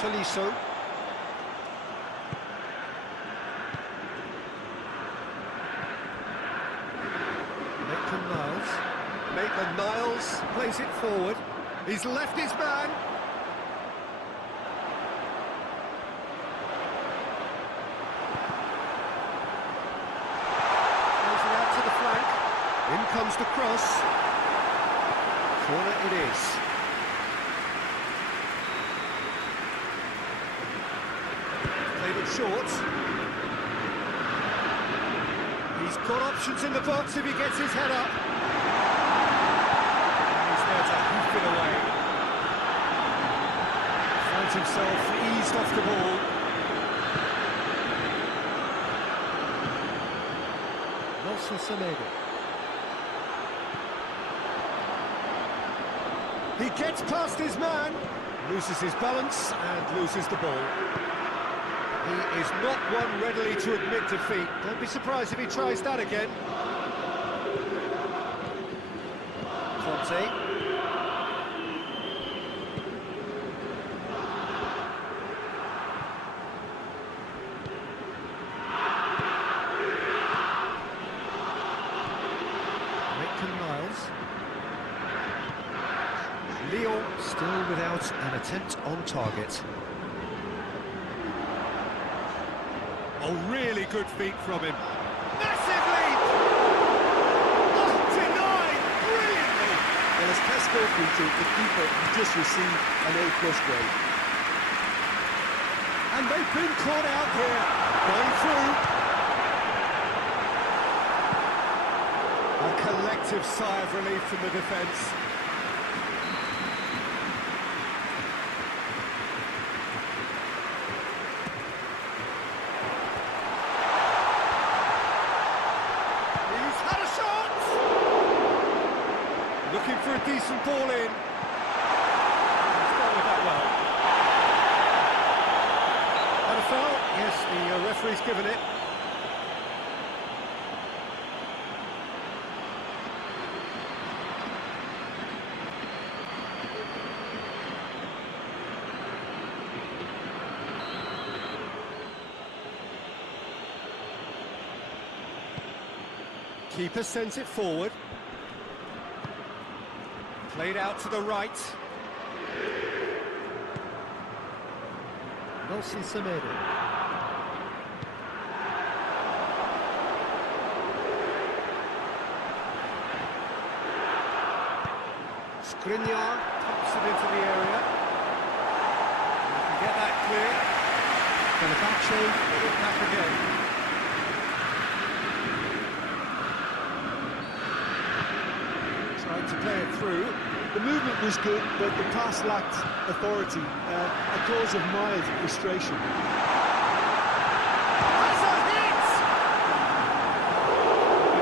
Tolisso. Maitland-Niles. Maitland-Niles plays it forward. He's left his man. Plays it out to the flank. In comes the cross. Corner it is. Played it short. He's got options in the box if he gets his head up. And he's there to hoof it away. Finds himself eased off the ball. Nelson Semedo. He gets past his man, loses his balance and loses the ball. He is not one readily to admit defeat. Don't be surprised if he tries that again. Conte. Maitland-Niles. Lyon still without an attempt on target. Oh, really good feet from him. Massive lead! Oh, denied brilliantly! Well, as Tesco featured, the keeper just received an A+ grade. And they've been caught out here. Going through. A collective sigh of relief from the defence. Looking for a decent ball in. He's dealt with that well. And a foul? Yes, the referee's given it. Keeper sends it forward. Played out to the right. Nelson Semedo. Skriniar pumps it into the area. You can get that clear. Fenerbahçe back again. Trying to play it through. The movement was good, but the pass lacked authority, a cause of mild frustration. That's a hit!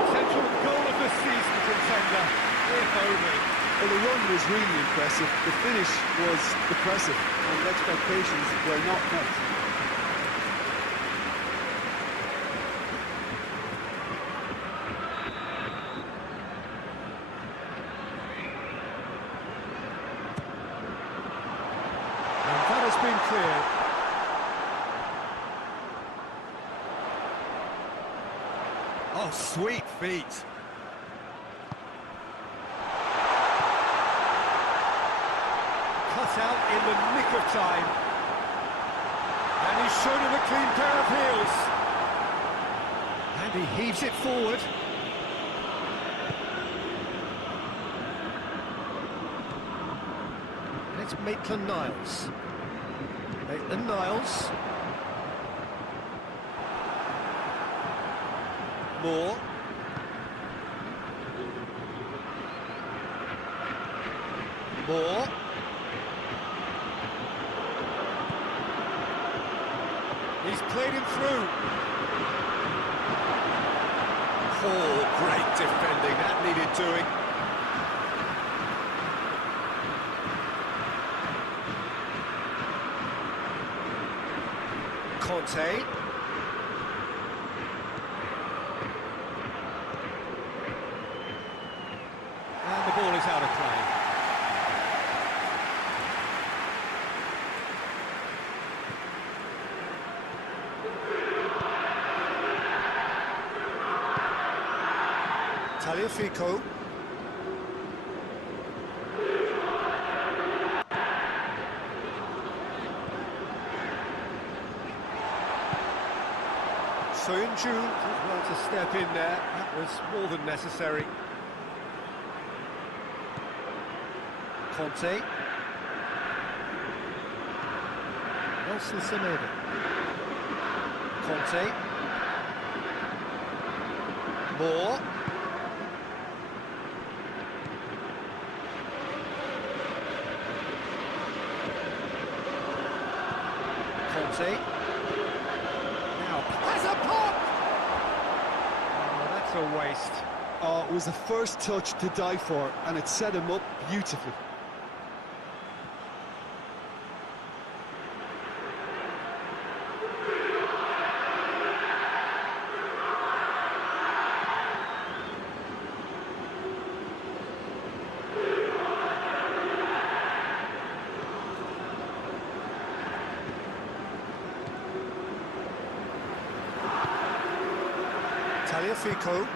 Potential goal of the season contender, if only. Well, the run was really impressive, the finish was depressive, and expectations were not met. Been cleared. Oh, sweet feet. Cut out in the nick of time. And he's shown him a clean pair of heels. And he heaves it forward. And it's Maitland-Niles. Maitland-Niles. Moore. Moore. He's played him through. Oh, great defending. That needed doing. Conte. And the ball is out of play. Tagliafico. Soyuncu did well to step in there. That was more than necessary. Conte. Nelson Semedo. Conte. Moore. Conte. Now has a pop! Oh, that's a waste. Oh, it was the first touch to die for, and it set him up beautifully. Tagliafico.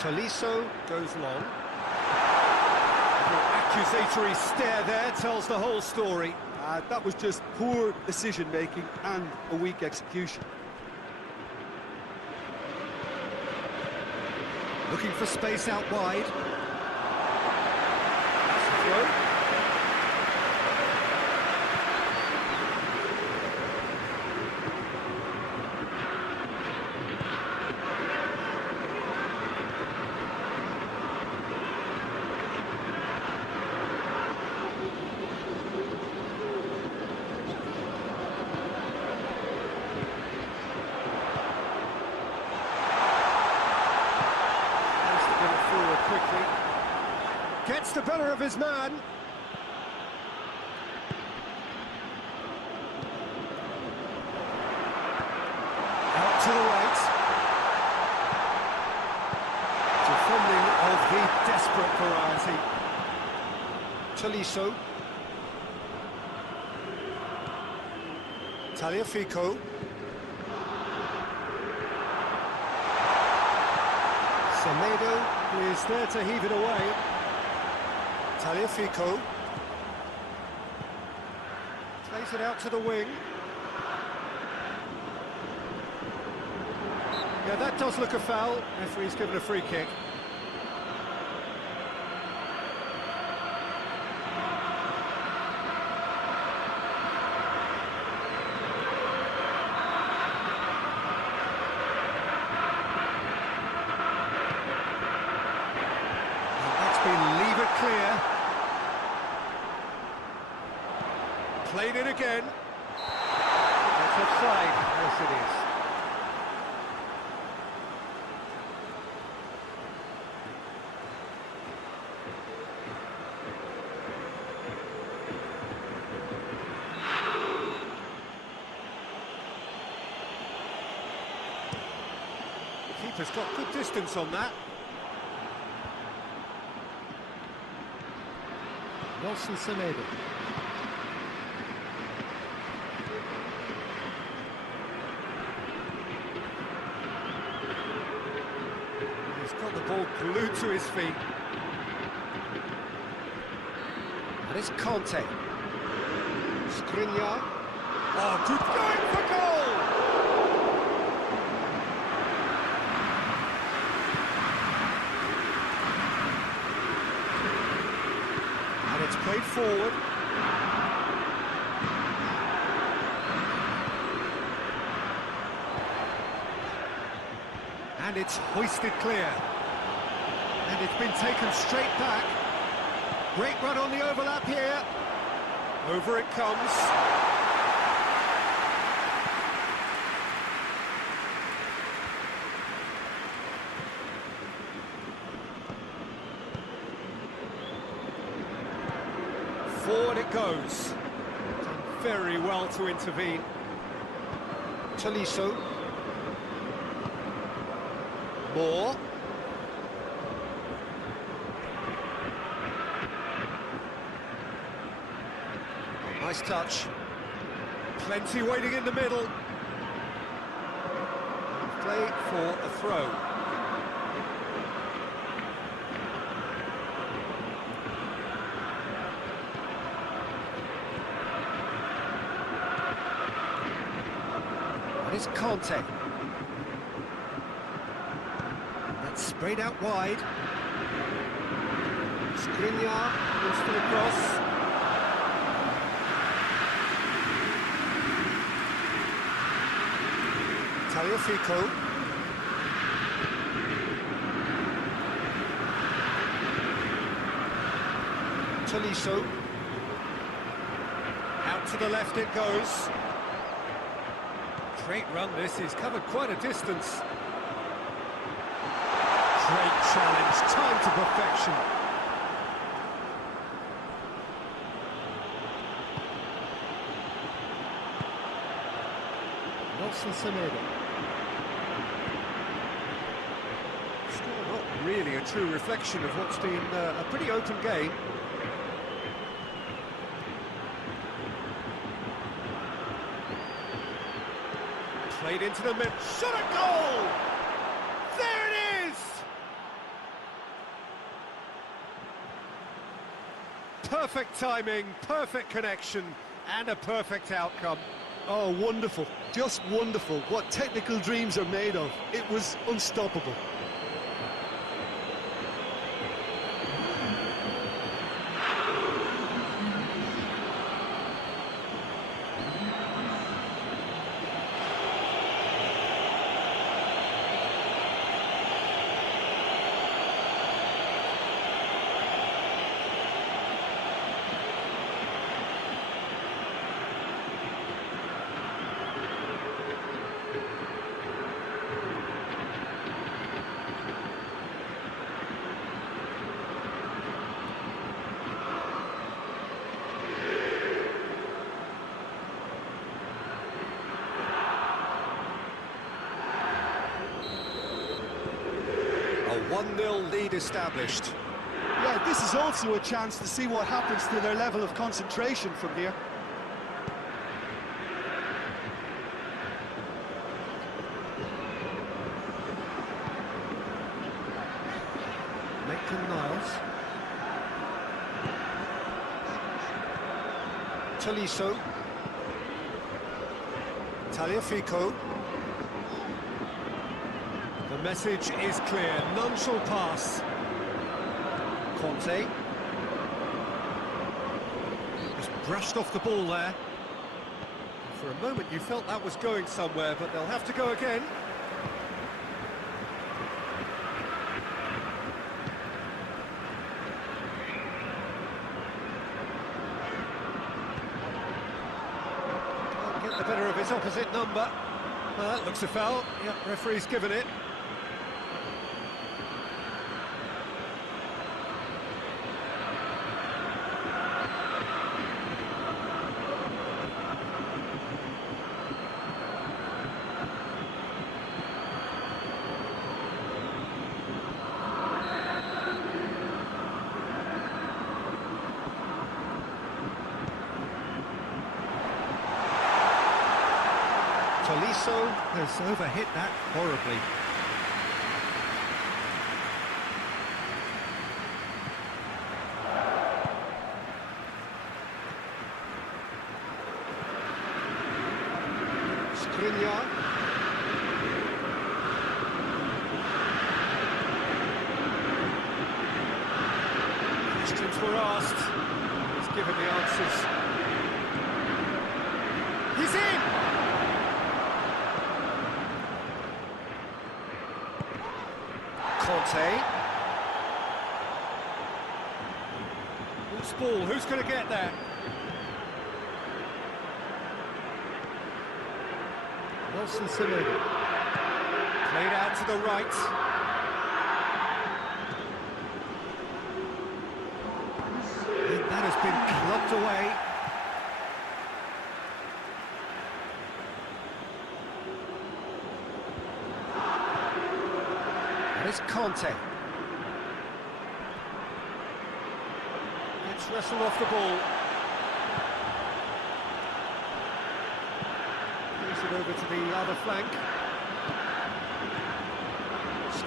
Tolisso goes long. The accusatory stare there tells the whole story. That was just poor decision-making and a weak execution. Looking for space out wide. That's the throw. Gets the better of his man. Out to the right. Defending of the desperate variety. Tolisso. Tagliafico. Semedo is there to heave it away. Tagliafico. Plays it out to the wing. Yeah, that does look a foul. Referee's given a free kick. Clear. Played it again. It's offside. Yes, it is. The keeper's got good distance on that. Nelson Semedo. He's got the ball glued to his feet. And it's Conte. Skriniar. Oh, good going for goal! It's played forward. And it's hoisted clear. And it's been taken straight back. Great run on the overlap here. Over it comes. Forward it goes. Done very well to intervene. Tolisso. Moore. Nice touch. Plenty waiting in the middle. Play for a throw. That is Conte. That's sprayed out wide. Skriniar goes for the cross. Tagliafico. Tolisso. Out to the left it goes. Great run this, he's covered quite a distance. Great challenge, time to perfection. Nelson Semedo. Still not really a true reflection of what's been a pretty open game. Played into the mid, shot a goal! There it is! Perfect timing, perfect connection, and a perfect outcome. Oh, wonderful. Just wonderful. What technical dreams are made of. It was unstoppable. A 1-0 lead established. Yeah, this is also a chance to see what happens to their level of concentration from here. Maitland-Niles. Tolisso. Tagliafico. The message is clear, none shall pass. Conte. Just brushed off the ball there. For a moment you felt that was going somewhere, but they'll have to go again. Can't get the better of his opposite number. Well, that looks a foul. Yep, referee's given it. Tolisso has overhit that horribly. Skriniar. Questions were asked. He's given the answers. He's in! Conte. Loose ball, who's going to get there? Nelson Semedo. Played out to the right. And that has been clubbed away. It's Conte. Gets wrestled off the ball. Moves it over to the other flank.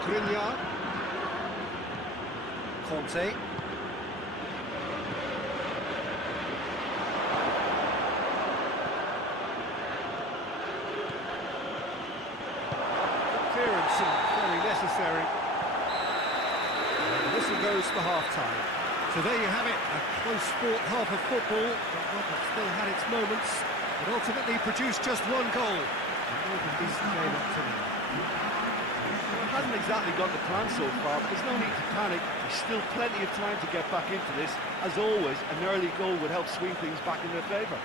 Skriniar. Conte. Clearance and very necessary. And the whistle goes for half-time. So there you have it, a close-fought half of football, but one that still had its moments, but ultimately produced just one goal. And nobody's made up to them. Well, it hasn't exactly got the plan so far, but there's no need to panic. There's still plenty of time to get back into this. As always, an early goal would help swing things back in their favour.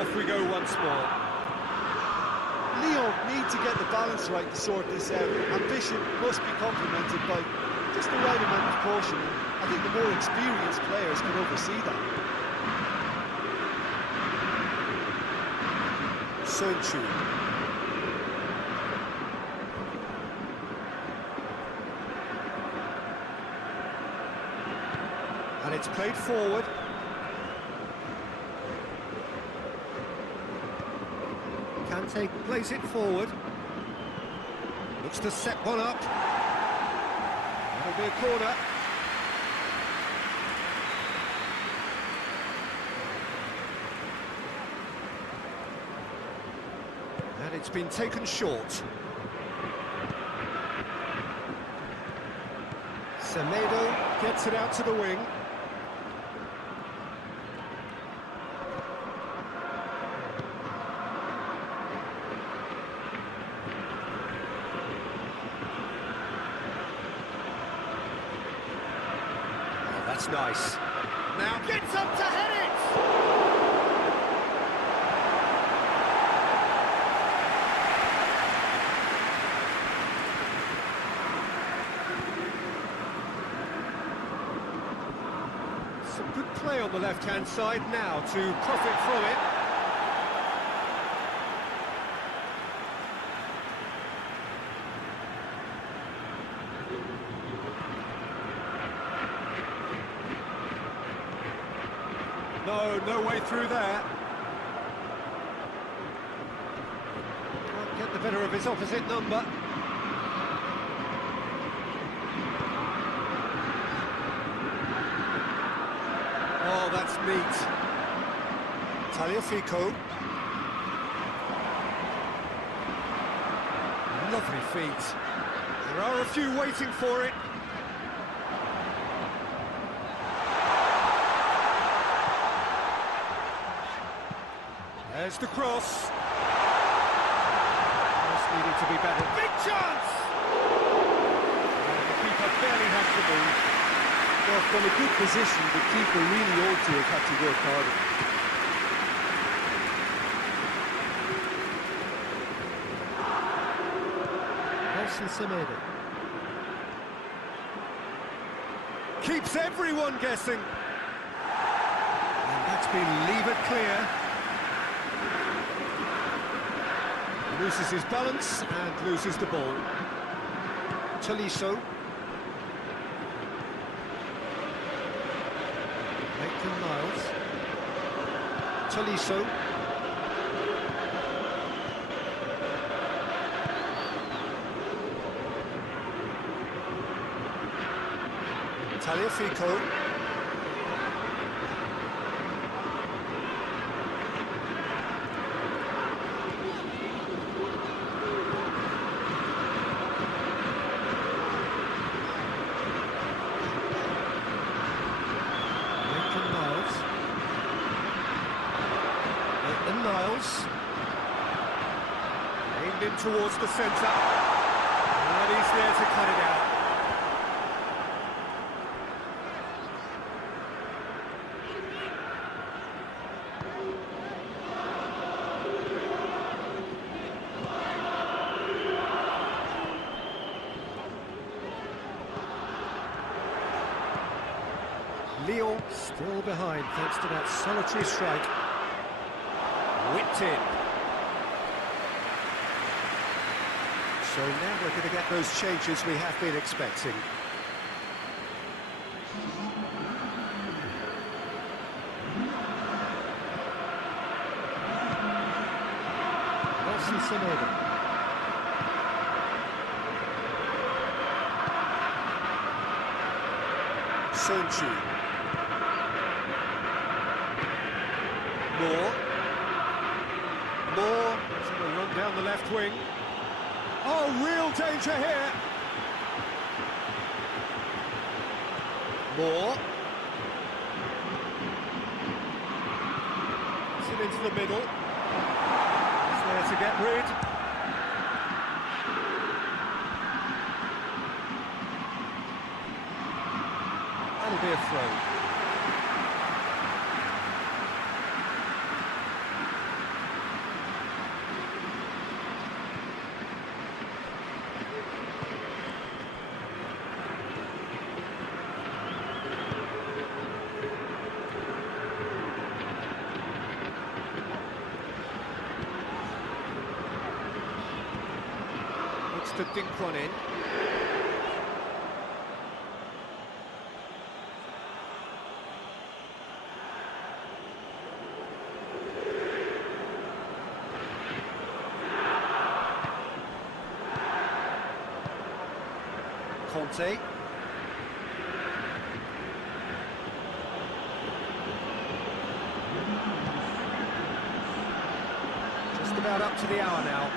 Off we go once more. Lyon need to get the balance right to sort this out. Ambition must be complemented by just the right amount of caution. I think the more experienced players can oversee that. Sonchu. And it's played forward. Kante plays it forward. Looks to set one up. That'll be a corner. And it's been taken short. Semedo gets it out to the wing. That's nice. Now gets up to head it! Some good play on the left-hand side now to profit from it. No way through there. Can't get the better of his opposite number. Oh, that's neat. Tagliafico. Lovely feet. There are a few waiting for it. There's the cross. Just needed to be better. Big chance! And the keeper barely had to move. Well, from a good position, the keeper really ought to have had to work harder. Nelson Semedo. Keeps everyone guessing. And that's been levered clear. Loses his balance and loses the ball. Tolisso. Maitland-Niles. Tolisso. Tagliafico. Niles, aimed in towards the centre, and he's there to cut it out. Lyon still behind thanks to that solitary strike. Whipped in. So now we're going to get those changes we have been expecting. Semedo. Sonchu. Moore. He's going to run down the left wing. Oh, real danger here. Moore. It's it into the middle. There to get rid. That'll be a throw. To dink one in. Conte. Just about up to the hour now.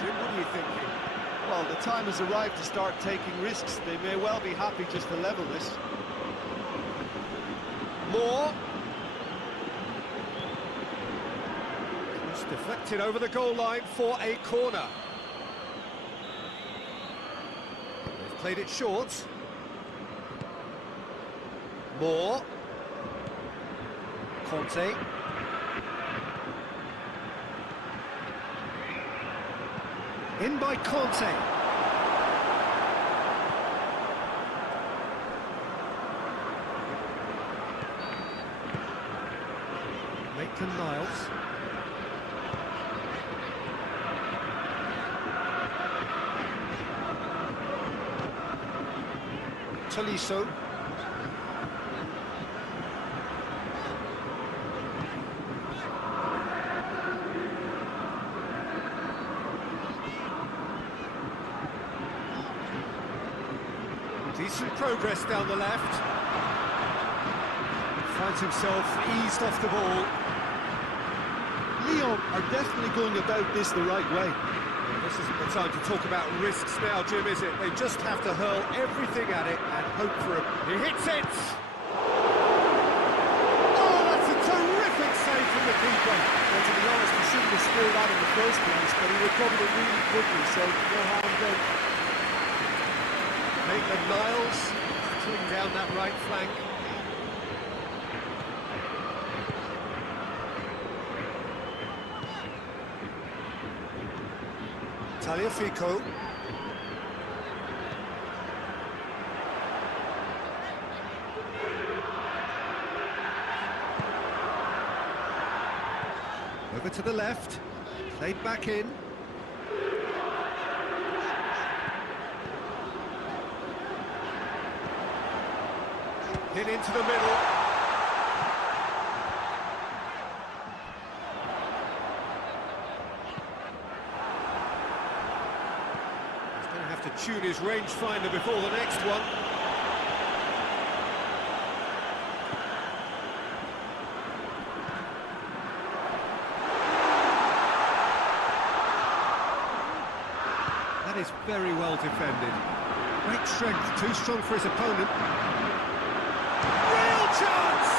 Jim, what are you thinking? Well, the time has arrived to start taking risks. They may well be happy just to level this. Moore. Cross deflected over the goal line for a corner. They've played it short. Moore. Conte. In by Conte. Maitland-Niles. Tolisso. Decent progress down the left. Finds himself eased off the ball. Lyon are definitely going about this the right way. Well, this isn't the time to talk about risks now, Jim, is it? They just have to hurl everything at it and hope for a... He hits it! Oh, that's a terrific save from the keeper. Well, to be honest, he shouldn't have scored that in the first place, but he recovered it really quickly, so no harm done. Maitland-Niles battling down that right flank. Tagliafico. Over to the left, played back in. Hit into the middle. He's going to have to tune his rangefinder before the next one. That is very well defended. Great strength, too strong for his opponent. Real chance!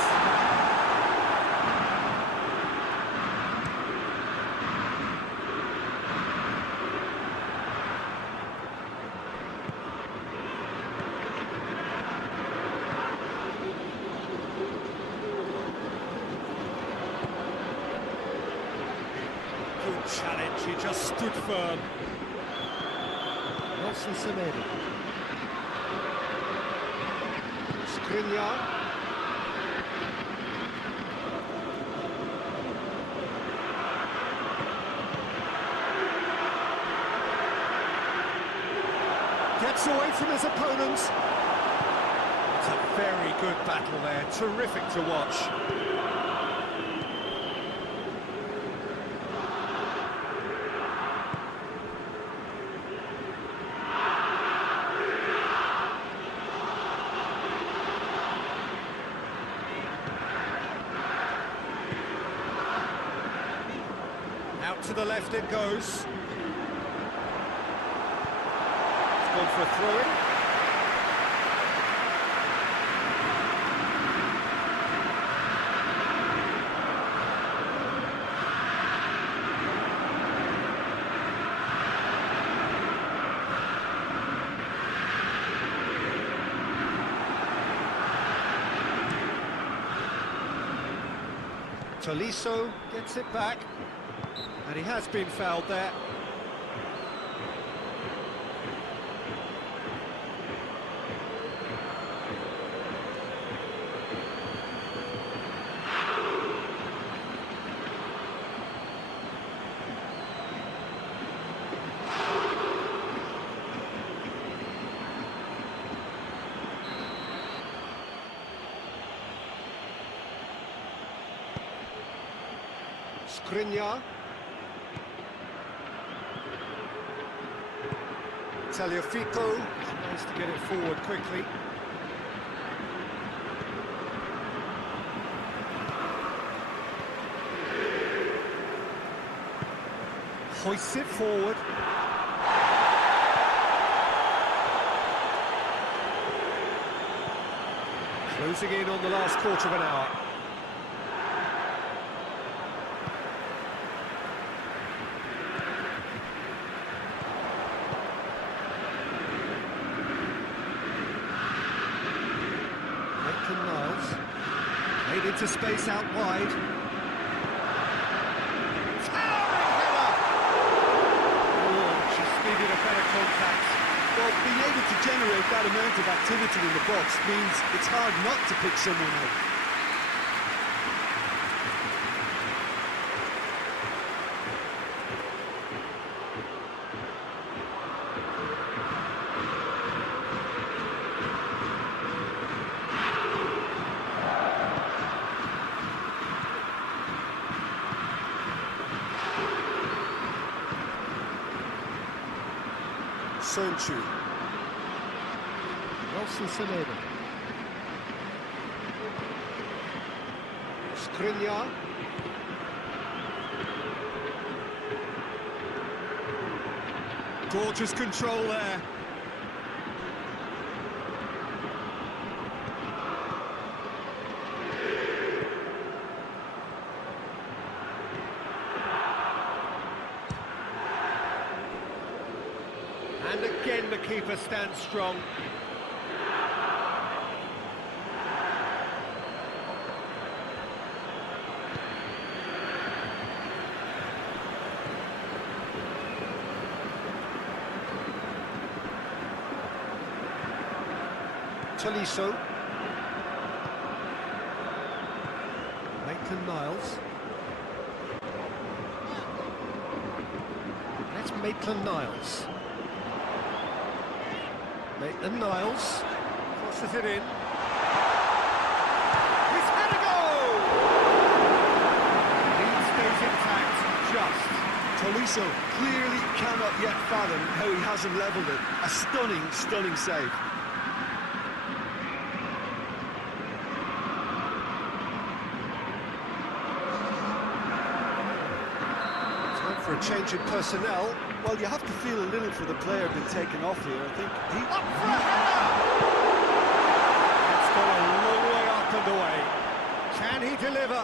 Good challenge, he just stood firm. Semedo. Skriniar. Gets away from his opponents. It's a very good battle there, terrific to watch. Out to the left it goes. Gone for a throw-in. Tolisso gets it back, and he has been fouled there. Skriniar. Tagliafico tries to get it forward quickly. Hoists it forward. Closing in on the last quarter of an hour. Made into space out wide. Towering header! Oh, just needed a better contact. Well, being able to generate that amount of activity in the box means it's hard not to pick someone out. Sonchu. Nelson Semedo. Skriniar. Gorgeous control there. And again the keeper stands strong. Tolisso. Maitland-Niles. That's Maitland-Niles. Maitland-Niles crosses it in. He's had a goal! Lead stays intact, just. Tolisso clearly cannot yet fathom how he hasn't levelled it. A stunning, stunning save. For a change in personnel. Well, you have to feel a little for the player being taken off here. I think he... Up for a header! It's gone a long way up and away. Can he deliver?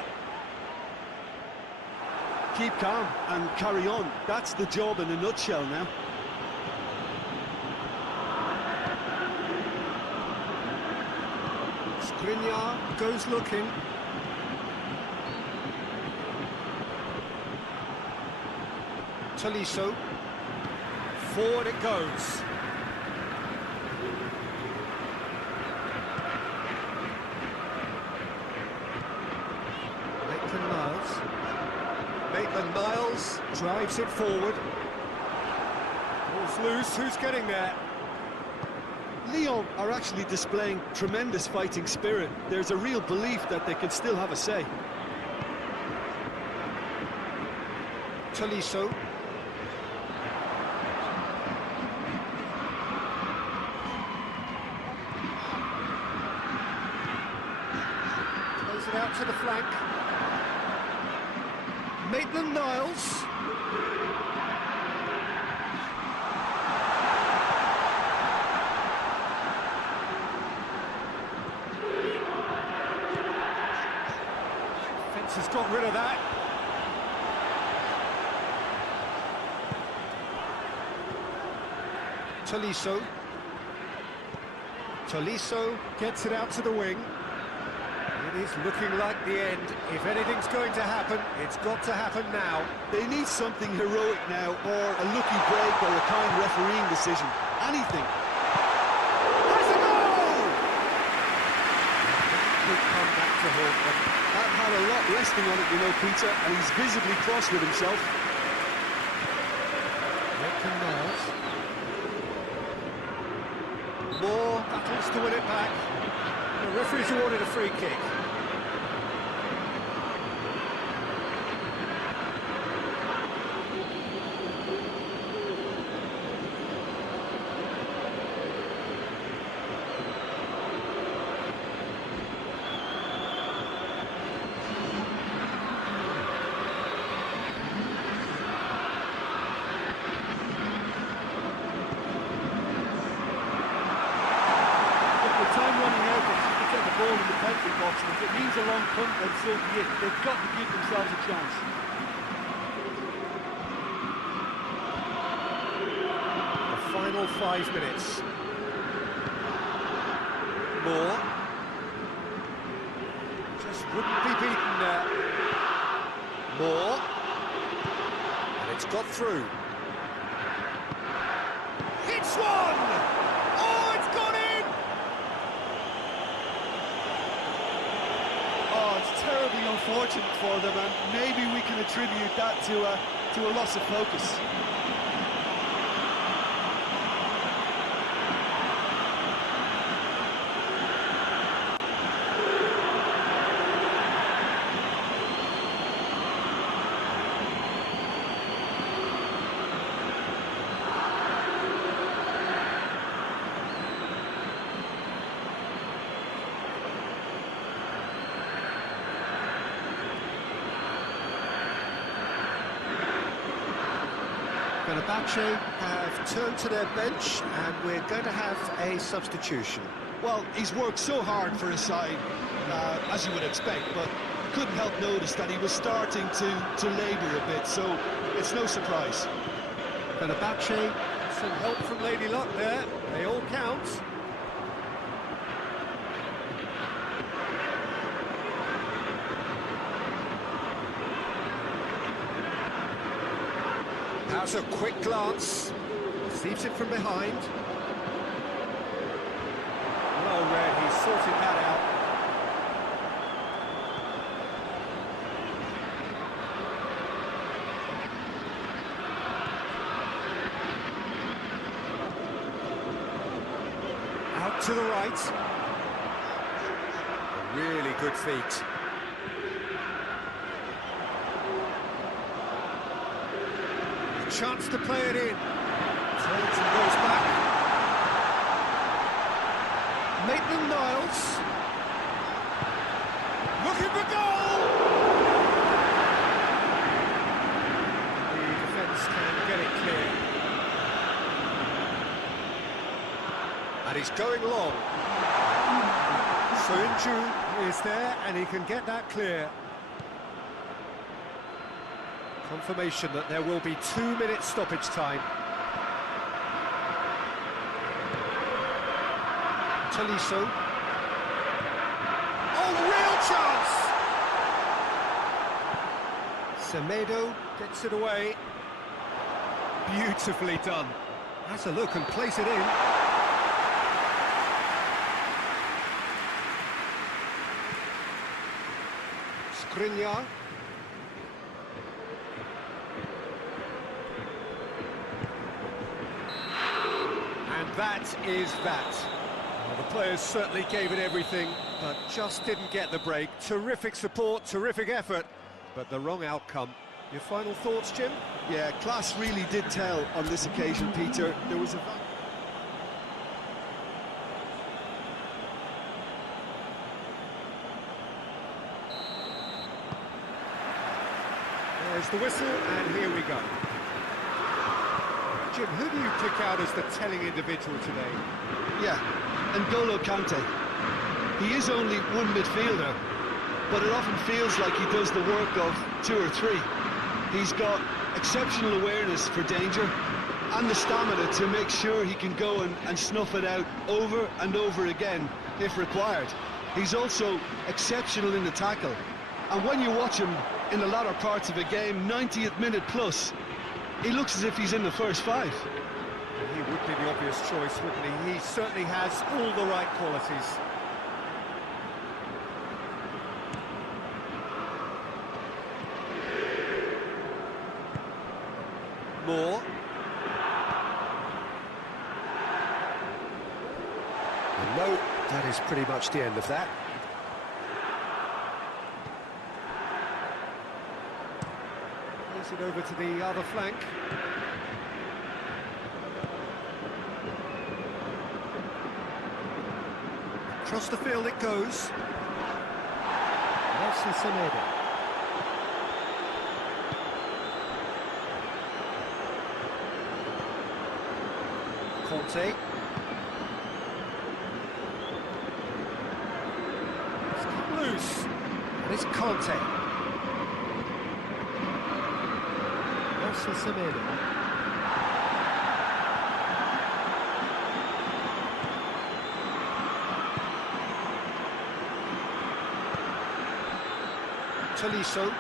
Keep calm and carry on. That's the job in a nutshell now. Skriniar goes looking. Tolisso. Forward it goes. Maitland-Niles drives it forward. Ball's loose, who's getting there? Lyon are actually displaying tremendous fighting spirit. There's a real belief that they can still have a say. Tolisso. Plays it out to the flank. Maitland-Niles. Defence has got rid of that. Tolisso gets it out to the wing. It is looking like the end. If anything's going to happen, it's got to happen now. They need something heroic now, or a lucky break, or a kind refereeing decision. Anything. Has a goal! Good comeback to haunt them. That had a lot resting on it, you know, Peter, and he's visibly cross with himself. Maitland-Niles. Moore battles to win it back. The referee's awarded a free kick. Time running out, they have to get the ball in the penalty box, and if it means a long punt, then so be it. They've got to give themselves a chance. The final 5 minutes. Moore. Just wouldn't be beaten there. Moore. And it's got through. It's one! Oh, it's gone in! Oh, it's terribly unfortunate for them, and maybe we can attribute that to a loss of focus. Fenerbahce have turned to their bench, and we're going to have a substitution. Well, he's worked so hard for his side, as you would expect, but couldn't help notice that he was starting to labour a bit, so it's no surprise. Fenerbahce, some help from Lady Luck there. They all count. That's a quick glance. Receives it from behind. Well read, he sorted that out. Out to the right. A really good feat. Chance to play it in. Turns and goes back. Maitland-Niles. Looking for goal! The defence can get it clear. And he's going long. Soyuncu is there and he can get that clear. Confirmation that there will be 2 minutes stoppage time. Tolisso. Oh, real chance! Semedo gets it away. Beautifully done. Has a look and plays it in. Skriniar. that is that. Well, the players certainly gave it everything, but just didn't get the break. Terrific support, terrific effort, but the wrong outcome. Your final thoughts, Jim? Yeah, class really did tell on this occasion, Peter. There was a... There's the whistle, and here we go. Jim, who do you pick out as the telling individual today? Yeah, N'Golo Kante. He is only one midfielder, but it often feels like he does the work of two or three. He's got exceptional awareness for danger and the stamina to make sure he can go and snuff it out over and over again if required. He's also exceptional in the tackle. And when you watch him in the latter parts of a game, 90th minute plus, he looks as if he's in the first five. He would be the obvious choice, wouldn't he? He certainly has all the right qualities. Moore. And no, that is pretty much the end of that. Plays it over to the other flank. Across the field it goes. Nelson Semedo. Conte. It's come loose. And it's Conte. Nelson Semedo. Tolisso.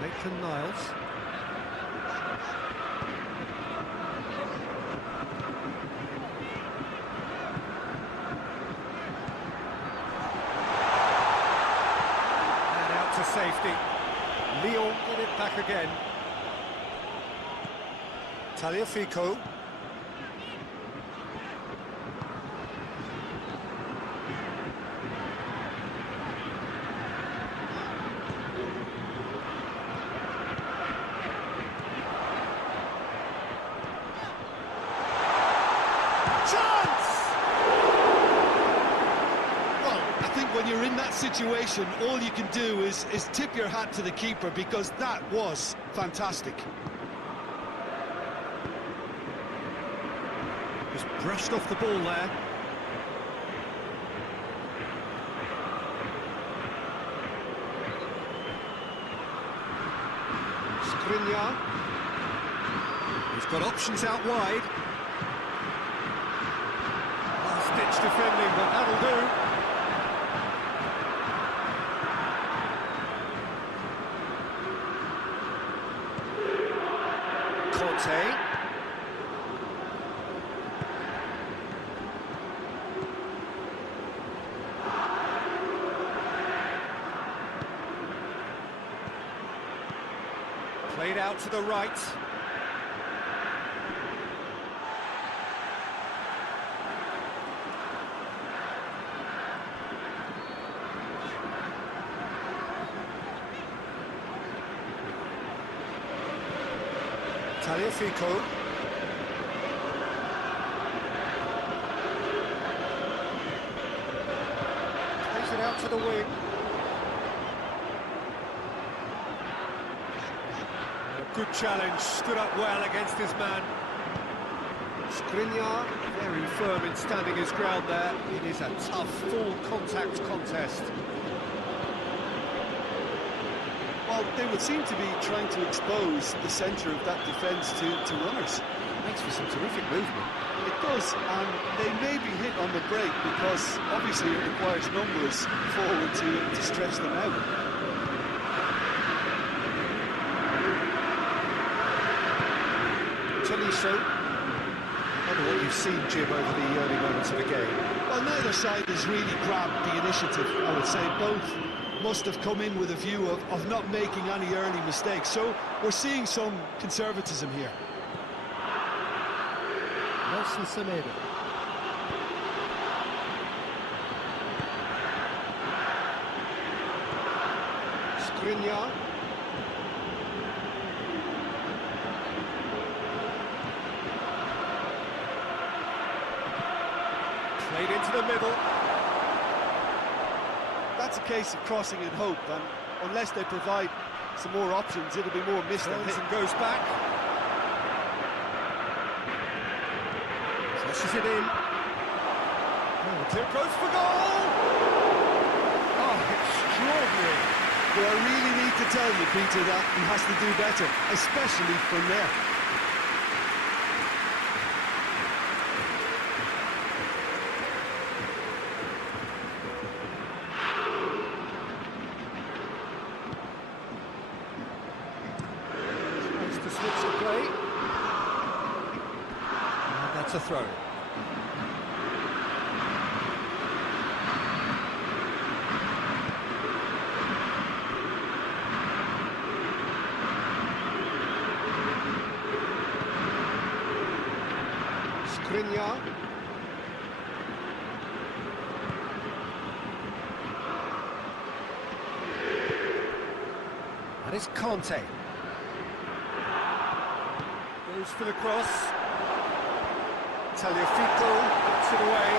Maitland-Niles. And out to safety. Lyon get it back again. Tagliafico. When you're in that situation, all you can do is tip your hat to the keeper, because that was fantastic. Just brushed off the ball there. Skriniar. He's got options out wide. Last-ditch defending, but that'll do. Conte. Played out to the right. Tagliafico. Takes it out to the wing. A good challenge, stood up well against his man. Skriniar, very firm in standing his ground there. It is a tough, full contact contest. Well, they would seem to be trying to expose the centre of that defence to runners. Makes for some terrific movement. It does, and they may be hit on the break because obviously it requires numbers forward to stretch them out. Tolisso. I wonder what you've seen, Jim, over the early moments of the game. Well, neither side has really grabbed the initiative, I would say. Both must have come in with a view of not making any early mistakes. So we're seeing some conservatism here. Nelson Semedo. Skriniar. Played into the middle. That's a case of crossing in hope, and unless they provide some more options, it'll be more missed than hit. And goes back. Flushes it in. Oh, the tip goes for goal! Oh, extraordinary. Do I really need to tell you, Peter, that he has to do better, especially from there? Supposed to switch the play. And that's a throw. Skriniar. That is Conte. Goes for the cross. Tagliafico gets it away.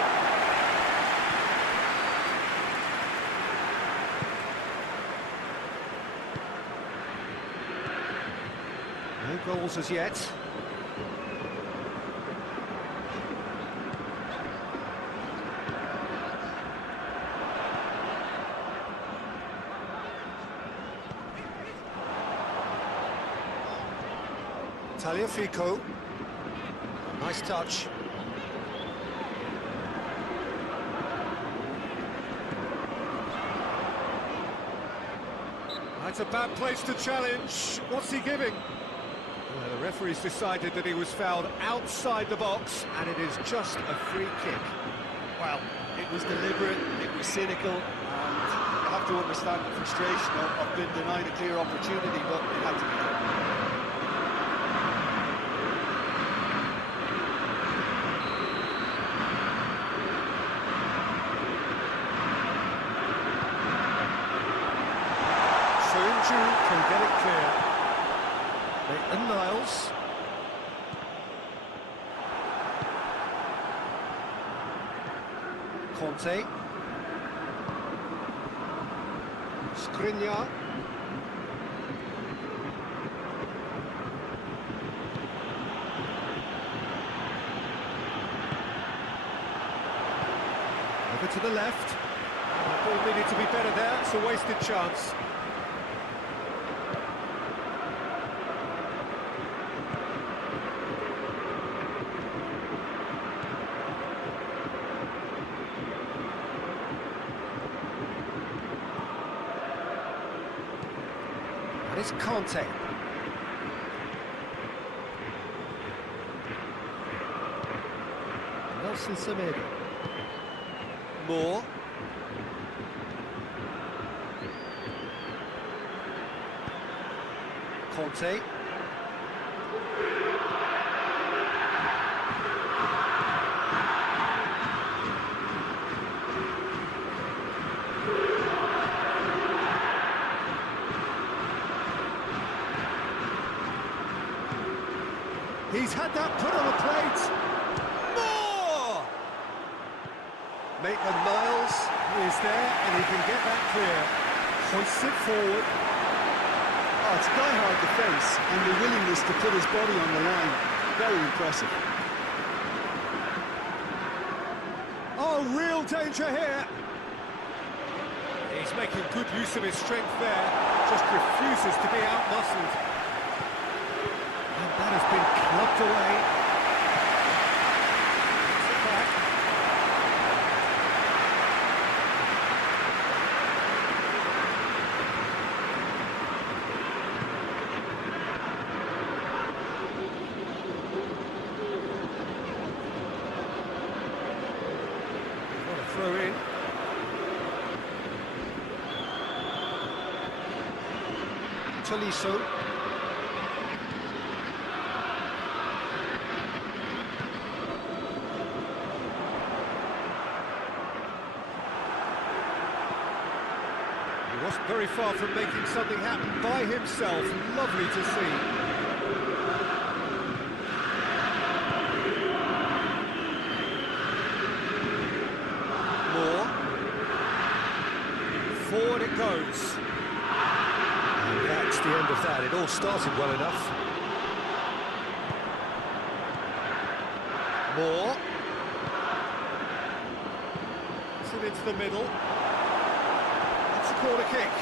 No goals as yet. Tagliafico. Nice touch. That's a bad place to challenge. What's he giving? Well, the referee's decided that he was fouled outside the box, and it is just a free kick. Well, it was deliberate, it was cynical, and you have to understand the frustration of being denied a clear opportunity, but it had to be done. Can get it clear. Maitland-Niles. Conte. Skriniar. Over to the left. The ball needed to be better there. It's a wasted chance. It's Conte. Nelson Semedo. Moore. Conte. He's had that put on a plate. More! Maitland-Niles is there, and he can get that clear. Hoists it forward. Oh, it's die-hard defence, and the willingness to put his body on the line. Very impressive. Oh, real danger here. He's making good use of his strength there. Just refuses to be out-muscled. That has been clubbed away. Takes it back. Tolisso. He wasn't very far from making something happen by himself. Lovely to see. Moore. Forward it goes. And that's the end of that. It all started well enough. Moore. It's it into the middle. It's a corner kick.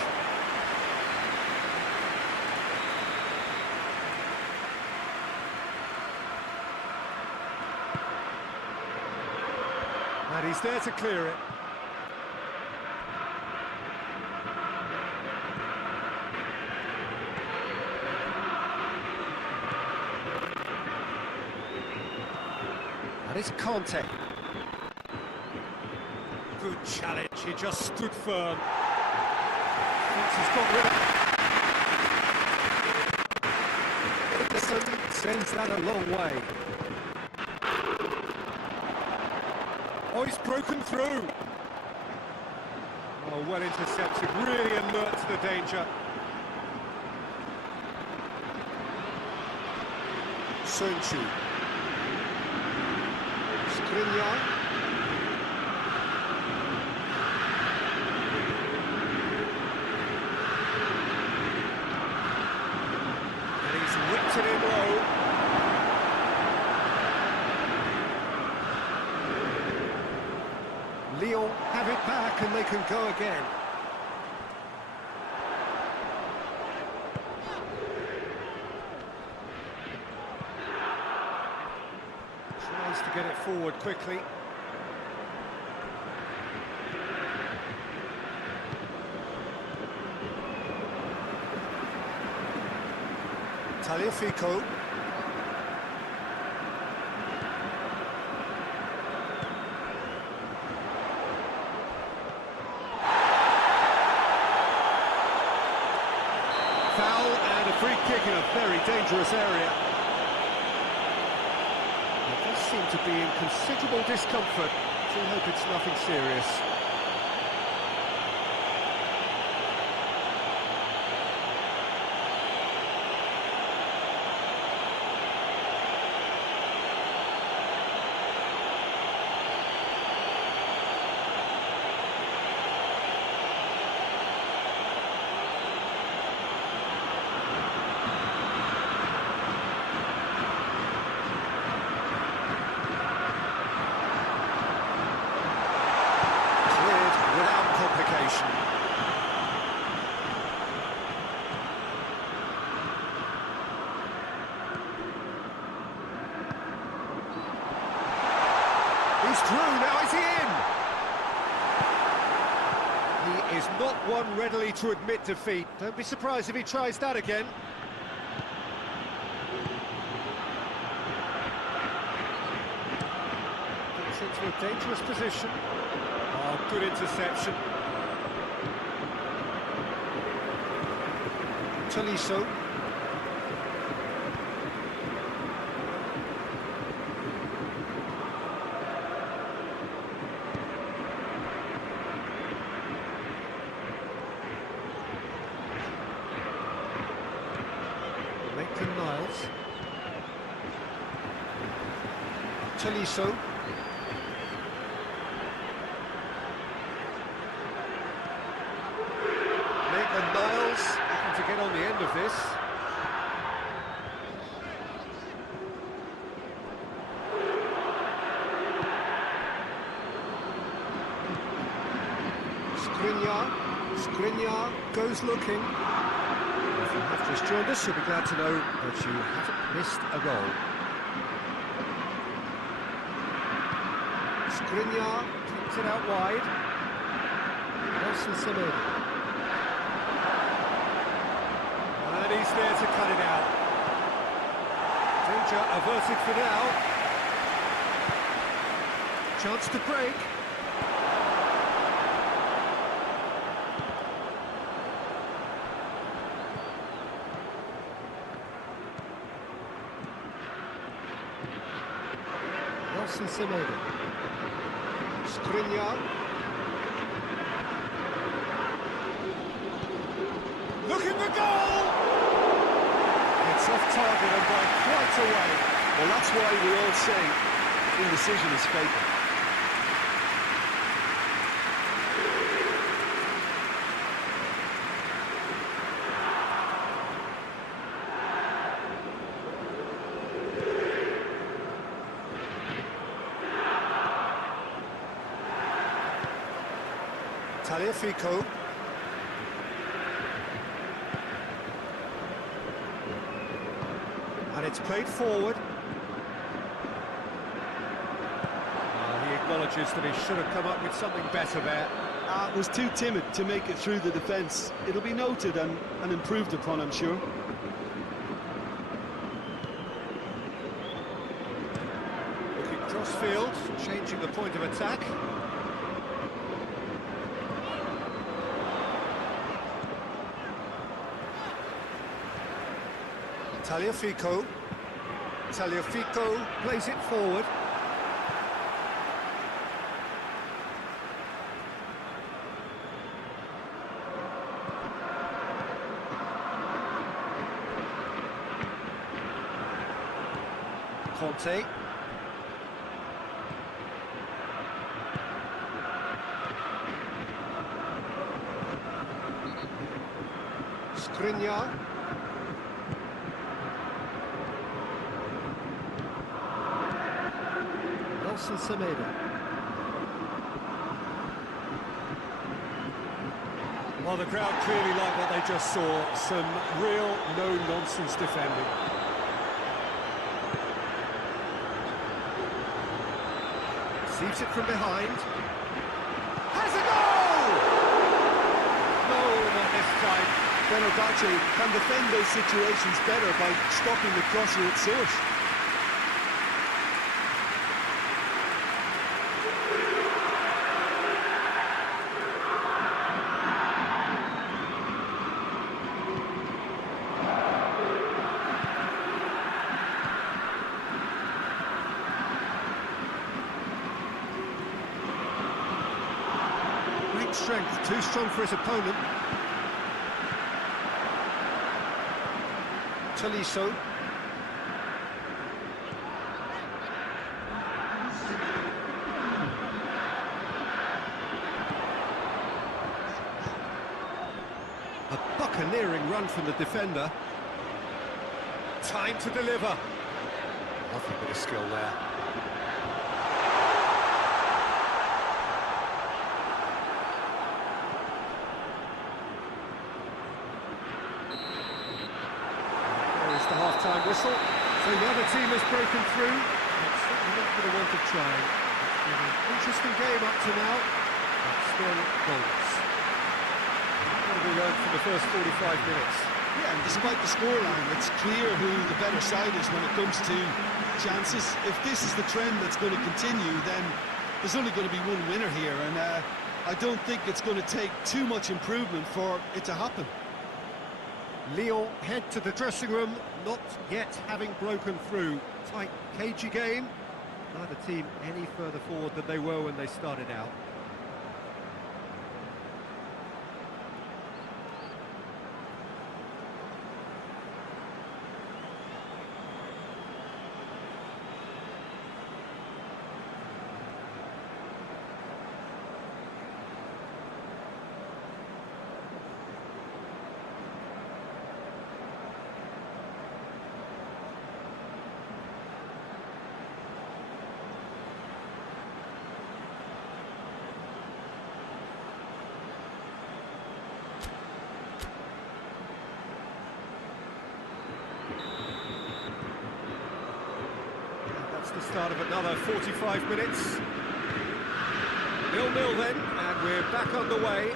And he's there to clear it. And it's Conte. Good challenge, he just stood firm. Thinks he's got rid of it. Henderson sends that a long way. Oh, he's broken through. Oh, well intercepted, really alert to the danger. Sunchu. Skriniar. And he's whipped it in low. Lyon have it back and they can go again. Tries to get it forward quickly. Tagliafico. Foul and a free kick in a very dangerous area. They does seem to be in considerable discomfort. So we hope it's nothing serious. He's through, now is he in? He is not one readily to admit defeat. Don't be surprised if he tries that again. Gets into a dangerous position. Oh, good interception. Tolisso. Tolisso. Maitland-Niles looking to get on the end of this. Skriniar goes looking. If you have just joined us, you'll be glad to know that you haven't missed a goal. Skriniar takes it out wide. Nelson Semedo. And he's there to cut it out. Danger averted for now. Chance to break. Nelson Semedo. Skriniar. Looking for goal! It's off target and by quite a way. Well, that's why we all say indecision is fatal. Tagliafico. And it's played forward. He acknowledges that he should have come up with something better there. Was too timid to make it through the defence. It'll be noted and improved upon, I'm sure. Looking cross-field, changing the point of attack. Tagliafico. Tagliafico plays it forward. Conte. Skriniar. Nelson Semedo. Well, the crowd clearly like what they just saw. Some real no-nonsense defending. Receives it from behind. Has a goal! No, not this time. Fenerbahce can defend those situations better by stopping the crosser at source. Great strength, too strong for his opponent. Tolisso. A buccaneering run from the defender. Time to deliver. Lovely bit of skill there. The half-time whistle. So the other team has broken through. It's certainly not for the want of trying. It's been an interesting game up to now, but still goals. What have we learned from the first 45 minutes? Yeah, and despite the scoreline, it's clear who the better side is when it comes to chances. If this is the trend that's going to continue, then there's only going to be one winner here, and I don't think it's going to take too much improvement for it to happen. Lyon head to the dressing room, not yet having broken through. Tight, cagey game. Neither team any further forward than they were when they started out. The start of another 45 minutes. 0-0 then, and we're back underway.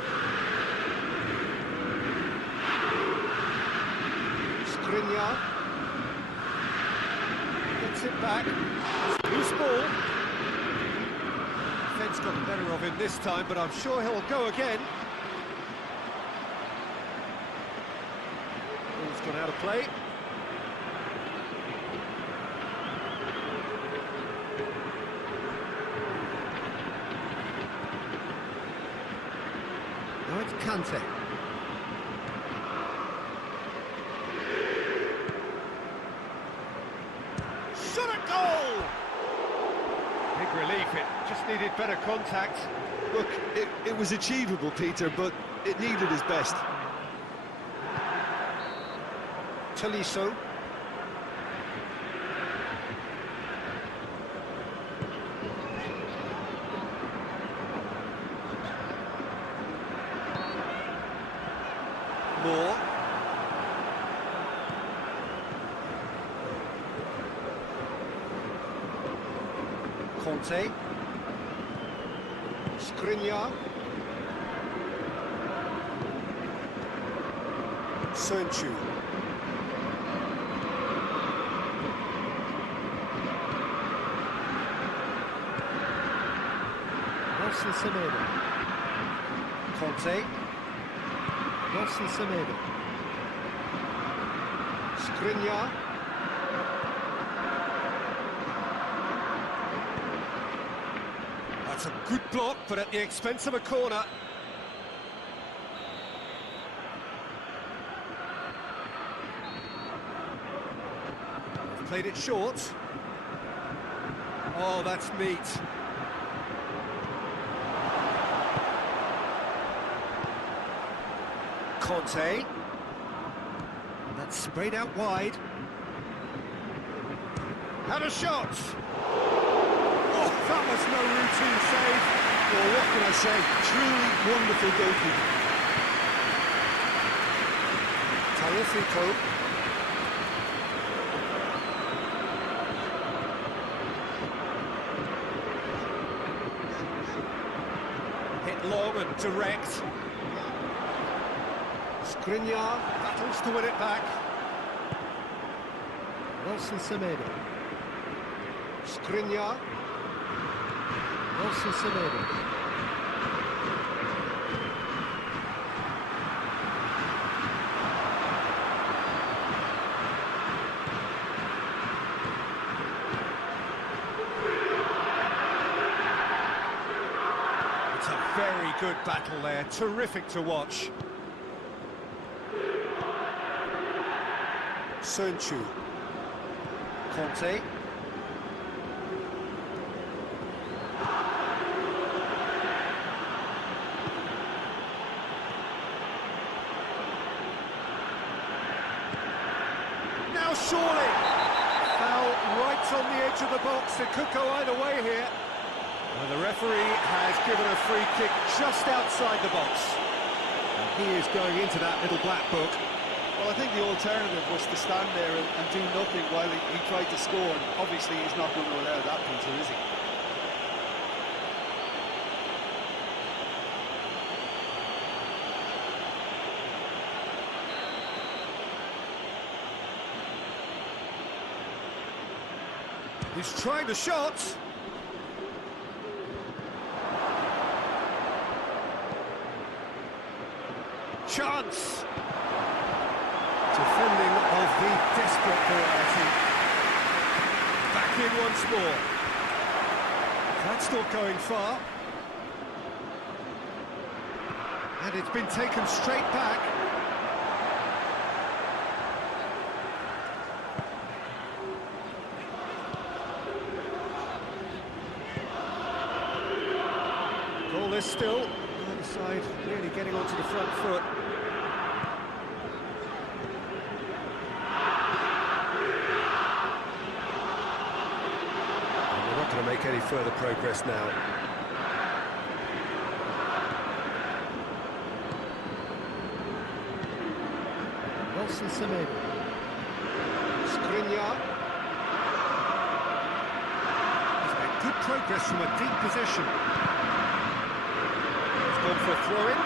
Skriniar gets it back. Loose ball. Defence got the better of him this time, but I'm sure he'll go again. Ball's gone out of play. Kante. Shot at goal! Big relief, it just needed better contact. Look, it was achievable, Peter, but it needed his best. Tolisso. Moore. Conte. Skriniar. Sönchu. Nelson Semedo. Conte. Nelson Semedo. Skriniar. That's a good block, but at the expense of a corner. They've played it short. Oh, that's neat. Conte. And that's sprayed out wide. Had a shot! Oh, that was no routine save. Well, what can I say? Truly wonderful goalkeeping. Tagliafico. Hit long and direct. Skriniar battles to win it back. Nelson Semedo. Skriniar. Nelson Semedo. It's a very good battle there, terrific to watch. Sönchu. Conte. Now surely! Foul right on the edge of the box, it could go either way here. And the referee has given a free kick just outside the box. And he is going into that little black book. Well, I think the alternative was to stand there and do nothing while he tried to score, and obviously he's not going to allow that, Peter, is he? He's trying the shot. Chance. Defending of the desperate variety. Back in once more. That's not going far. And it's been taken straight back. Goalless still. The other side really getting onto the front foot. To make any further progress now. Nelson Semedo. Skriniar. He's made good progress from a deep position. He's gone for a throw-in.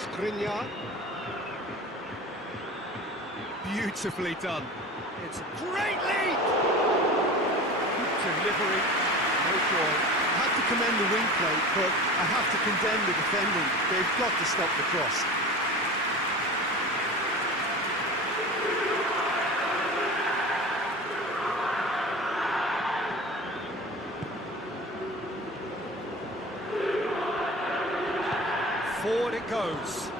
Skriniar. Beautifully done. It's a great lead! Good delivery, no joy. I have to commend the wing play, but I have to condemn the defending. They've got to stop the cross. Forward it goes.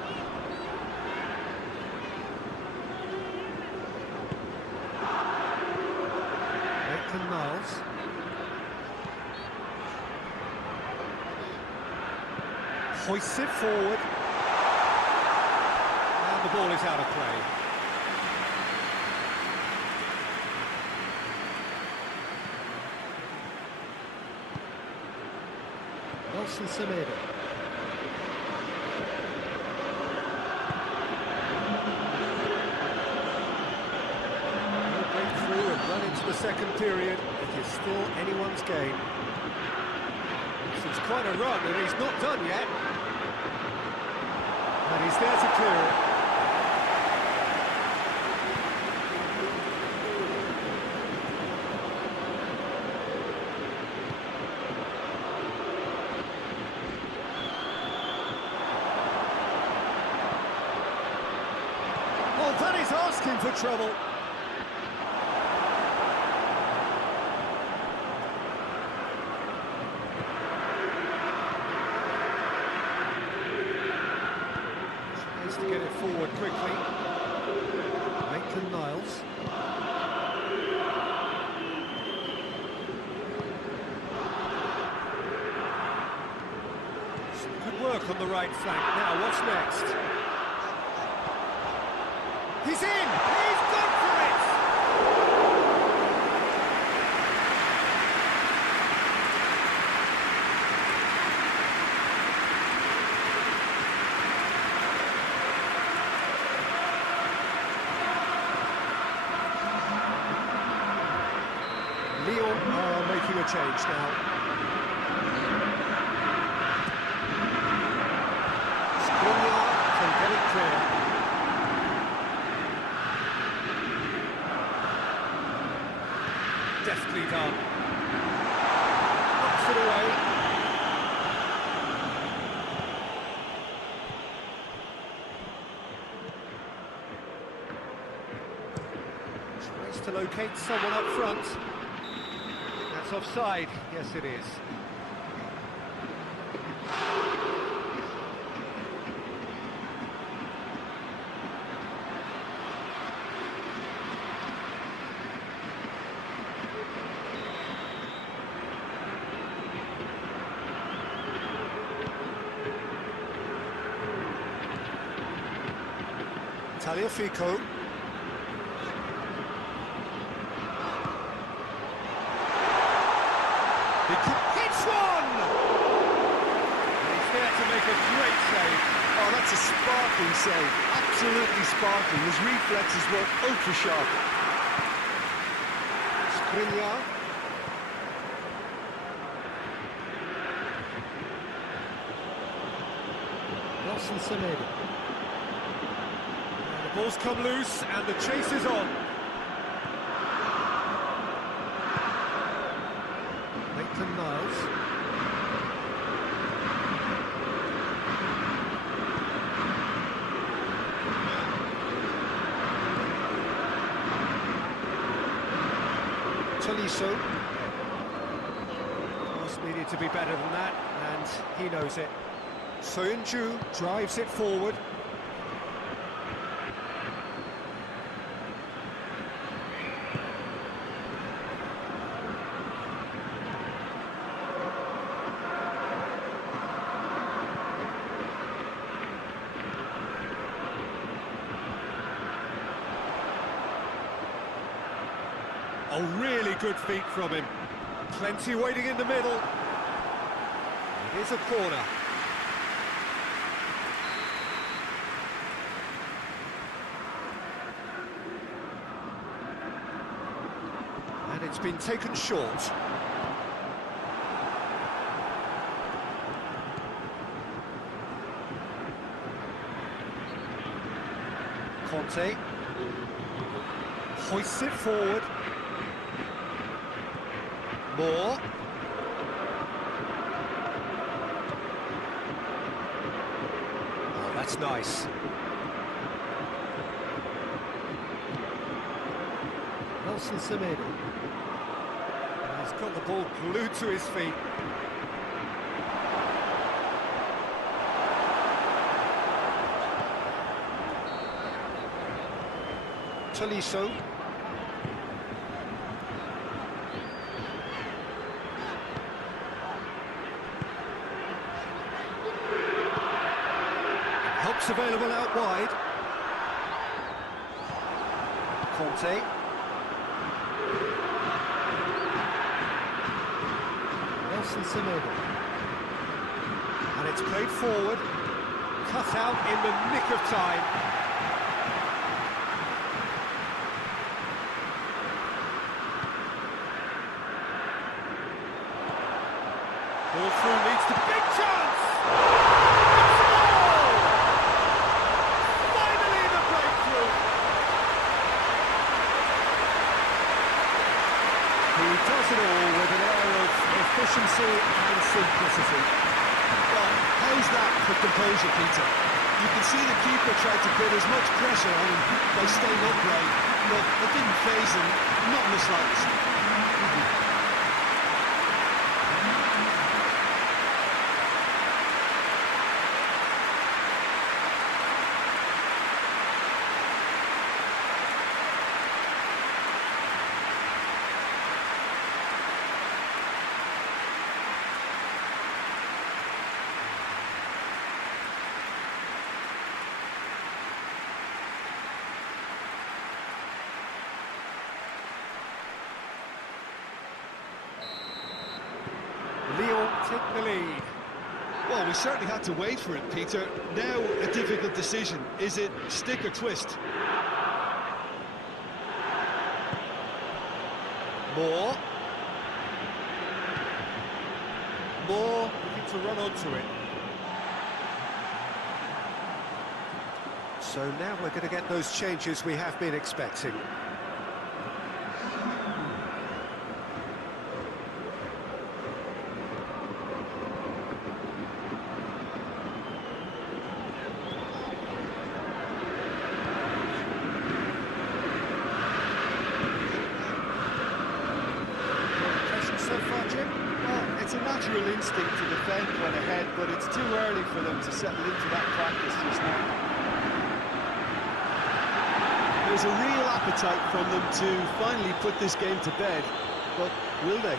Miles. Hoists it forward. And the ball is out of play. Nelson Semedo. And run into the second period. It is still anyone's game. This is quite a run, and he's not done yet. And he's there to clear it. Well, that is asking for trouble. To get it forward quickly. Maitland-Niles. Good work on the right flank. Now, what's next? He's in! He's gone for it! Lyon are making a change now. Skriniar can get it clear. Deftly done. Knocks it away. Tries to locate someone up front. That's offside. Yes, it is. Tagliafico. Hits one! And he's there to make a great save. Oh, that's a sparkling save. Absolutely sparkling. His reflexes were ultra sharp. Skriniar. Nelson Semedo. The ball's come loose and the chase is on. Maitland-Niles. Tolisso. Cross needed to be better than that, and he knows it. Soyuncu drives it forward. A really good feat from him. Plenty waiting in the middle. It is a corner. And it's been taken short. Conte hoists it forward. Moore. Oh, that's nice. Nelson Semedo. He's got the ball glued to his feet. Tolisso. Help's available out wide. Conte. Nelson Semedo. And it's played forward. Cut out in the nick of time. Ball through leads to big chance! It's a goal! Finally the breakthrough! He does it all with an air of efficiency and simplicity. Well, how's that for composure, Peter? You can see the keeper tried to put as much pressure on him by staying upright, but it didn't faze him, not in the slightest. Lyon take the lead. Well, we certainly had to wait for it, Peter. Now, a difficult decision. Is it stick or twist? Moore looking to run onto it. So now we're going to get those changes we have been expecting. It's a natural instinct to defend when ahead, but it's too early for them to settle into that practice just now. There's a real appetite from them to finally put this game to bed, but will they?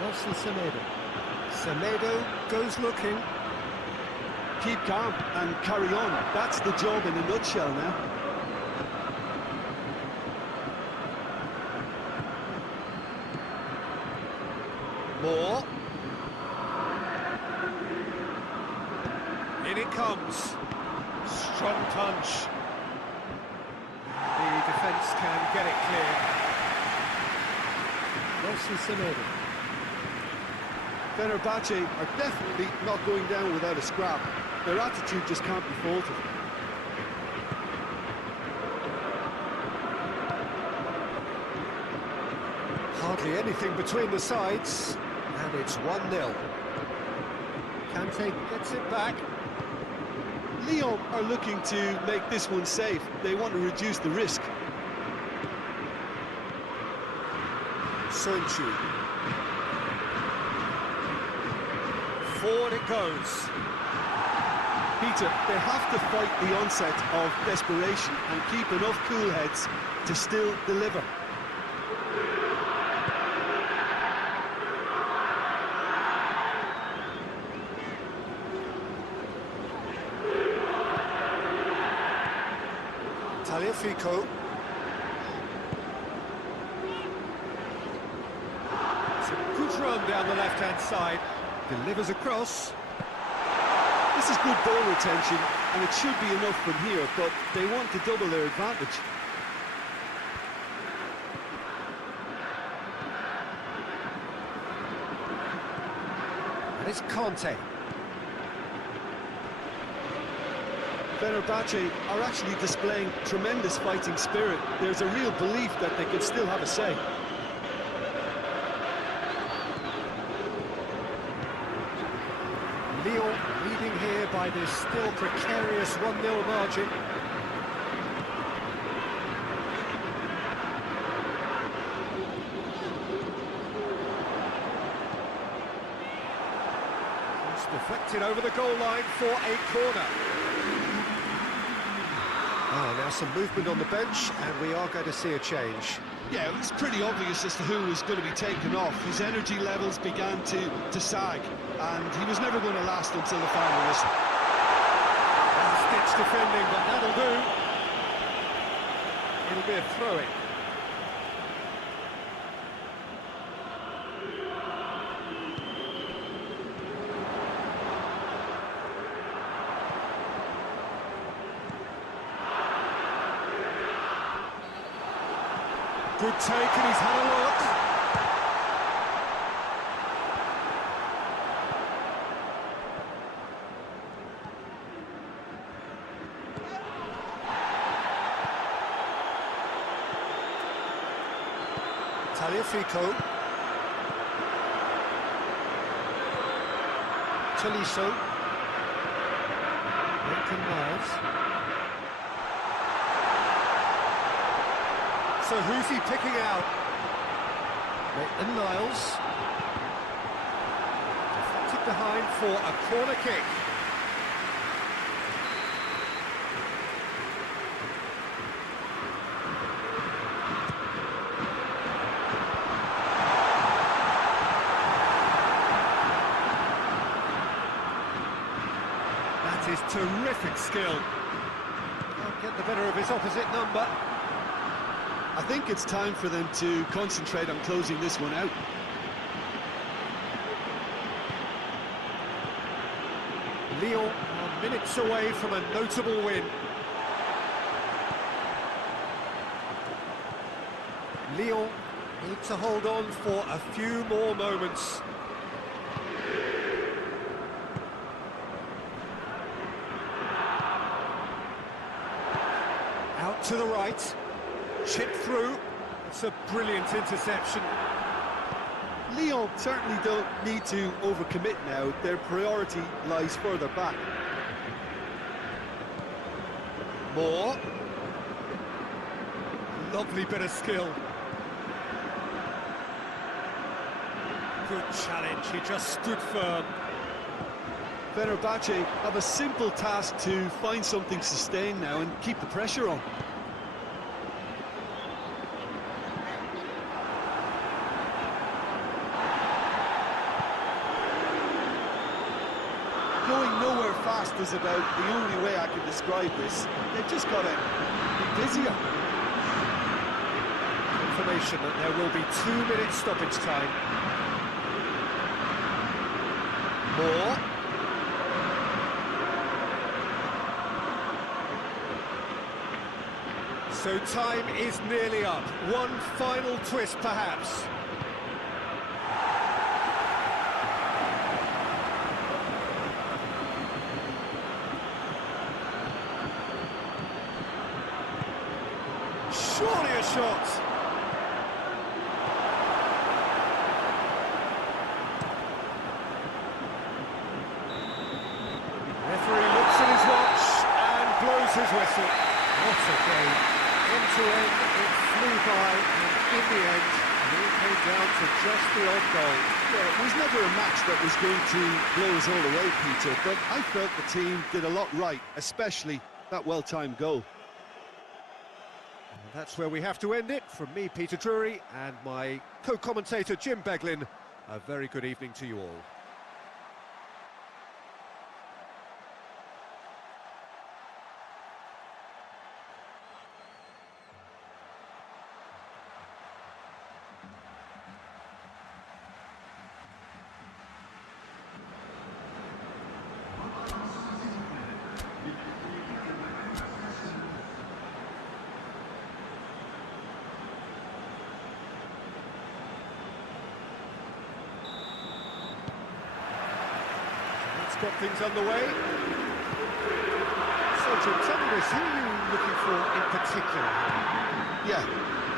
Nelson Semedo. Semedo goes looking. Keep calm and carry on. That's the job in a nutshell now. Moore. In it comes. Strong punch. The defence can get it clear. Nelson Semedo. Fenerbahce are definitely not going down without a scrap. Their attitude just can't be faulted. Hardly anything between the sides, and it's 1-0. Kante gets it back. Lyon are looking to make this one safe. They want to reduce the risk. Sunchu. Forward it goes. Peter, they have to fight the onset of desperation and keep enough cool heads to still deliver. Taliafico. It's a good run down the left-hand side. Delivers across. This is good ball retention, and it should be enough from here, but they want to double their advantage. And it's Conte. Fenerbahce are actually displaying tremendous fighting spirit. There's a real belief that they can still have a say. Lyon leading here by this still precarious 1-0 margin. deflected over the goal line for a corner. Now some movement on the bench, and we are going to see a change. Yeah, it was pretty obvious as to who was going to be taken off. His energy levels began to sag, and he was never going to last until the final whistle. Stitch defending, but that'll do. It'll be a throw-in. Good take, and he's had a look. Taliafico. Tolisso. Lincoln Miles. So who's he picking out? Maitland-Niles. Deflected behind for a corner kick. That is terrific skill. Can't get the better of his opposite number. I think it's time for them to concentrate on closing this one out. Lyon are minutes away from a notable win. Lyon need to hold on for a few more moments. Out to the right. Chip through. It's a brilliant interception. Lyon certainly don't need to overcommit now. Their priority lies further back. Moore. Lovely bit of skill. Good challenge, he just stood firm. Fenerbahce have a simple task to find something sustained now and keep the pressure on. Going nowhere fast is about the only way I can describe this. They've just got to be busier. Information that there will be 2 minutes stoppage time. Moore. So time is nearly up. One final twist, perhaps. Surely a shot. Referee looks at his watch and blows his whistle. What a game. End to end, it flew by, and in the end, it all came down to just the odd goal. Yeah, it was never a match that was going to blow us all away, Peter, but I felt the team did a lot right, especially that well-timed goal. And that's where we have to end it. From me, Peter Drury, and my co-commentator, Jim Beglin, a very good evening to you all. Got things underway. So, Jim, tell me this, who are you looking for in particular? Yeah,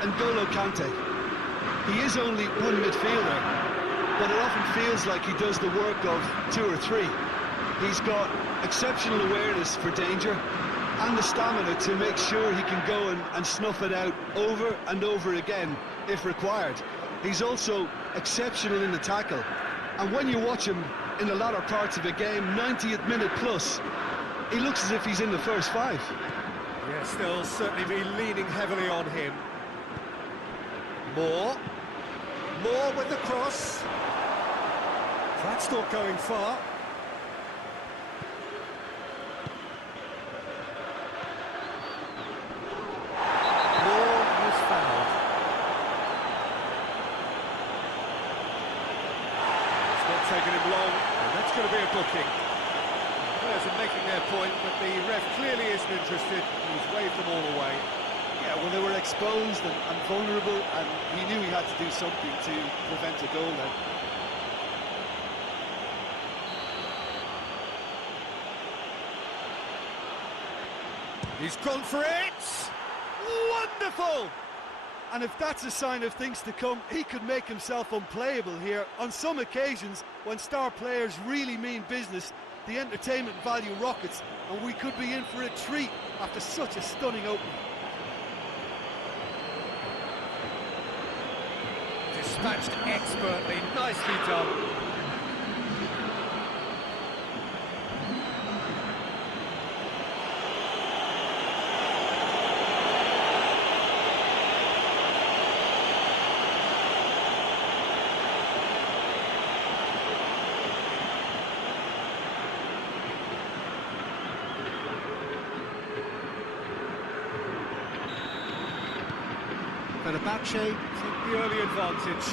N'Golo Kante. He is only one midfielder, but it often feels like he does the work of 2 or 3. He's got exceptional awareness for danger and the stamina to make sure he can go and snuff it out over and over again if required. He's also exceptional in the tackle. And when you watch him in the latter parts of a game, 90th minute plus, he looks as if he's in the first five. Yes, they'll certainly be leaning heavily on him. Moore with the cross. That's not going far. Moore was fouled. It's not taken him long, and that's going to be a booking. Players are making their point, but the ref clearly isn't interested. He's waved them all away. Yeah, well, they were exposed and vulnerable, and he knew he had to do something to prevent a goal then. He's gone for it! Wonderful! And if that's a sign of things to come, he could make himself unplayable here. On some occasions, when star players really mean business, the entertainment value rockets, and we could be in for a treat after such a stunning opening. Dispatched expertly, nicely done. Fenerbahce take the early advantage.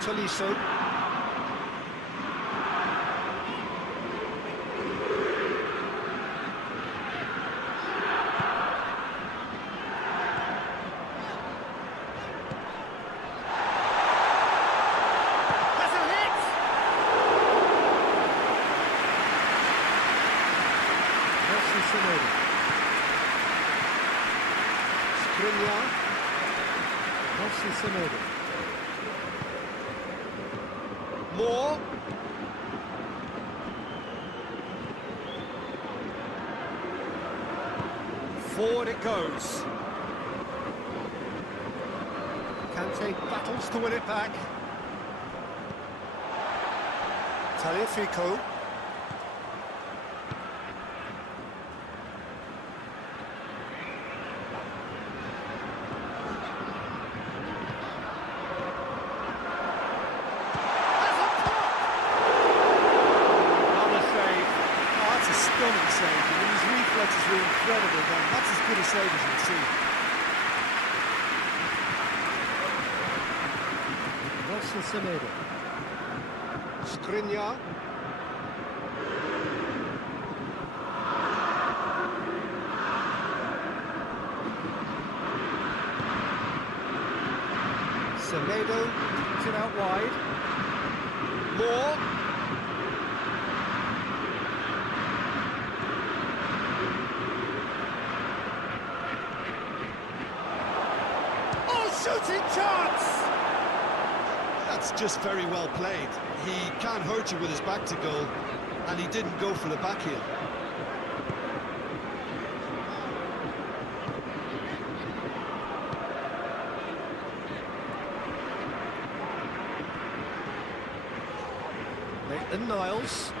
Tolisso. Has a hit! Skriniar. Semedo. Moore. Forward it goes. Kante battles to win it back. Tagliafico. Stunning save. I mean, his reflexes were incredible then. That's as good a save as you'll see. Nelson Semedo. Skriniar. Semedo kicks it out wide. Moore. Shooting chance! That's just very well played. He can't hurt you with his back to goal, and he didn't go for the back heel. Niles.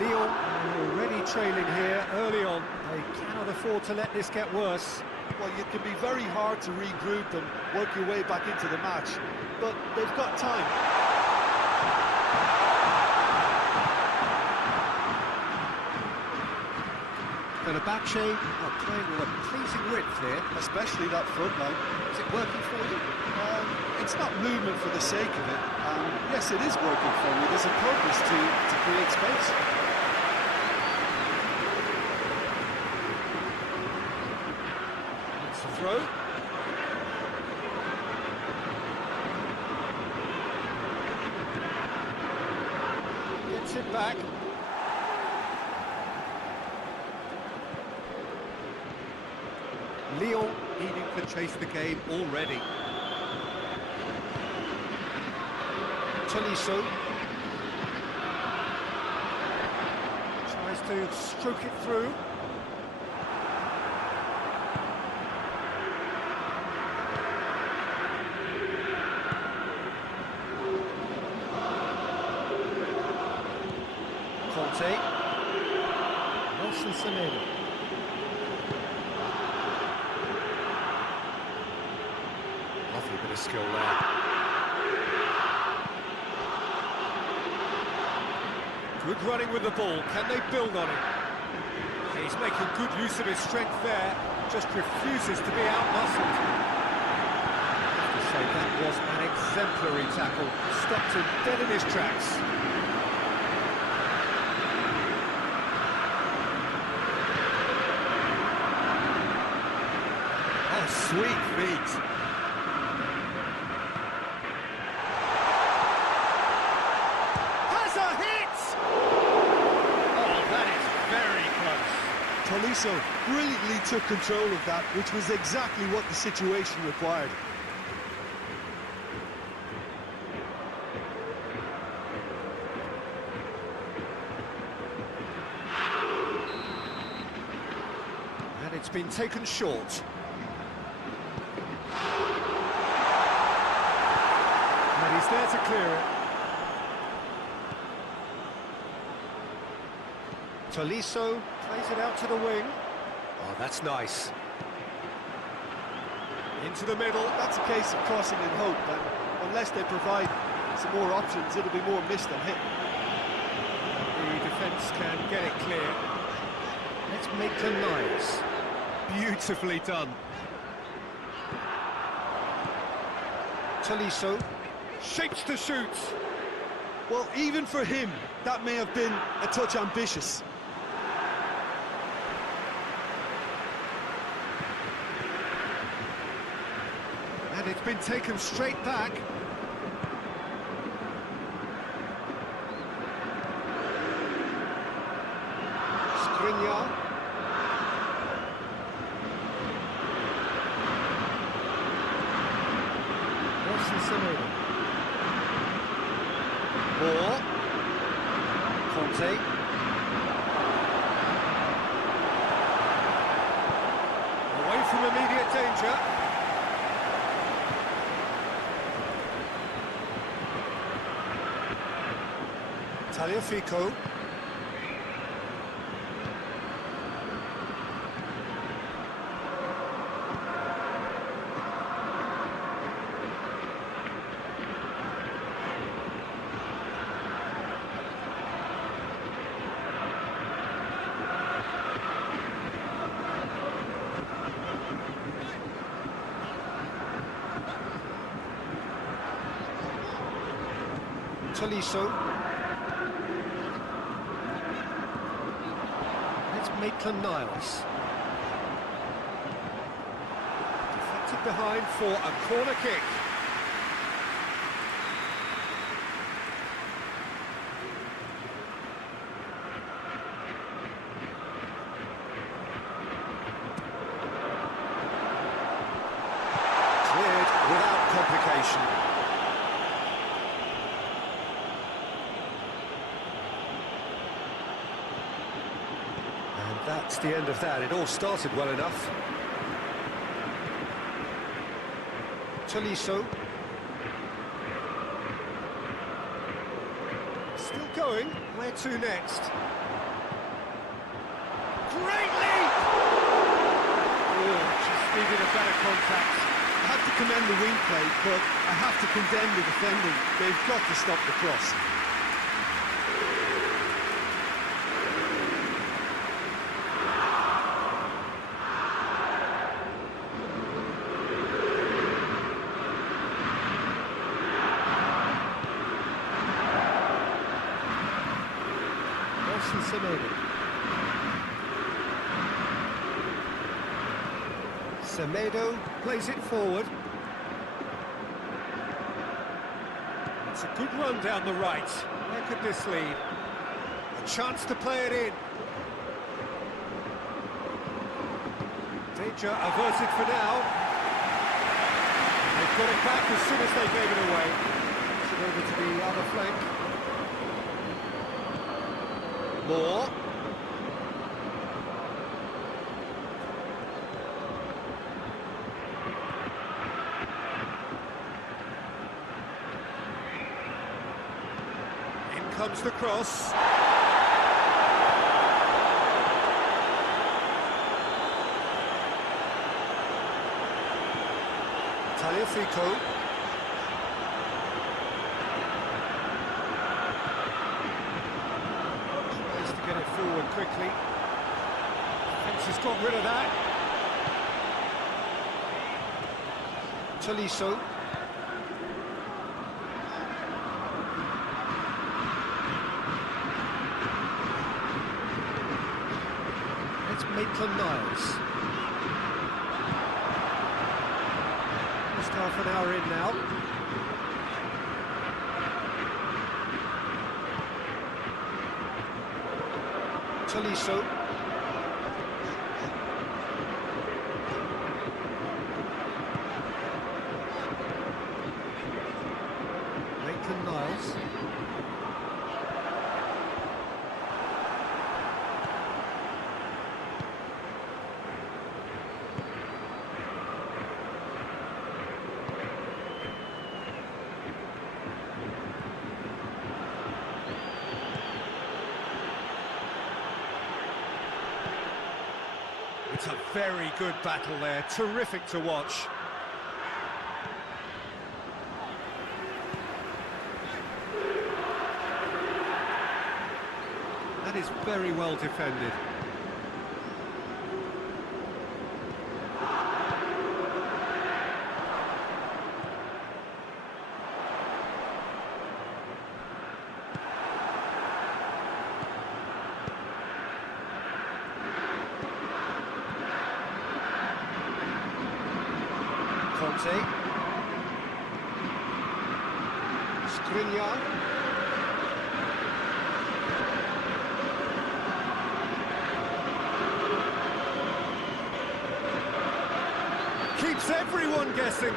Lyon are already trailing here early on. They cannot afford to let this get worse. Well, it can be very hard to regroup and work your way back into the match, but they've got time. Fenerbahce are playing with a pleasing width here, Especially that front line. Is it working for you? It's not movement for the sake of it. Yes, it is working for me. There's a purpose to create space. It's a throw. back. Lyon needing to chase the game already. Tolisso tries to stroke it through. Conte. Nelson Semedo. Lovely bit of skill there. Good running with the ball. Can they build on it? He's making good use of his strength there. Just refuses to be outmuscled. I have to say that was an exemplary tackle. Stopped him dead in his tracks. Oh, sweet feet. Tolisso brilliantly took control of that, which was exactly what the situation required. And it's been taken short. And he's there to clear it. Tolisso plays it out to the wing. Oh, that's nice. Into the middle. That's a case of crossing in hope, and unless they provide some more options, it'll be more missed than hit. The defence can get it clear. Let's make them nice. Beautifully done. Tolisso shapes to shoot. Well, even for him, that may have been a touch ambitious. And it's been taken straight back. Skriniar. Nelson Semedo. Moore. Conte. Away from immediate danger. Tagliafico. Tolisso. It's Maitland-Niles. Deflected behind for a corner kick. Cleared without complication. That's the end of that. It all started well enough. Tolisso. Still going. Where to next? Great leap! Oh, just needed a better contact. I have to commend the wing play, but I have to condemn the defending. They've got to stop the cross. Semedo plays it forward. It's a good run down the right. Where could this lead? chance to play it in. Danger averted for now. They've got it back as soon as they gave it away. Push it over to the other flank. Moore. In comes the cross. Tagliafico. Tries to get it forward quickly. Fence has got rid of that. Tolisso. It's Maitland-Niles. Half an hour in now. Tolisso. Maitland-Niles. It's a very good battle there, terrific to watch. That is very well defended. Skriniar. Keeps everyone guessing.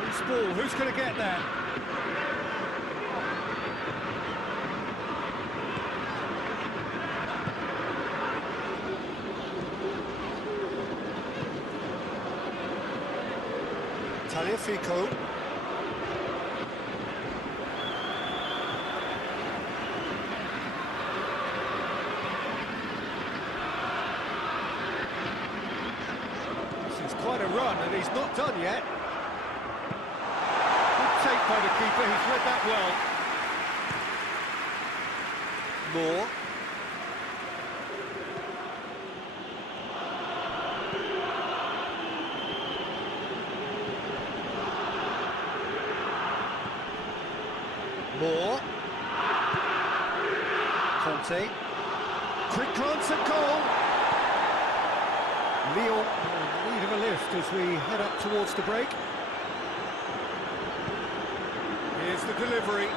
Loose ball, who's going to get that? Tagliafico. This is quite a run, and he's not done yet. Good take by the keeper, he's read that well. Moore. Moore. Conte. Quick glance at goal. Lyon need of a lift as we head up towards the break. Here's the delivery.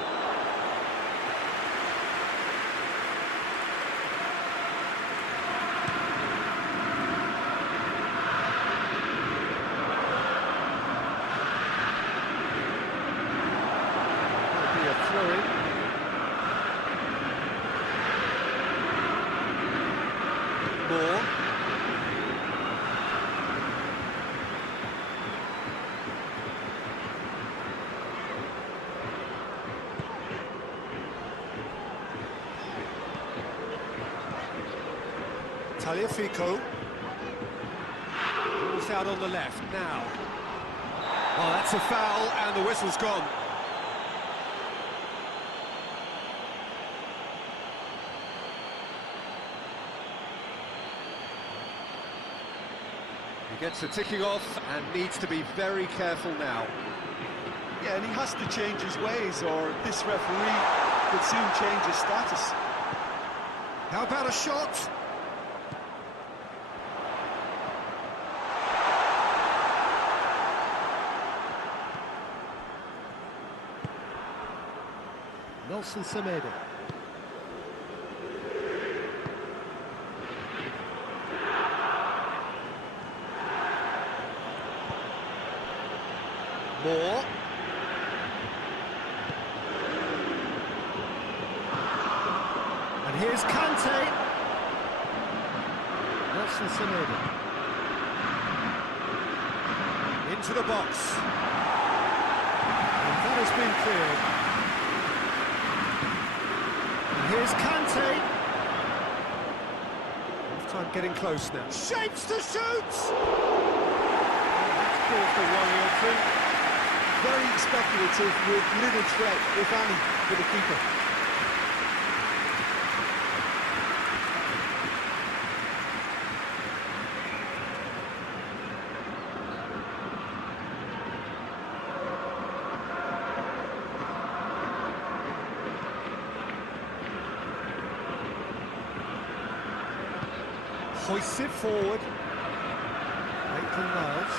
Moore. Tagliafico. Ball's out on the left now. Oh, that's a foul, and the whistle's gone. He gets the ticking off and needs to be very careful now. Yeah, and he has to change his ways, or this referee could soon change his status. How about a shot? Nelson Semedo. Moore. And here's Kante. Nelson Semedo. Into the box. And that has been cleared. And here's Kante. Half-time getting close now. Shapes to shoot! That's called for 1-0 2. Very speculative with little threat, if any, for the keeper. Hoists it forward. Maitland-Niles.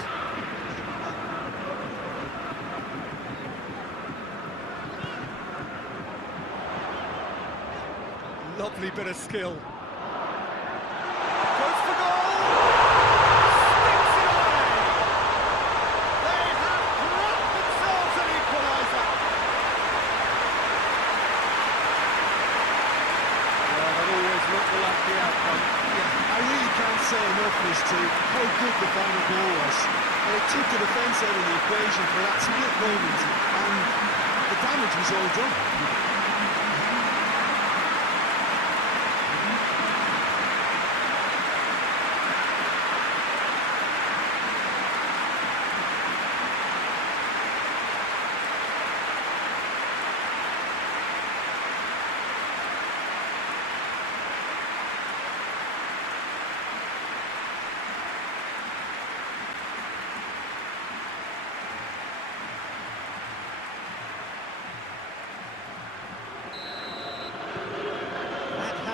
Lovely bit of skill. Goes for goal! Sticks it away! They have grabbed themselves an equaliser! Well, they've always looked like the outcome. I really can't say enough as to how good the final goal was. And it took the defence out of the equation for that split moment, and the damage was all done.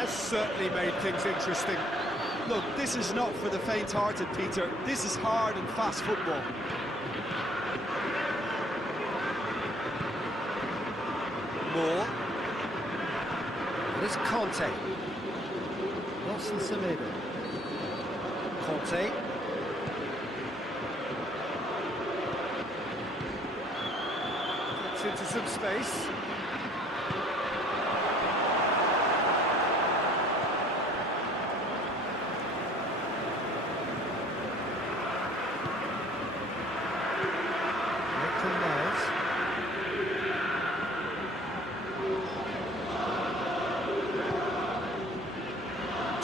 Certainly made things interesting. Look, this is not for the faint-hearted, Peter. This is hard and fast football. Moore. There's Kante. Nelson Semedo. Kante. Gets into some space.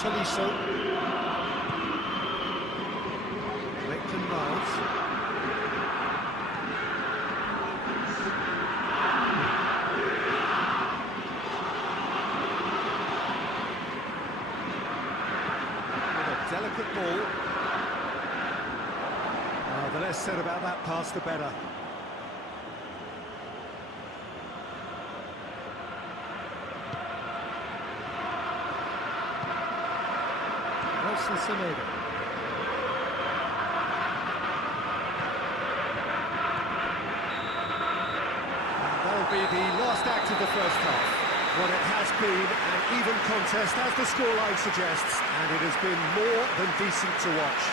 Tolisso. Maitland-Niles. With a delicate ball. The less said about that pass, the better. Nelson Semedo. That'll be the last act of the first half. What it has been an even contest, as the scoreline suggests, and it has been more than decent to watch.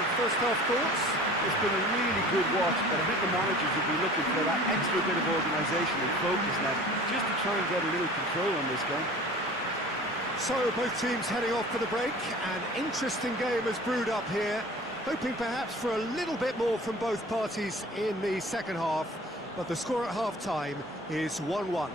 Some first half thoughts? It's been a really good watch, but I think the managers will be looking for that extra bit of organisation and focus now, just to try and get a little control on this game. So both teams heading off for the break. An interesting game has brewed up here, hoping perhaps for a little bit more from both parties in the second half, but the score at half-time is 1-1.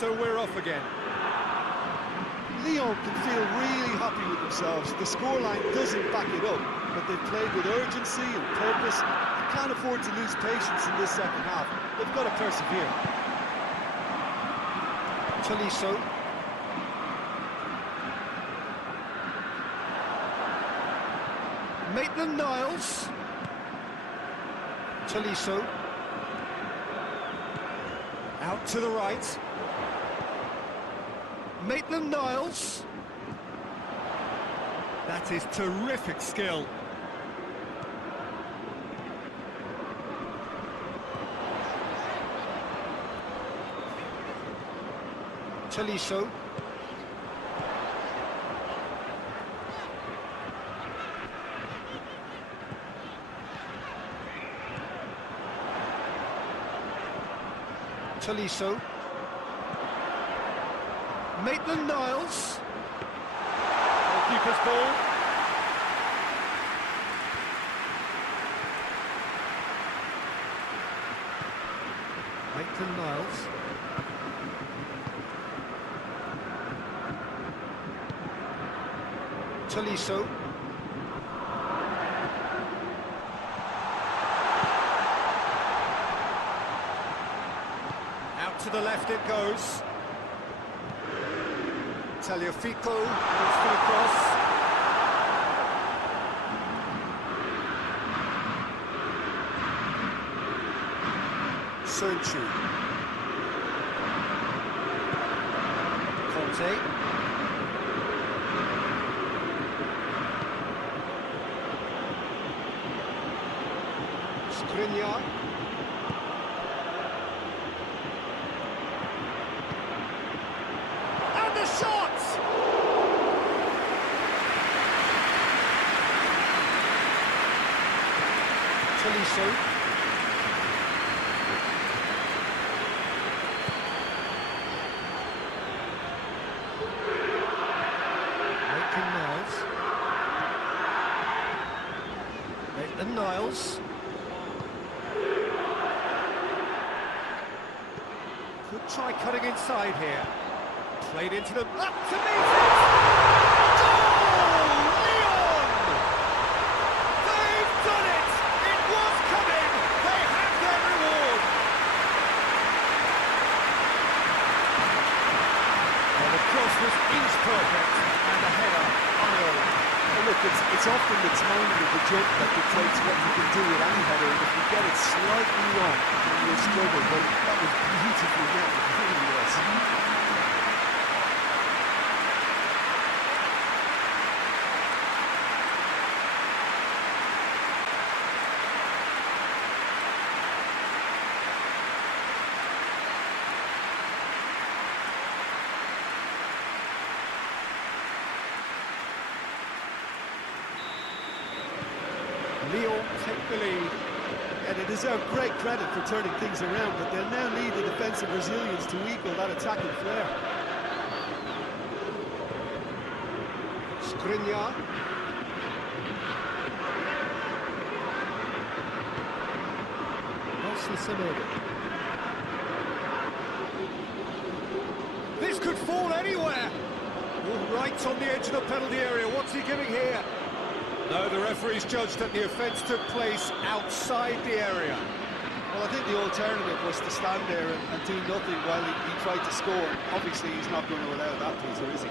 so we're off again. Lyon can feel really happy with themselves. The scoreline doesn't back it up, but they've played with urgency and purpose. They can't afford to lose patience in this second half. They've got to persevere. Tolisso. Maitland-Niles. Tolisso. Out to the right. Maitland-Niles. That is terrific skill. Tolisso. Tolisso. Maitland-Niles. Goalkeeper's ball. Maitland-Niles. Tolisso. Out to the left it goes. Tagliafico goes for the cross. Sonchu. Conte. Skriniar. And the shot! Tolisso. Maitland-Niles. Maitland-Niles. Could try cutting inside here. Played into them. Up to meet it! Goal! Lyon! They've done it! It was coming! They have their reward! Well, the cross was inch perfect, and the header unearned. Well, look, it's often the timing of the jump that dictates what you can do with any header, and if you get it slightly wrong, then you'll struggle, but that was beautifully met, it really was. Lyon take the lead. And they deserve great credit for turning things around, but they'll now need the defensive resilience to equal that attacking flair. Skriniar. Nelson Semedo. This could fall anywhere. Oh, right on the edge of the penalty area. What's he giving here? No, the referee's judged that the offence took place outside the area. Well, I think the alternative was to stand there and do nothing while he tried to score. Obviously, he's not going to allow that, Peter, is he?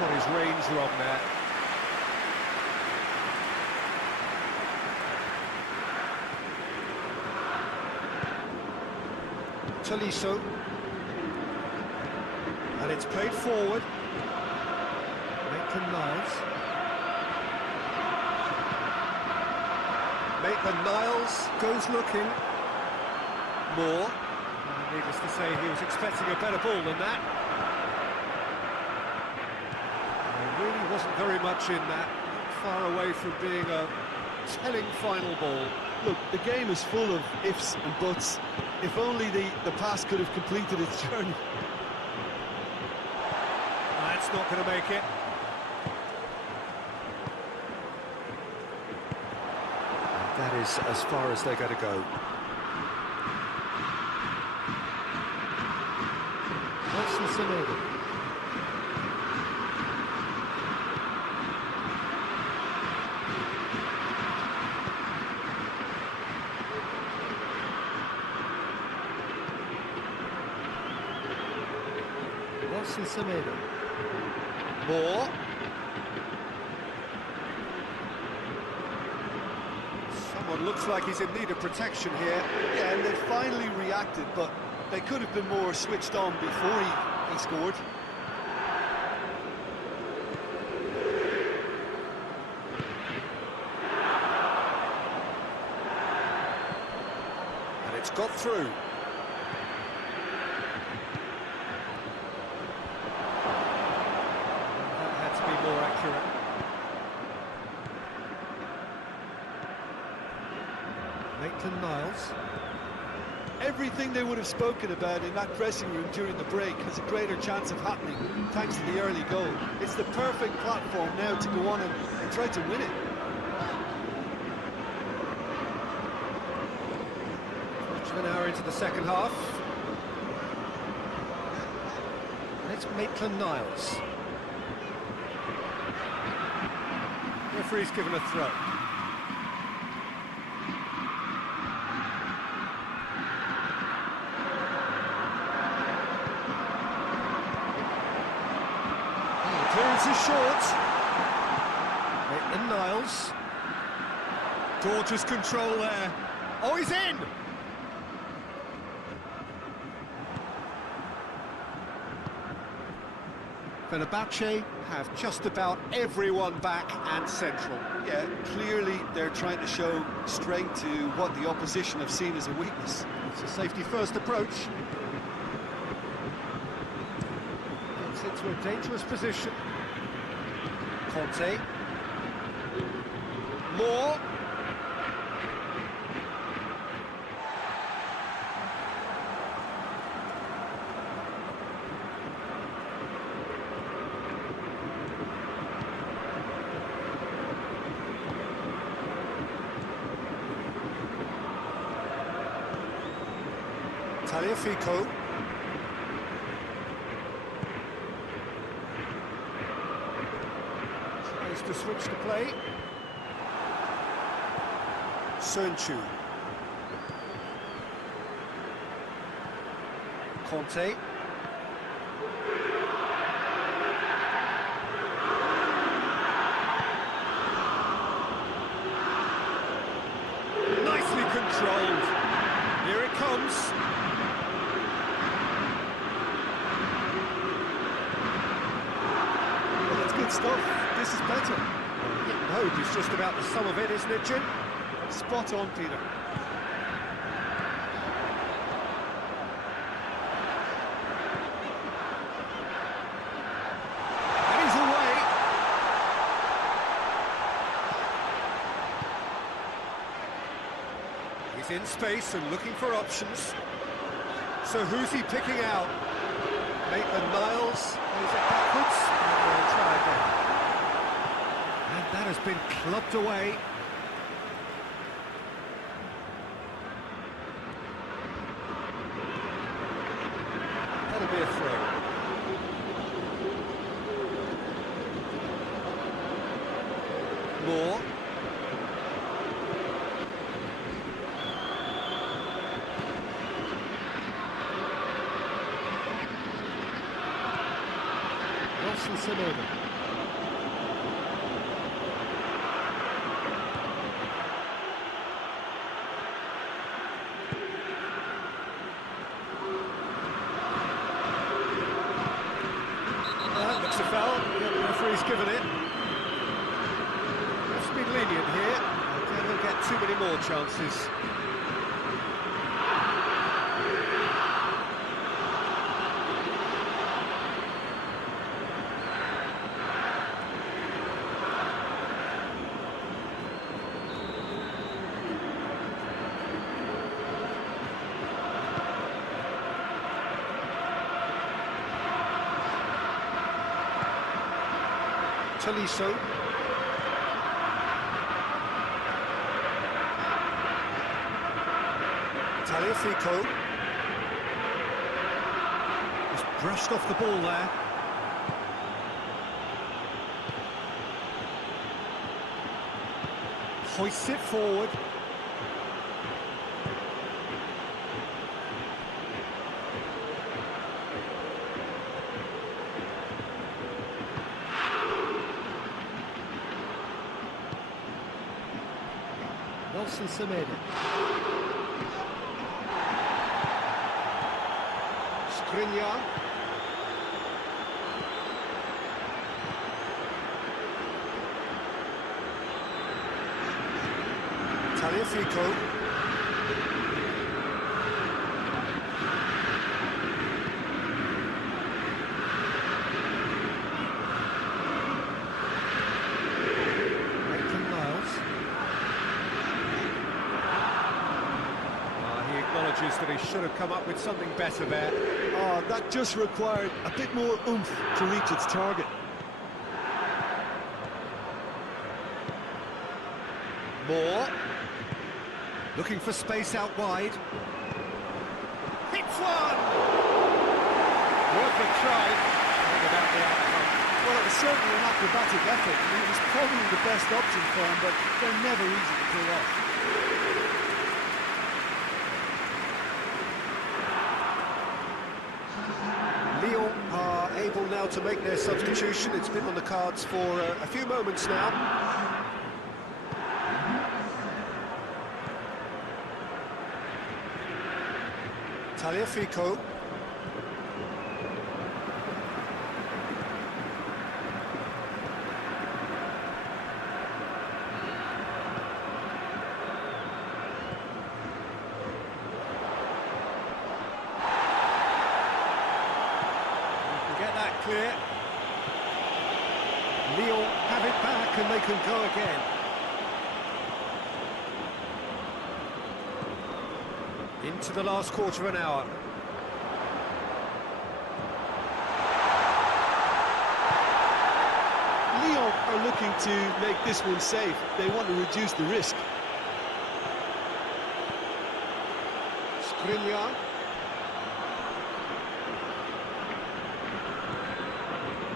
Got his range wrong there. Tolisso. And it's played forward. Maitland-Niles. Maitland-Niles goes looking. Moore. Needless to say, he was expecting a better ball than that. There really wasn't very much in that. Far away from being a telling final ball. Look, the game is full of ifs and buts. If only the pass could have completed its journey. That's not going to make it. That is as far as they're going to go. Watson Semedo. Watson Semedo. Moore. Someone looks like he's in need of protection here. Yeah, and they finally reacted, but they could have been more switched on before he scored. And it's got through. That had to be more accurate. Maitland-Niles. Everything they would have spoken about in that dressing room during the break has a greater chance of happening thanks to the early goal. It's the perfect platform now to go on and try to win it. Much of an hour into the second half. And it's Maitland-Niles. Referee's given a throw. Clearance is short. Maitland-Niles. Gorgeous control there. Oh, he's in! Fenerbahce have just about everyone back and central. Yeah, clearly they're trying to show strength to what the opposition have seen as a weakness. It's a safety-first approach. Gets into a dangerous position. Conte. Moore. Tagliafico. Tries to switch the play. Sönchu. Conte. Nicely controlled. Here it comes. Good stuff. This is better. Hope is just about the sum of it, isn't it, Jim? Spot on, Peter. And he's away. He's in space and looking for options. So who's he picking out? Maitland-Niles. Is it backwards? And try again. And that has been clubbed away. That'll be a throw. Moore. Watson Semedo. That looks a foul. The referee's given it. It's been lenient here. I think he'll get too many more chances. Tolisso. Tagliafico. Just brushed off the ball there. Hoists it forward. Nelson Semedo. Skriniar. Tagliafico. That he should have come up with something better there. Oh, that just required a bit more oomph to reach its target. Moore. Looking for space out wide. Hits one! Worth a try. Think about the outcome. Well, it was certainly an acrobatic effort. I mean, it was probably the best option for him, but they're never easy to pull off. Lyon are able now to make their substitution. It's been on the cards for a few moments now. Tagliafico. Clear. Lyon have it back and they can go again. Into the last quarter of an hour. Lyon are looking to make this one safe. They want to reduce the risk. Skriniar.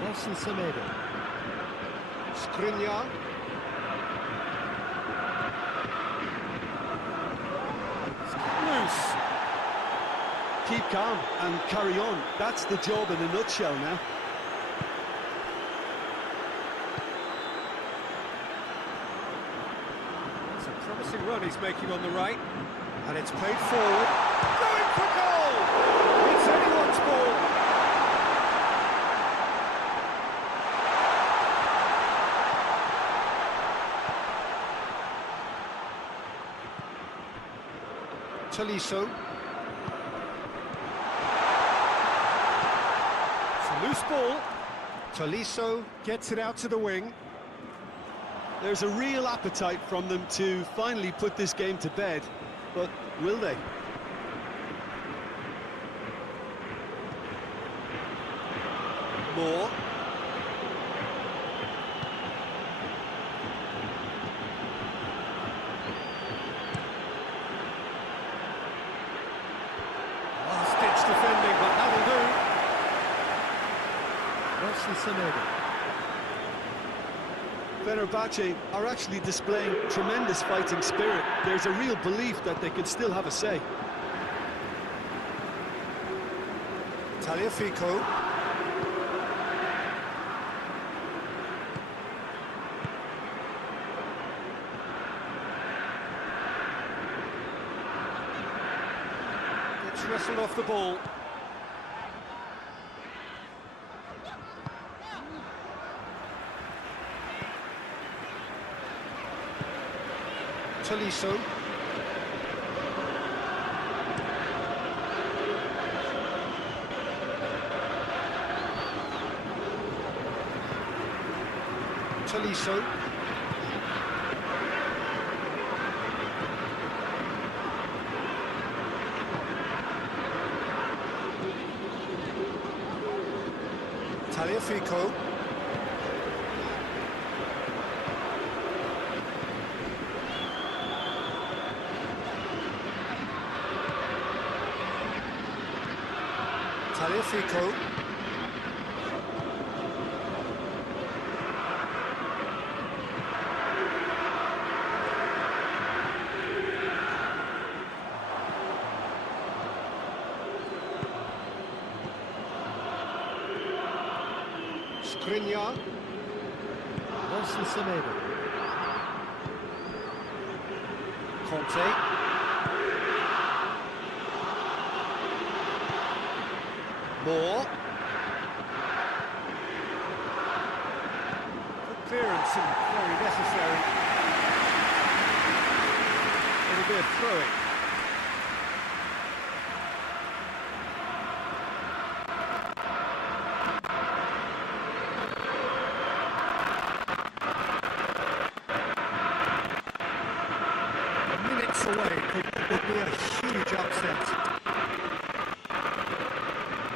Nelson Semedo. Skriniar. Loose. Keep calm and carry on. That's the job in a nutshell now. It's a promising run he's making on the right. And it's played forward. Going for goal! It's anyone's ball. Tolisso. It's a loose ball. Tolisso gets it out to the wing. There's a real appetite from them to finally put this game to bed, but will they? Moore. Defending, but that'll do. Nelson Semedo. Fenerbahce are actually displaying tremendous fighting spirit. There's a real belief that they can still have a say. Tagliafico. Wrestled off the ball. Tolisso. Tolisso. Tagliafico. Tagliafico. Skriniar. Nelson Semedo. Conte. Moore. Good clearance and very necessary. It'll be a throw-in. Minutes away could be a huge upset.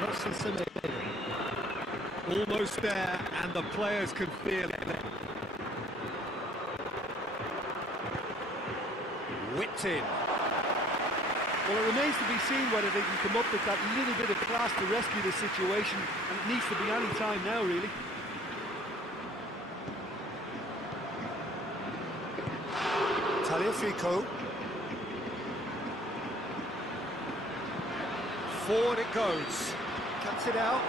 Nelson Semedo. Almost there, and the players can feel it. Whipped in. Well, it remains to be seen whether they can come up with that little bit of class to rescue the situation, and it needs to be any time now, really. Tagliafico. Forward it goes. Cuts it out.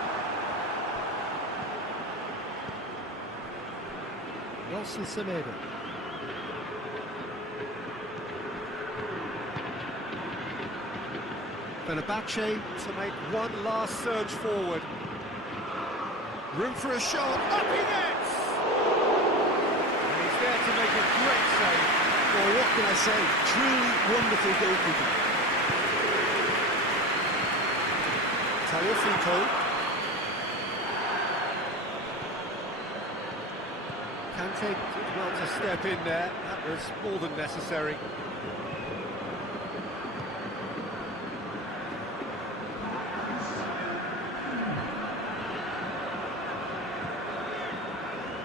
Nelson Semedo. Fenerbahce to make one last surge forward. Room for a shot. Up he gets! And he's there to make a great save. Well, what can I say? Truly wonderful goalkeeping. Tagliafico. Kante did well to step in there. That was more than necessary.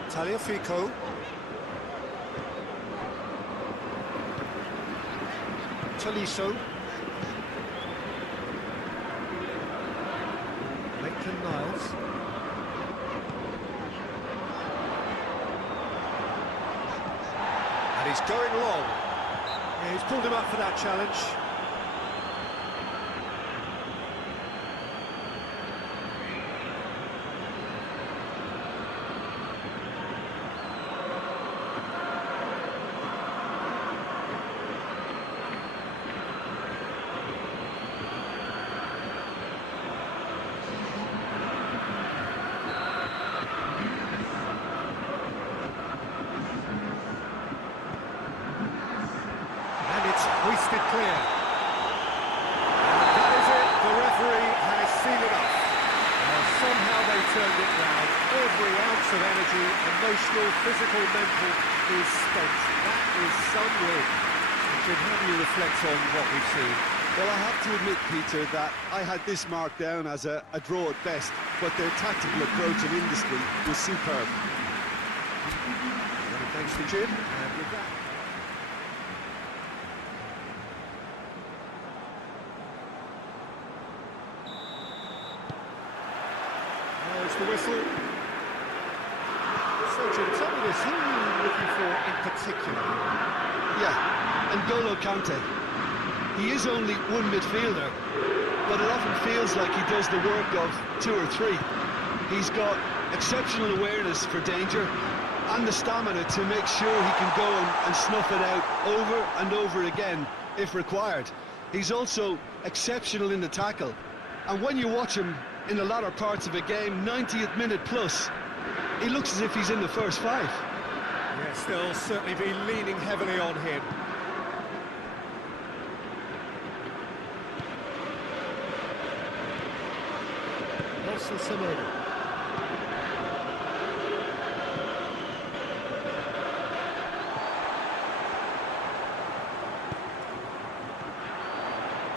Tagliafico. Tolisso. Niles. And he's going long. Yeah, he's pulled him up for that challenge. Hoisted clear. And that is it. The referee has sealed it up. Somehow they turned it round. Every ounce of energy, emotional, physical, mental, is spent. That is some win. How do you reflect on what we've seen? Well, I have to admit, Peter, that I had this marked down as a draw at best, but their tactical approach and industry was superb. Thanks to Jim. And with that, there's the whistle. So, Jim, tell me this, who are you looking for in particular? Yeah, N'Golo Kante. He is only one midfielder, but it often feels like he does the work of two or three. He's got exceptional awareness for danger and the stamina to make sure he can go and snuff it out over and over again if required. He's also exceptional in the tackle, and when you watch him in the latter parts of a game, 90th minute plus, he looks as if he's in the first five. Yes, they'll certainly be leaning heavily on him. Nelson Semedo.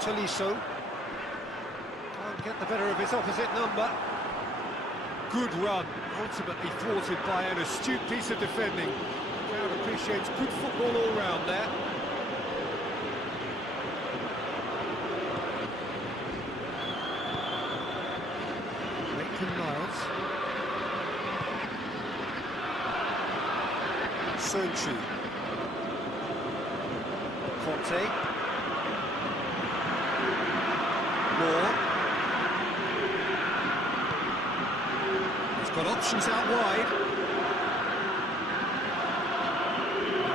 Tolisso. Can't get the better of his opposite number. Good run, ultimately thwarted by an astute piece of defending. The crowd appreciates good football all round there. Sönchu. Conte. Moore. He's got options out wide.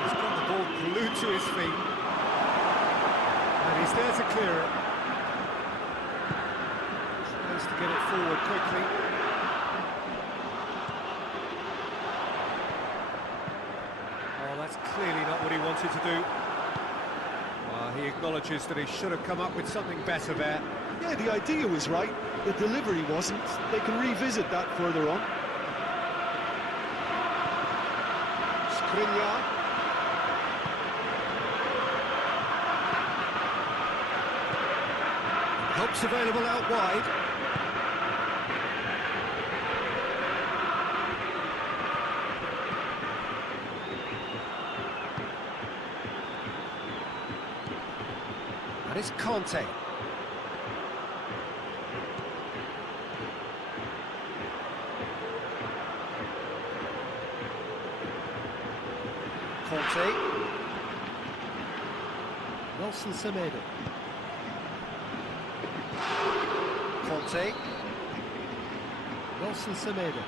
He's got the ball glued to his feet. And he's there to clear it. Tries to get it forward quickly. Oh, that's clearly not what he wanted to do. He acknowledges that he should have come up with something better there. Yeah, the idea was right, the delivery wasn't. They can revisit that further on. Skriniar. Help's available out wide. And it's Conte. Conte. Nelson Semedo. Conte. Nelson Semedo.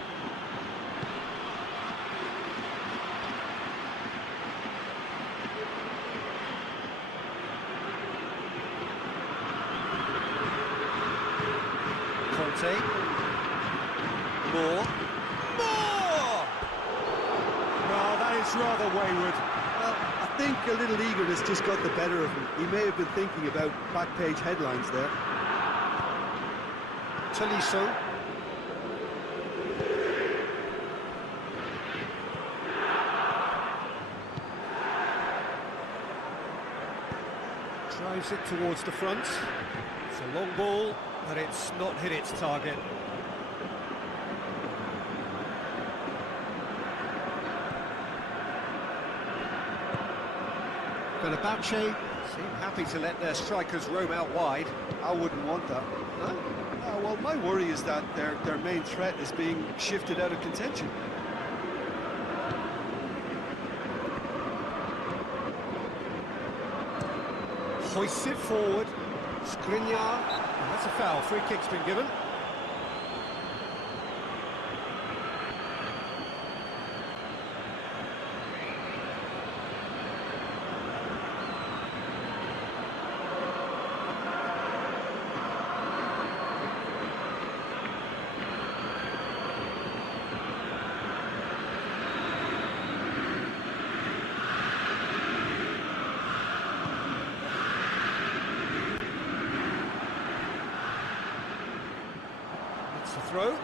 Conte. Moore. Moore! No, that is rather wayward. Well, I think a little eagerness just got the better of him. He may have been thinking about back-page headlines there. Tolisso. Drives it towards the front. It's a long ball, but it's not hit its target. Fenerbahce seem happy to let their strikers roam out wide. I wouldn't want that. No? Well, my worry is that their main threat is being shifted out of contention. Hoists it forward. Skriniar. And that's a foul. Free kick's been given. It's a throw.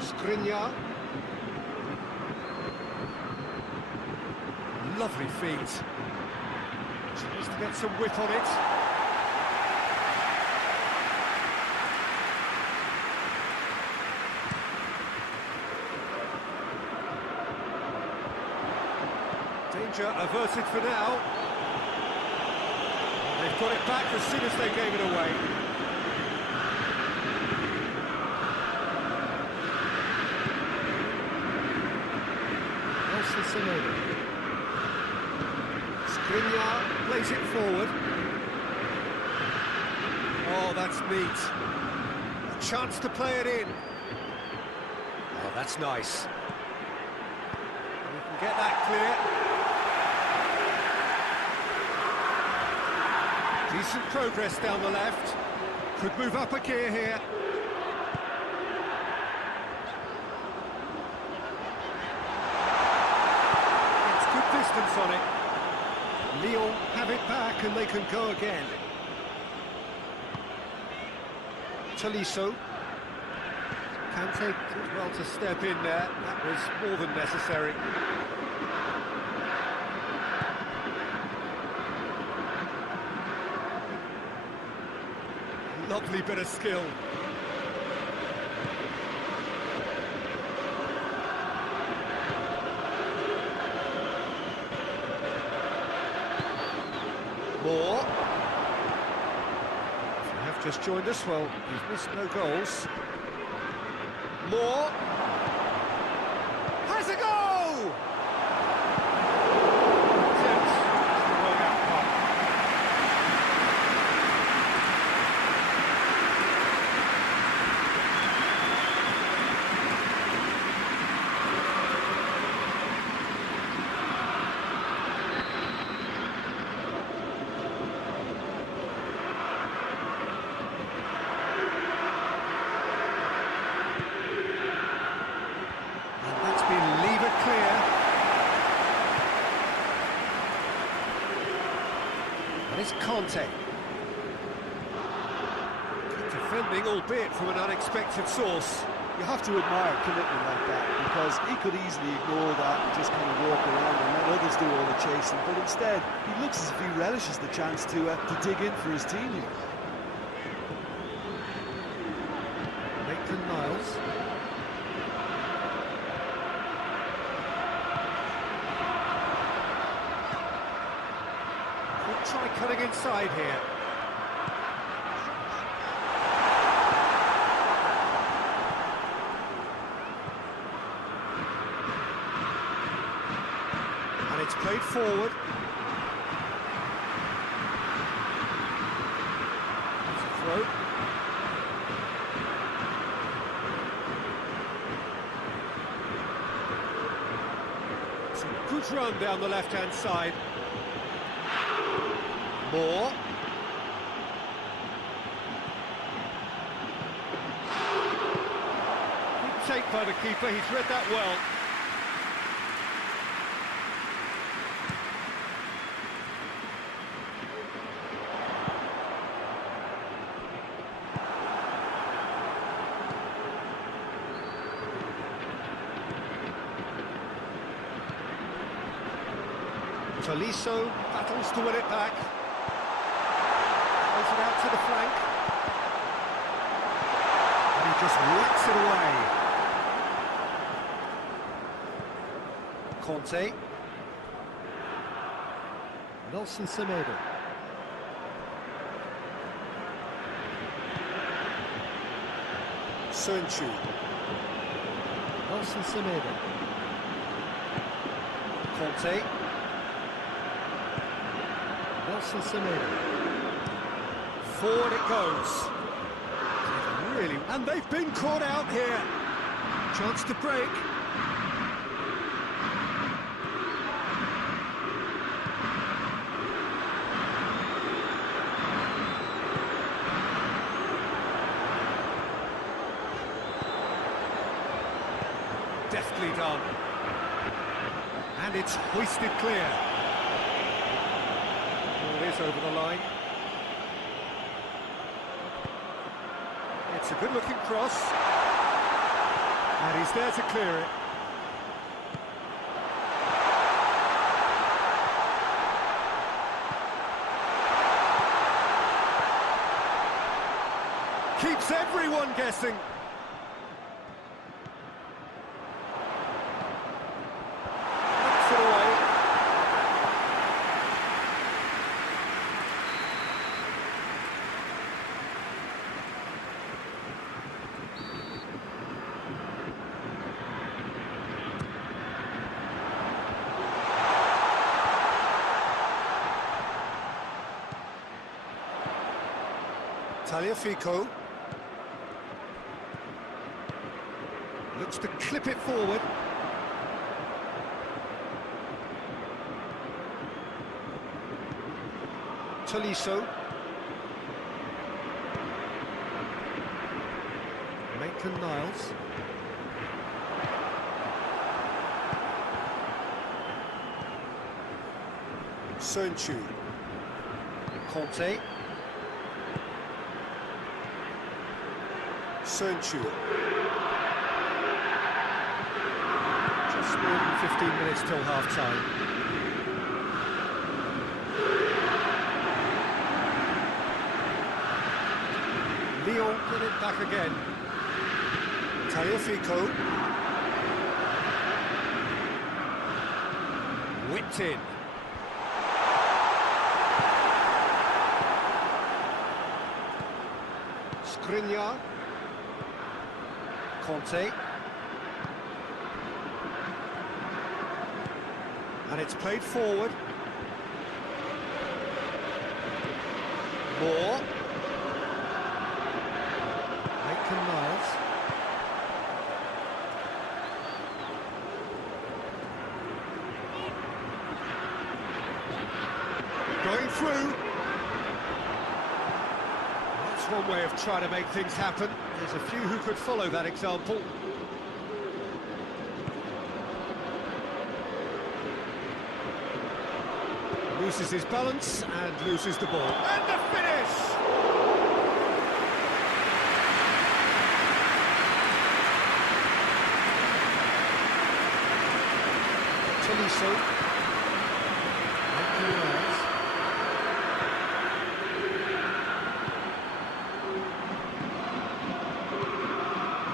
Skriniar. Lovely feet. Tries to get some whip on it. Danger averted for now. They've got it back as soon as they gave it away. Nelson Semedo. Skriniar plays it forward. Oh, that's neat. A chance to play it in. Oh, that's nice. We can get that clear. Decent progress down the left. Could move up a gear here. It's good distance on it. Lyon have it back and they can go again. Tolisso. Kante did well to step in there. That was more than necessary. Lovely bit of skill. Moore. They have just joined us. Well, he's missed no goals. Moore has a goal! Tips. Well out puck. It's Conte. Good defending, albeit from an unexpected source. You have to admire commitment like that, because he could easily ignore that and just kind of walk around and let others do all the chasing, but instead he looks as if he relishes the chance to dig in for his team here. Maitland-Niles. Try cutting inside here. And it's played forward. That's a throw. It's a good run down the left-hand side. Moore. Good take by the keeper, he's read that well. Tolisso battles to win it back. Throws it out to the flank. And he just whacks it away. Conte. Nelson Semedo. Sönchu. Nelson Semedo. Conte. Nelson Semedo. Forward it goes. Really, and they've been caught out here. Chance to break. Deftly done. And it's hoisted clear. Ball is over the line. It's a good-looking cross. And he's there to clear it. Keeps everyone guessing. Knocks it away. Tagliafico looks to clip it forward. Tolisso. Maitland-Niles. Sönchu. Conte. Sönchu. Just more than 15 minutes till half-time. Lyon get it back again. Tagliafico. Whipped in. Skriniar. Conte. And it's played forward. Moore. Maitland-Niles. Going through. That's one way of trying to make things happen. There's a few who could follow that example. Loses his balance and loses the ball. And the finish! Tolisso.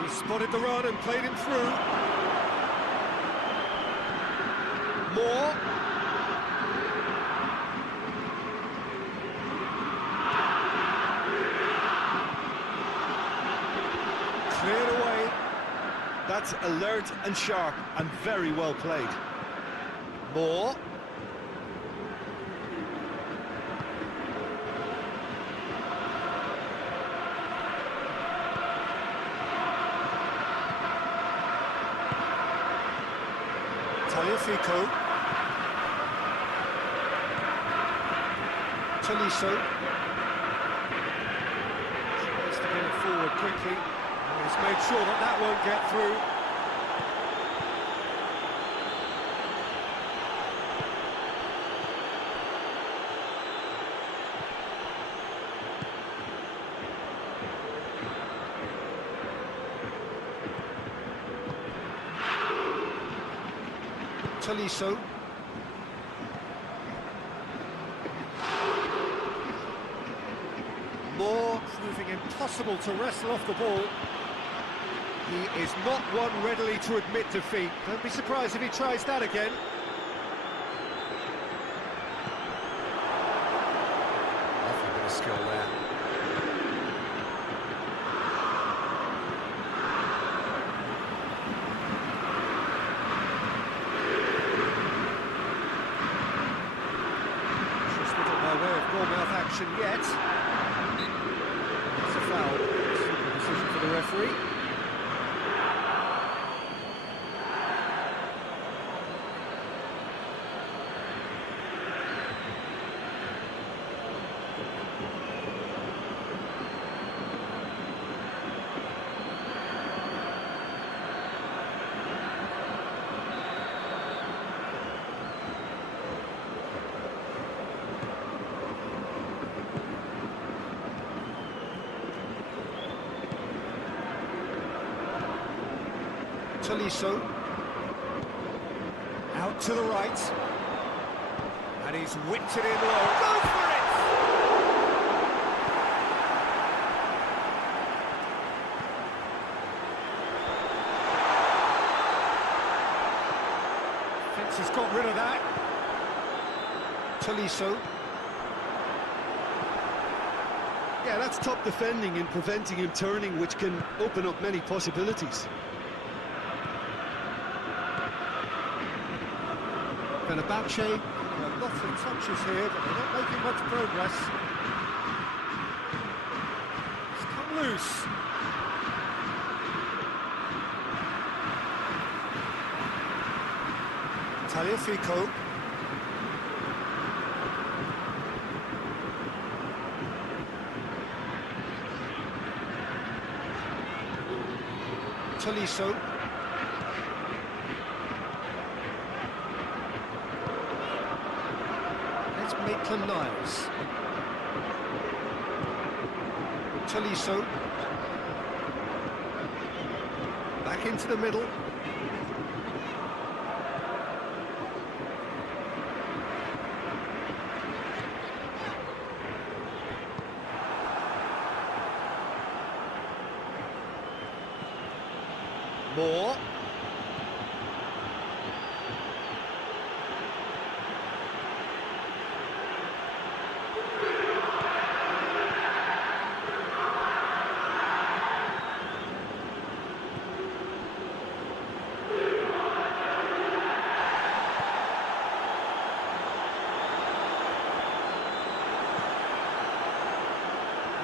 He spotted the run and played him through. Moore. Cleared away. That's alert and sharp and very well played. Moore. Tagliafico. Tolisso. Tries to get it forward quickly. And he's made sure that that won't get through. Tolisso. Moore proving impossible to wrestle off the ball. He is not one readily to admit defeat. Don't be surprised if he tries that again. Lovely bit of skill there. Action yet. It's a foul. Super decision for the referee. Tolisso, out to the right, and he's whipped it in low. Go for it! Fence has got rid of that. Tolisso. Yeah, that's top defending and preventing him turning, which can open up many possibilities. Fenerbahce, a lot of touches here, but they're not making much progress. It's come loose. Tagliafico. Tolisso. Maitland-Niles. Tolisso. Back into the middle. Moore.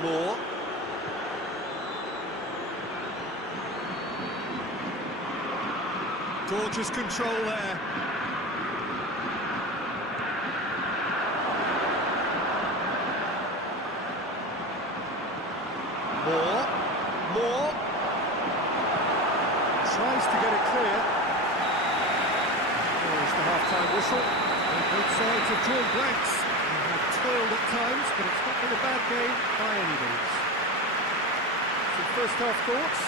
Moore. Gorgeous control there. Moore. Tries to get it clear. There's the half-time whistle. And both sides have drawn blanks. They have toiled at times, but it's not been a bad game by any means. Some first-half thoughts?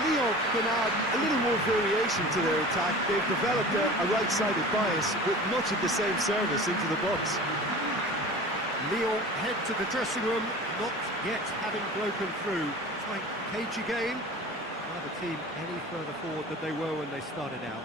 Lyon can add a little more variation to their attack. They've developed a right-sided bias with much of the same service into the box. Lyon head to the dressing room, not yet having broken through. Tight, cagey game. Are the team any further forward than they were when they started out?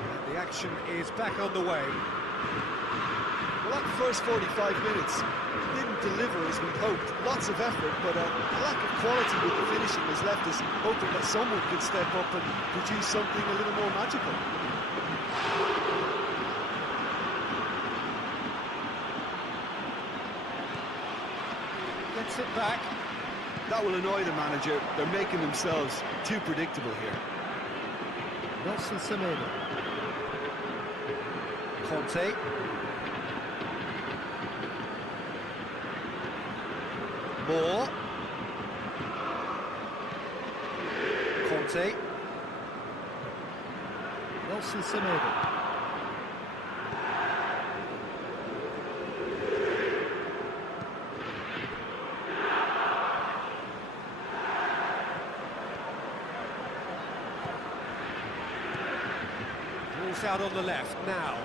And the action is back on the way. Well, that first 45 minutes didn't deliver as we'd hoped. Lots of effort, but a lack of quality with the finishing has left us hoping that someone could step up and produce something a little more magical. Gets it back. That will annoy the manager. They're making themselves too predictable here. Nelson Semedo. Conte. Moore. Conte. Nelson Semedo. Ball's out on the left now.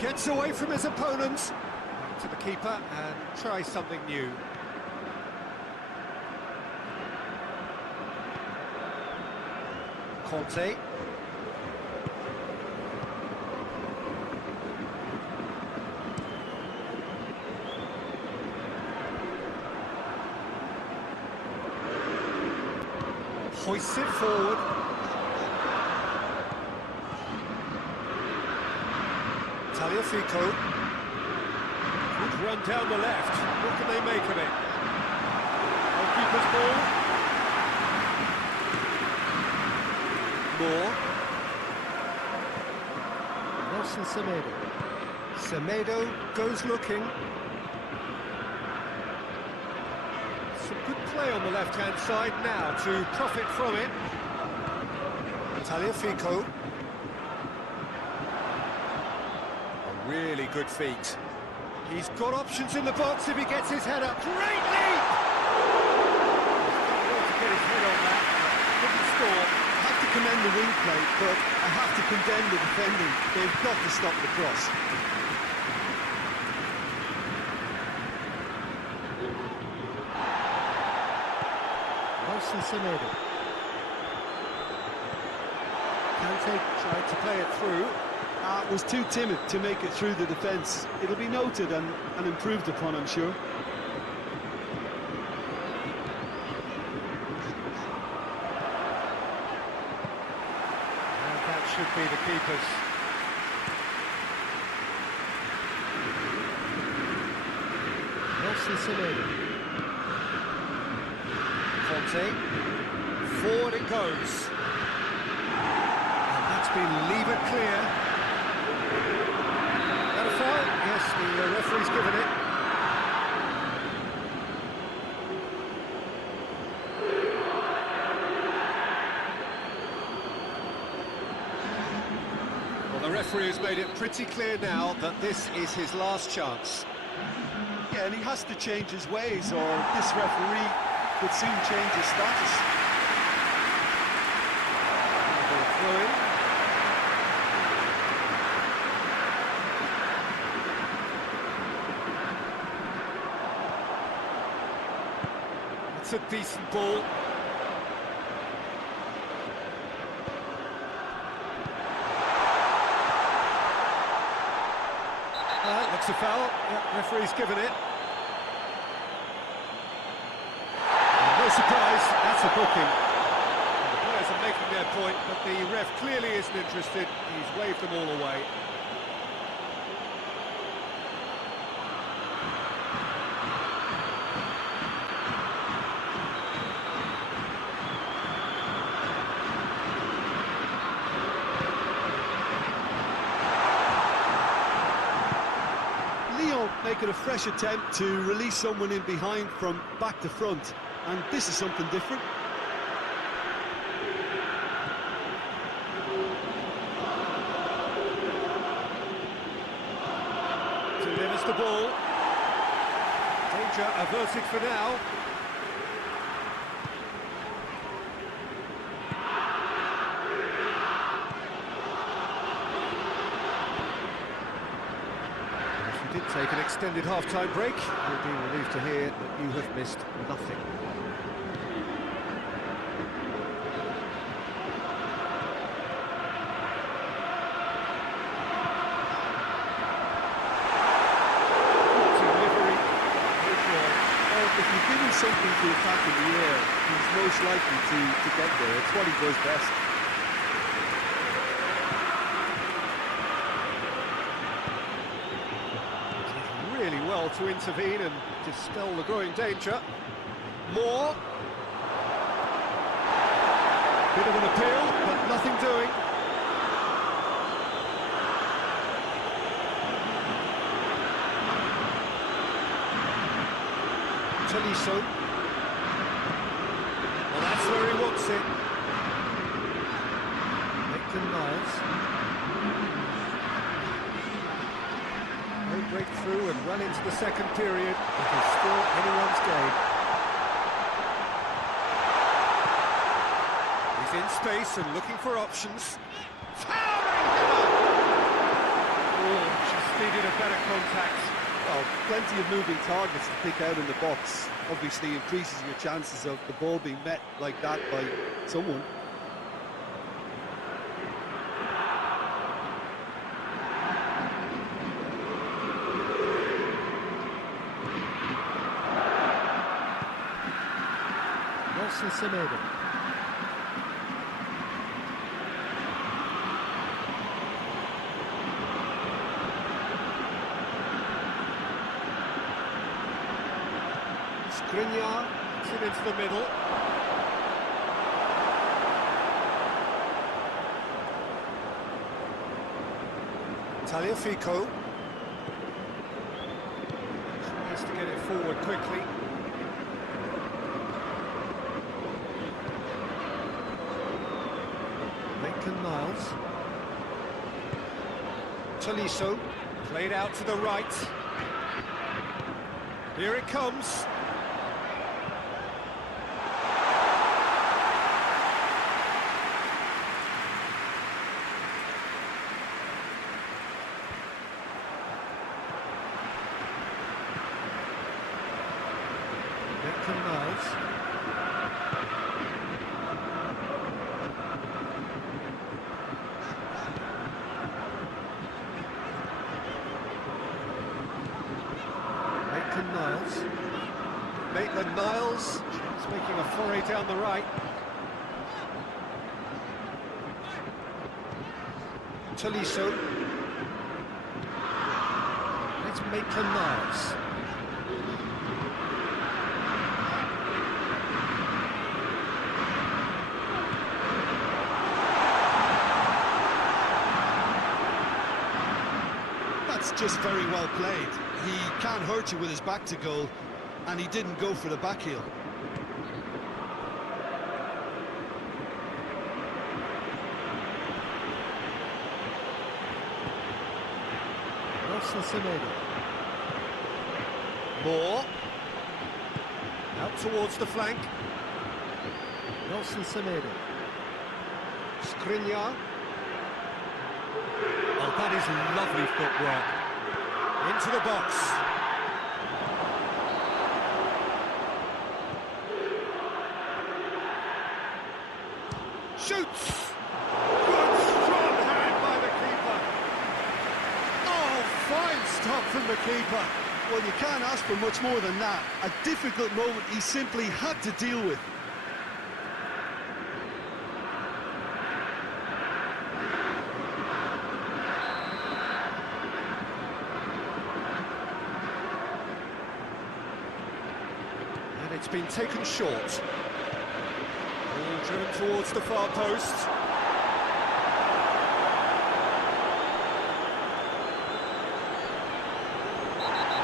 Gets away from his opponents. Back to the keeper and tries something new. Conte. Hoists it forward. Tagliafico. Good run down the left. What can they make of it? Goalkeeper's ball. Moore. Nelson Semedo. Semedo goes looking. Some good play on the left-hand side now to profit from it. Tagliafico. A really good feat. He's got options in the box if he gets his head up. Great leap! He's got to get his head on that. Couldn't score. To commend the wing play, but I have to condemn the defending. They've got to stop the cross. Nelson Semedo. Kante tried to play it through. Was too timid to make it through the defence. It'll be noted and improved upon, I'm sure. Should be the keepers. Nelson Semedo. Conte. Forward it goes. And that's been levered clear. That a foul? Yes, the referee's given it. The referee has made it pretty clear now that this is his last chance. Yeah, and he has to change his ways, or this referee could soon change his status. It's a decent ball. Looks a foul. Yeah, referee's given it. No surprise, that's a booking. The players are making their point, but the ref clearly isn't interested. He's waved them all away. Lyon making a fresh attempt to release someone in behind from back to front, and this is something different. Delivers the ball. Danger averted for now. If you did take an extended half-time break, you'll be relieved to hear that you have missed nothing. something to attack in the air, he's most likely to get there. It's what he does best. Did really well to intervene and dispel the growing danger. Moore. Bit of an appeal, but nothing doing. Tolisso. Well, that's where he wants it. Maitland-Niles. No breakthrough and run into the second period. It is still anyone's game. He's in space and looking for options. Towering header! Oh, just needed a better contact. Well, plenty of moving targets to pick out in the box. Obviously increases your chances of the ball being met like that by someone. Nelson Semedo. Skriniar puts it into the middle. Tagliafico tries to get it forward quickly. Maitland-Niles. Tolisso played out to the right. Here it comes. Maitland-Niles. Maitland-Niles. Maitland-Niles is making a foray down the right. Tolisso. It's Maitland-Niles. Just very well played. He can't hurt you with his back to goal, and he didn't go for the back heel. Nelson Semedo. Moore. Out towards the flank. Nelson Semedo. Skriniar. Oh, that is lovely footwork. Into the box. Shoots! Good strong hand by the keeper. Oh, fine stop from the keeper. Well, you can't ask for much more than that. A difficult moment he simply had to deal with. It's been taken short. Ball driven towards the far post.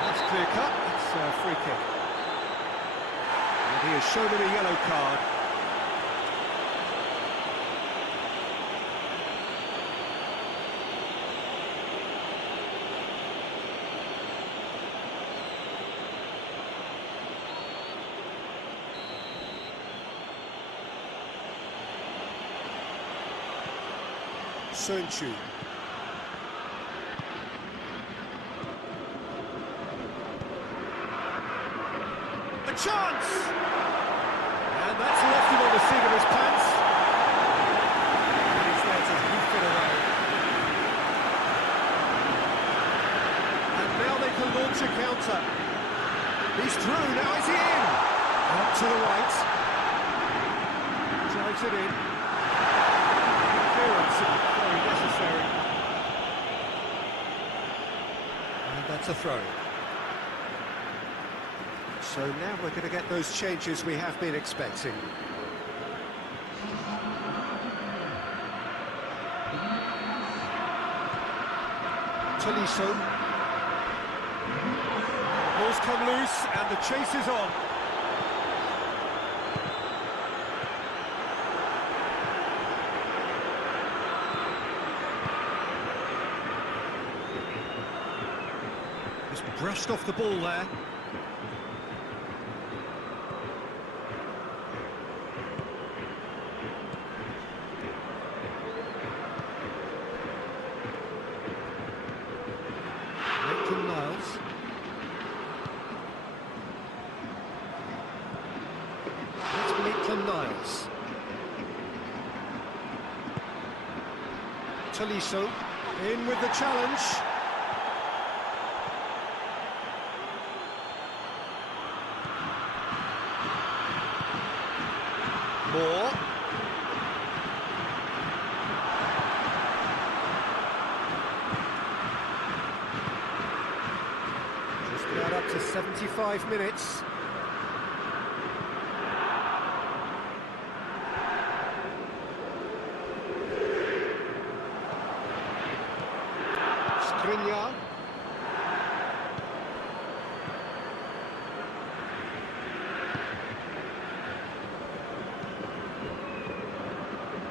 That's clear cut. It's a free kick. And he has shown him a yellow card. Sönchu. A chance! And that's left him on the seat of his pants. And he's there to hoof it away. And now they can launch a counter. He's through, now is he in? to the right. Drives it in. Clearance, very necessary. And that's a throw. So now we're going to get those changes we have been expecting. Tolisso. Ball's come loose and the chase is on. Just brushed off the ball there. Niles. Tolisso in with the challenge. Moore. Just about up to 75 minutes. Skriniar.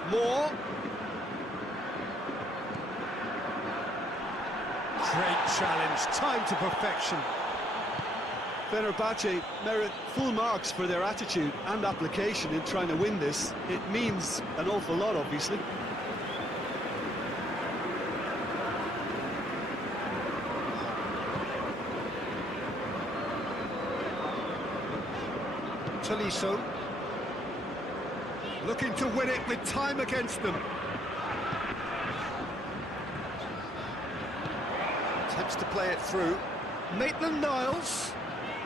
Moore. Great challenge, time to perfection. Fenerbahce merit full marks for their attitude and application in trying to win this. It means an awful lot, obviously. Tolisso looking to win it with time against them. Attempts to play it through. Maitland-Niles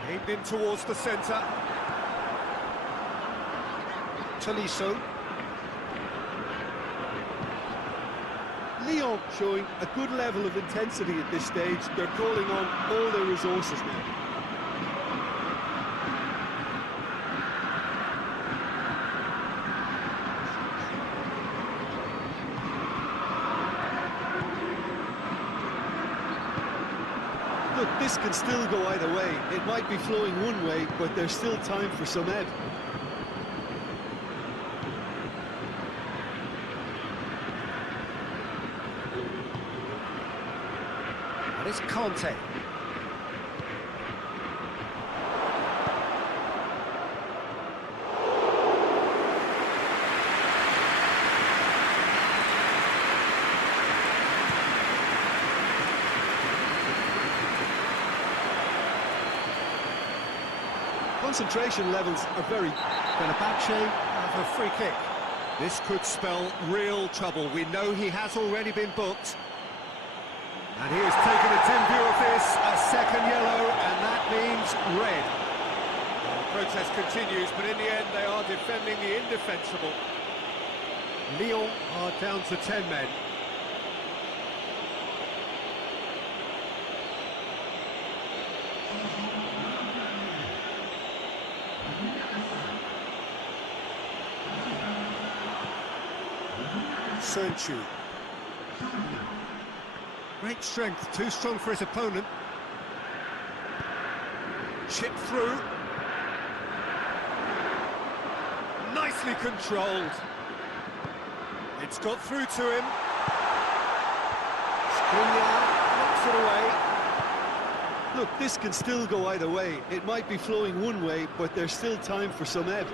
aimed in towards the centre. Tolisso. Lyon showing a good level of intensity at this stage. They're calling on all their resources now. Look, this can still go either way. It might be flowing one way, but there's still time for some ed. And it's Conte. Concentration levels are very... Fenerbahce have a free kick. This could spell real trouble. We know he has already been booked. And he has taken a dim view of this, a second yellow, and that means red. The protest continues, but in the end they are defending the indefensible. Lyon are down to 10 men. Sönchu. Great strength, too strong for his opponent. Chip through. Nicely controlled. It's got through to him. Skriniar knocks it away. Look, this can still go either way. It might be flowing one way, but there's still time for some ed.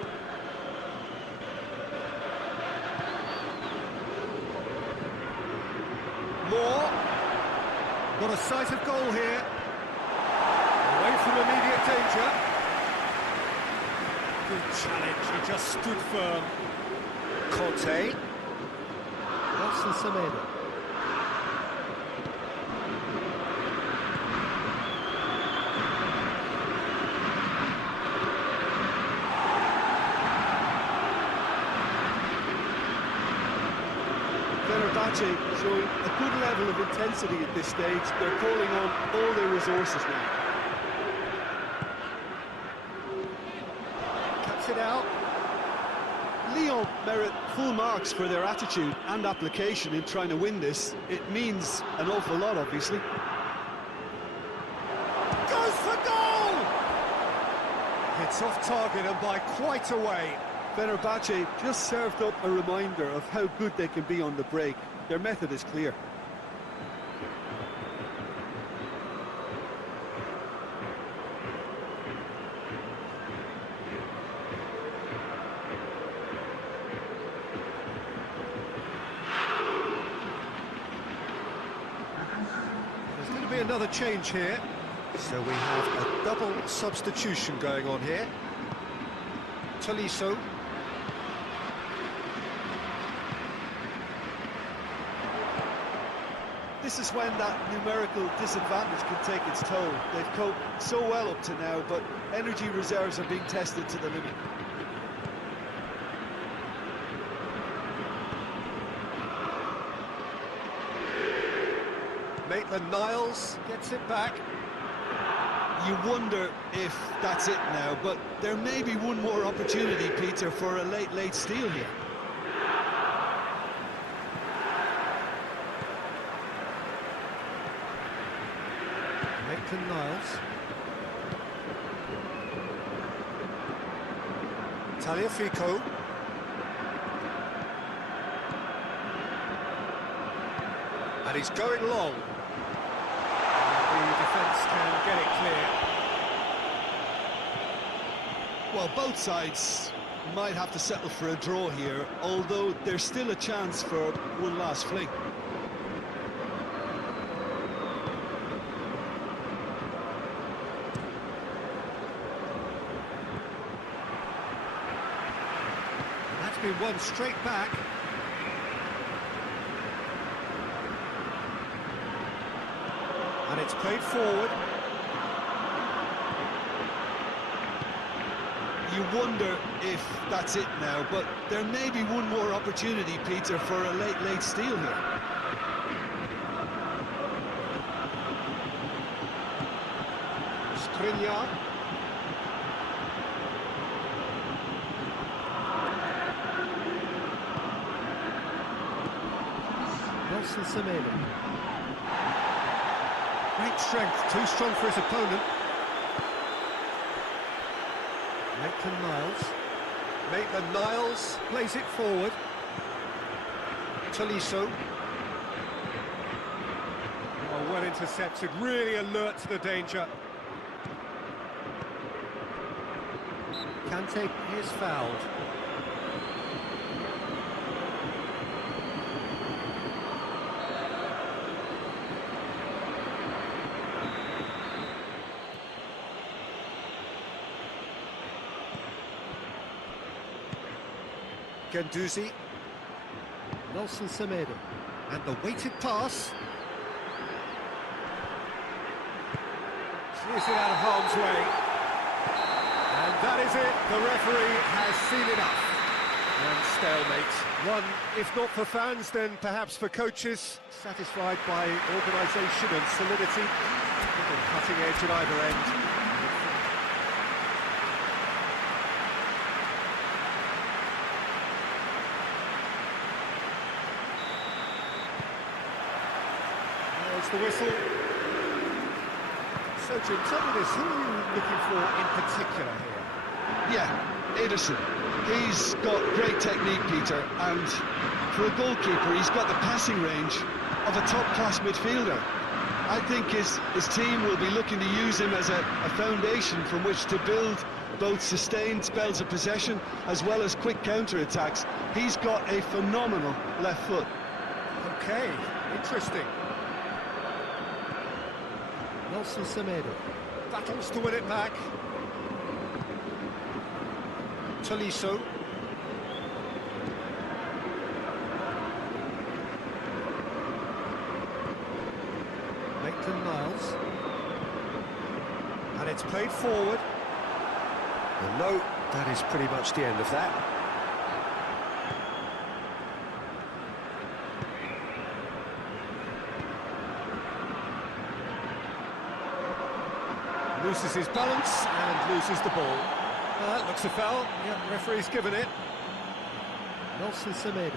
Moore. Got a sight of goal here. Away from immediate danger. Good challenge, he just stood firm. Conte. Nelson Semedo. Fenerbahce showing a good level of intensity at this stage. They're calling on all their resources now. Cuts it out. Lyon merit full marks for their attitude and application in trying to win this. It means an awful lot, obviously. Goes for goal! It's off target and by quite a way. Fenerbahce just served up a reminder of how good they can be on the break. Their method is clear. There's going to be another change here. So we have a double substitution going on here. Tolisso. This is when that numerical disadvantage can take its toll. They've coped so well up to now, but energy reserves are being tested to the limit. Maitland-Niles gets it back. You wonder if that's it now, but there may be one more opportunity, Peter, for a late steal here. Maitland-Niles. Tagliafico. And he's going long. The defence can get it clear. Well, both sides might have to settle for a draw here, although there's still a chance for one last fling. That's been won straight back. And it's played forward. You wonder if that's it now, but there may be one more opportunity, Peter, for a late steal here. Skriniar. Nelson Semedo. Great strength, too strong for his opponent. Maitland-Niles. Maitland-Niles plays it forward. Tolisso. Oh, well intercepted, really alert to the danger. Kante is fouled. Guendouzi. Nelson Semedo. And the weighted pass. Clears it out of harm's way. And that is it. The referee has seen enough. And stalemate. One, if not for fans, then perhaps for coaches. Satisfied by organisation and solidity. Cutting edge at either end. The whistle. So, Jim, tell me this, who are you looking for in particular here? Yeah, Ederson. He's got great technique, Peter, and for a goalkeeper, he's got the passing range of a top-class midfielder. I think his team will be looking to use him as a foundation from which to build both sustained spells of possession as well as quick counter-attacks. He's got a phenomenal left foot. Okay, interesting. Nelson Semedo battles to win it back. Tolisso. Maitland-Niles. And it's played forward. Well, no, that is pretty much the end of that. Loses his balance and loses the ball. Looks a foul. Yeah, referee's given it. Nelson Semedo.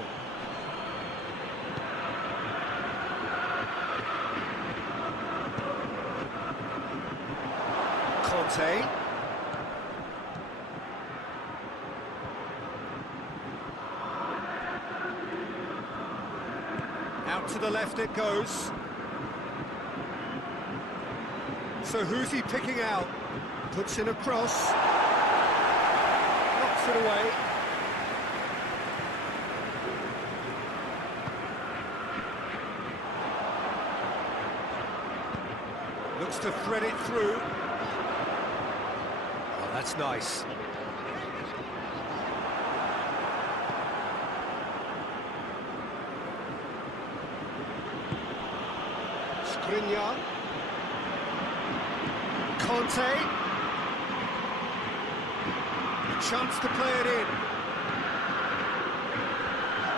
Conte. Out to the left it goes. So who's he picking out? Puts in a cross. Knocks it away. Looks to thread it through. Oh, that's nice. Skriniar. Conte. A chance to play it in.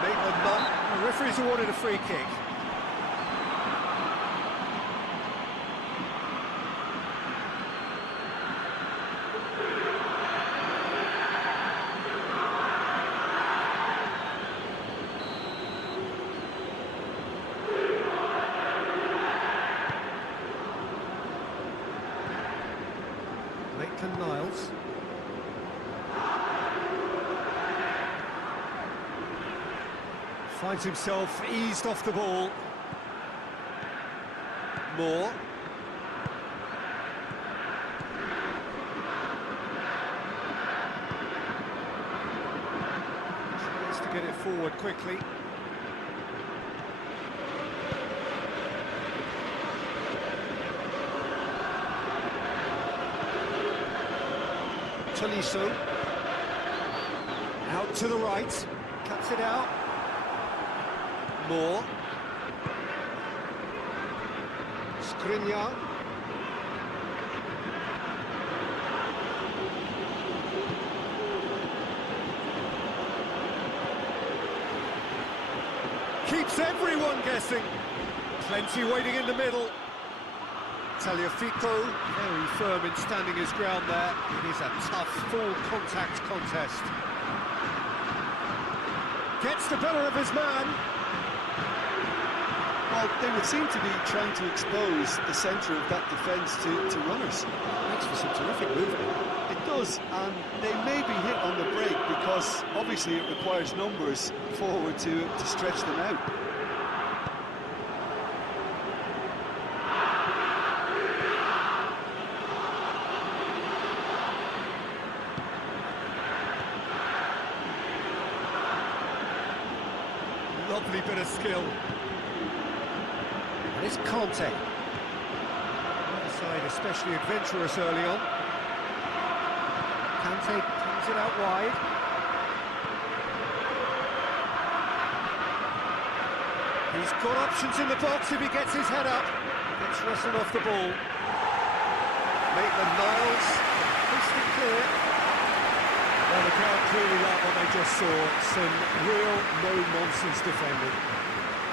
Maitland-Niles. The referee's awarded a free kick. Maitland-Niles. Finds himself eased off the ball. Moore. Tries to get it forward quickly. Tolisso. Out to the right. Cuts it out. Moore. Skriniar. Keeps everyone guessing. Plenty waiting in the middle. Tagliafico, very firm in standing his ground there. It is a tough, full-contact contest. Gets the better of his man. Well, they would seem to be trying to expose the centre of that defence to runners. Makes for some terrific movement. It does, and they may be hit on the break because obviously it requires numbers forward to stretch them out. Lovely bit of skill. And it's Conte. The other side especially adventurous early on. Conte brings it out wide. He's got options in the box if he gets his head up. Gets wrestled off the ball. Maitland-Niles, crystal clear. Well, the crowd clearly like what they just saw. Some real no-nonsense defending.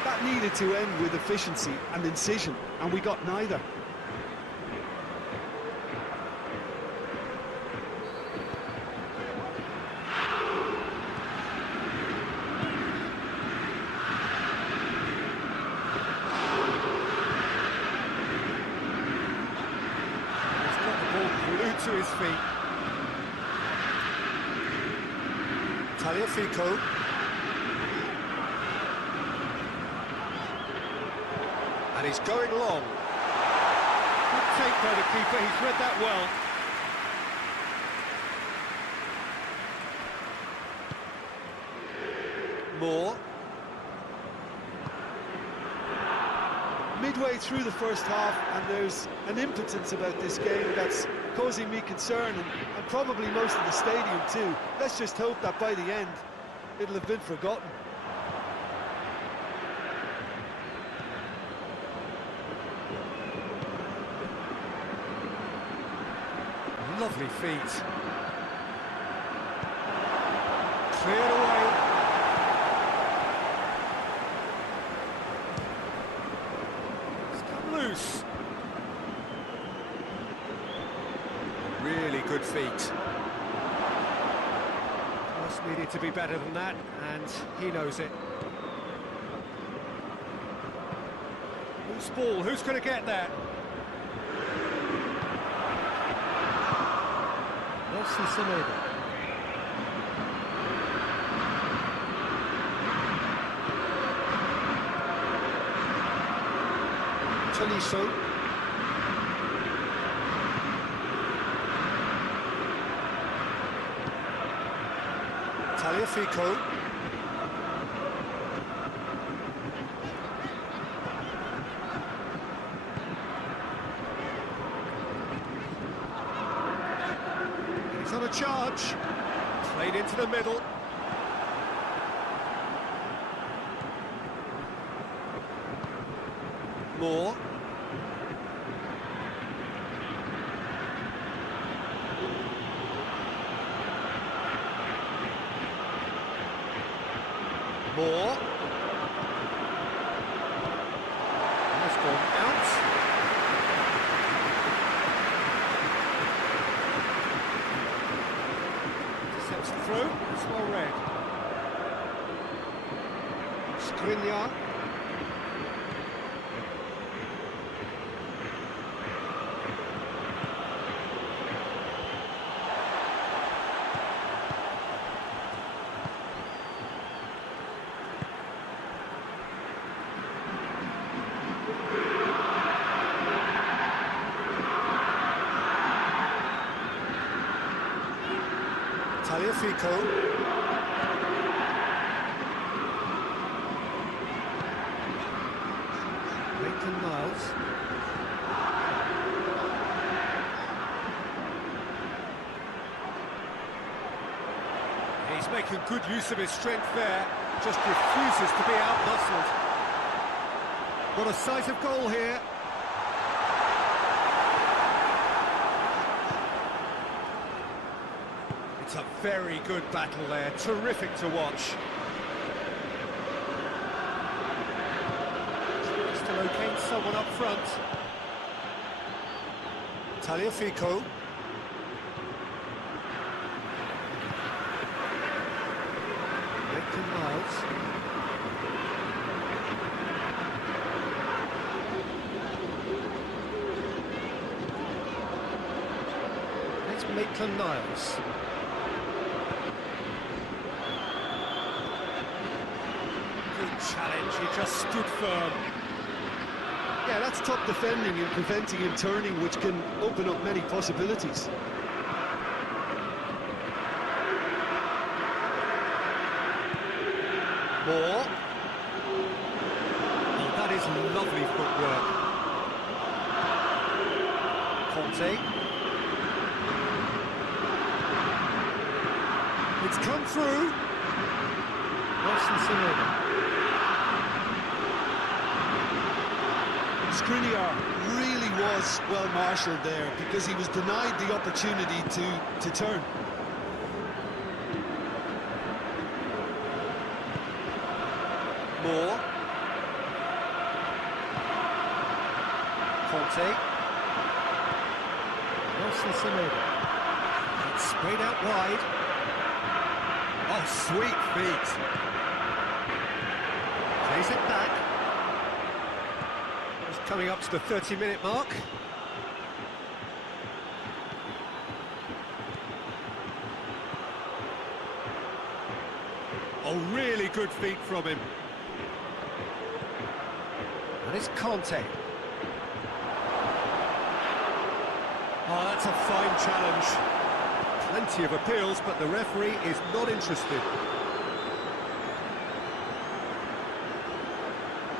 That needed to end with efficiency and incision, and we got neither. He's got the ball glued to his feet. Tagliafico. And he's going long. Good take by the keeper, he's read that well. Moore. Midway through the first half, and there's an impotence about this game that's causing me concern, and probably most of the stadium too. Let's just hope that by the end, it'll have been forgotten. Lovely feet. Cleared away. It's come loose. Just needed to be better than that, and he knows it. Who's ball? Who's going to get that? Nelson Semedo. Tolisso. Tagliafico. He's on a charge. Played into the middle. Moore. Moore. Has gone out. Sets it through. It's well read. Skriniar. Tagliafico. Maitland-Niles. He's making good use of his strength there, just refuses to be out-muscled. Got a sight of goal here. It's a very good battle there, terrific to watch. Tries to locate someone up front. Tagliafico. Maitland-Niles. It's Maitland-Niles. Challenge, he just stood firm. Yeah, that's top defending and preventing him turning, which can open up many possibilities. Moore. Oh, that is lovely footwork. Conte. It's come through. Nelson Semedo. Skriniar really was well marshalled there because he was denied the opportunity to turn. Moore. Conte. Nelson Semedo. It's sprayed out wide. Oh, sweet feet. Plays it back. Just coming up to the 30-minute mark. Oh, really good feet from him. And it's Conte. Oh, that's a fine challenge. Plenty of appeals, but the referee is not interested.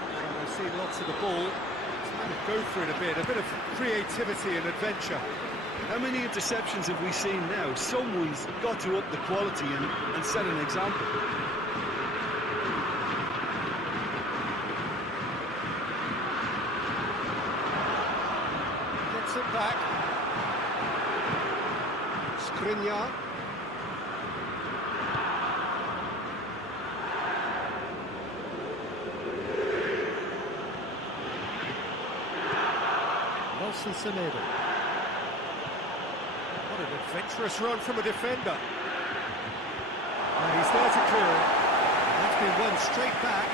Well, I've seen lots of the ball. Time to go for it a bit of creativity and adventure. How many interceptions have we seen now? Someone's got to up the quality and set an example. Gets it back. Skriniar. Nelson Semedo. What an adventurous run from a defender. one straight back.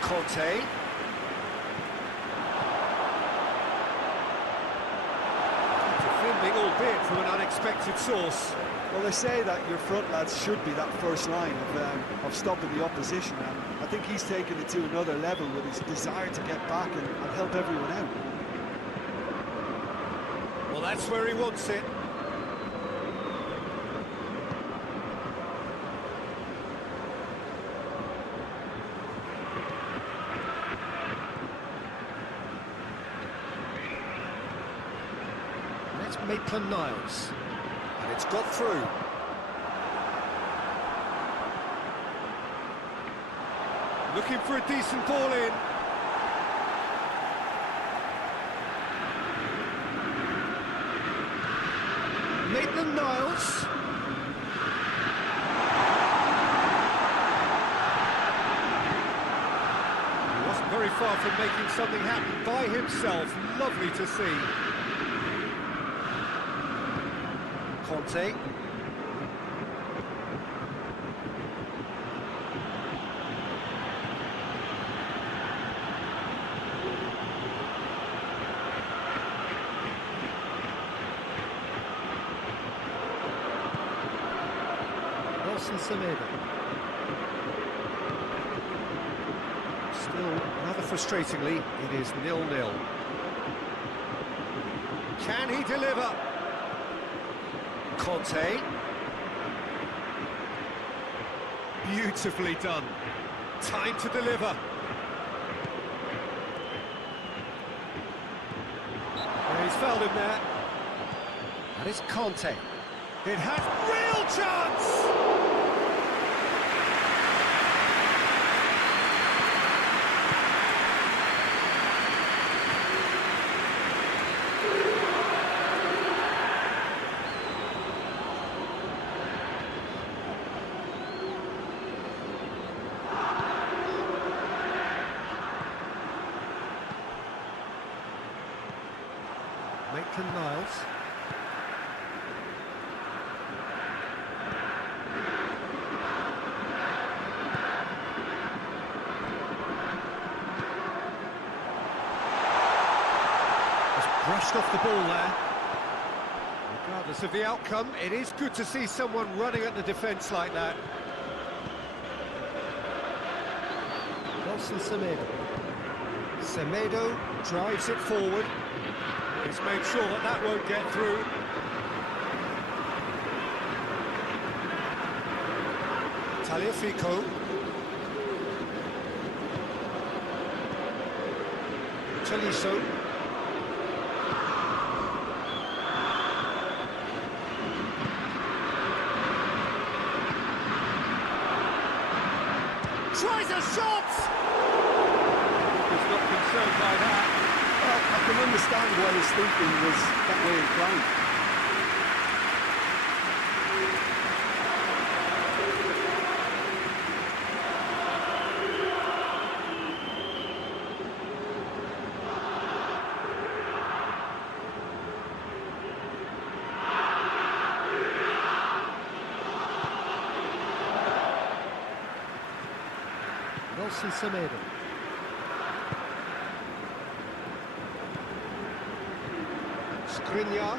Conte. Defending, albeit from an unexpected source. Well, they say that your front lads should be that first line of stopping the opposition, and I think he's taken it to another level with his desire to get back and help everyone out. Well, that's where he wants it. That's Maitland-Niles. And it's got through. Looking for a decent ball in. Maitland-Niles. He wasn't very far from making something happen by himself. Lovely to see. Conte. Semedo. Still, rather frustratingly, it is 0-0. Can he deliver? Conte. Beautifully done. Time to deliver. Yeah, he's fouled him there. And it's Conte. It has real chance! Maitland-Niles. Just brushed off the ball there. Regardless of the outcome, it is good to see someone running at the defence like that. Semedo. Semedo drives it forward. He's made sure that that won't get through. Tagliafico. Tolisso. Tries a shot! He's not concerned by that. I can understand why his thinking was that way inclined. Semedo. Skriniar.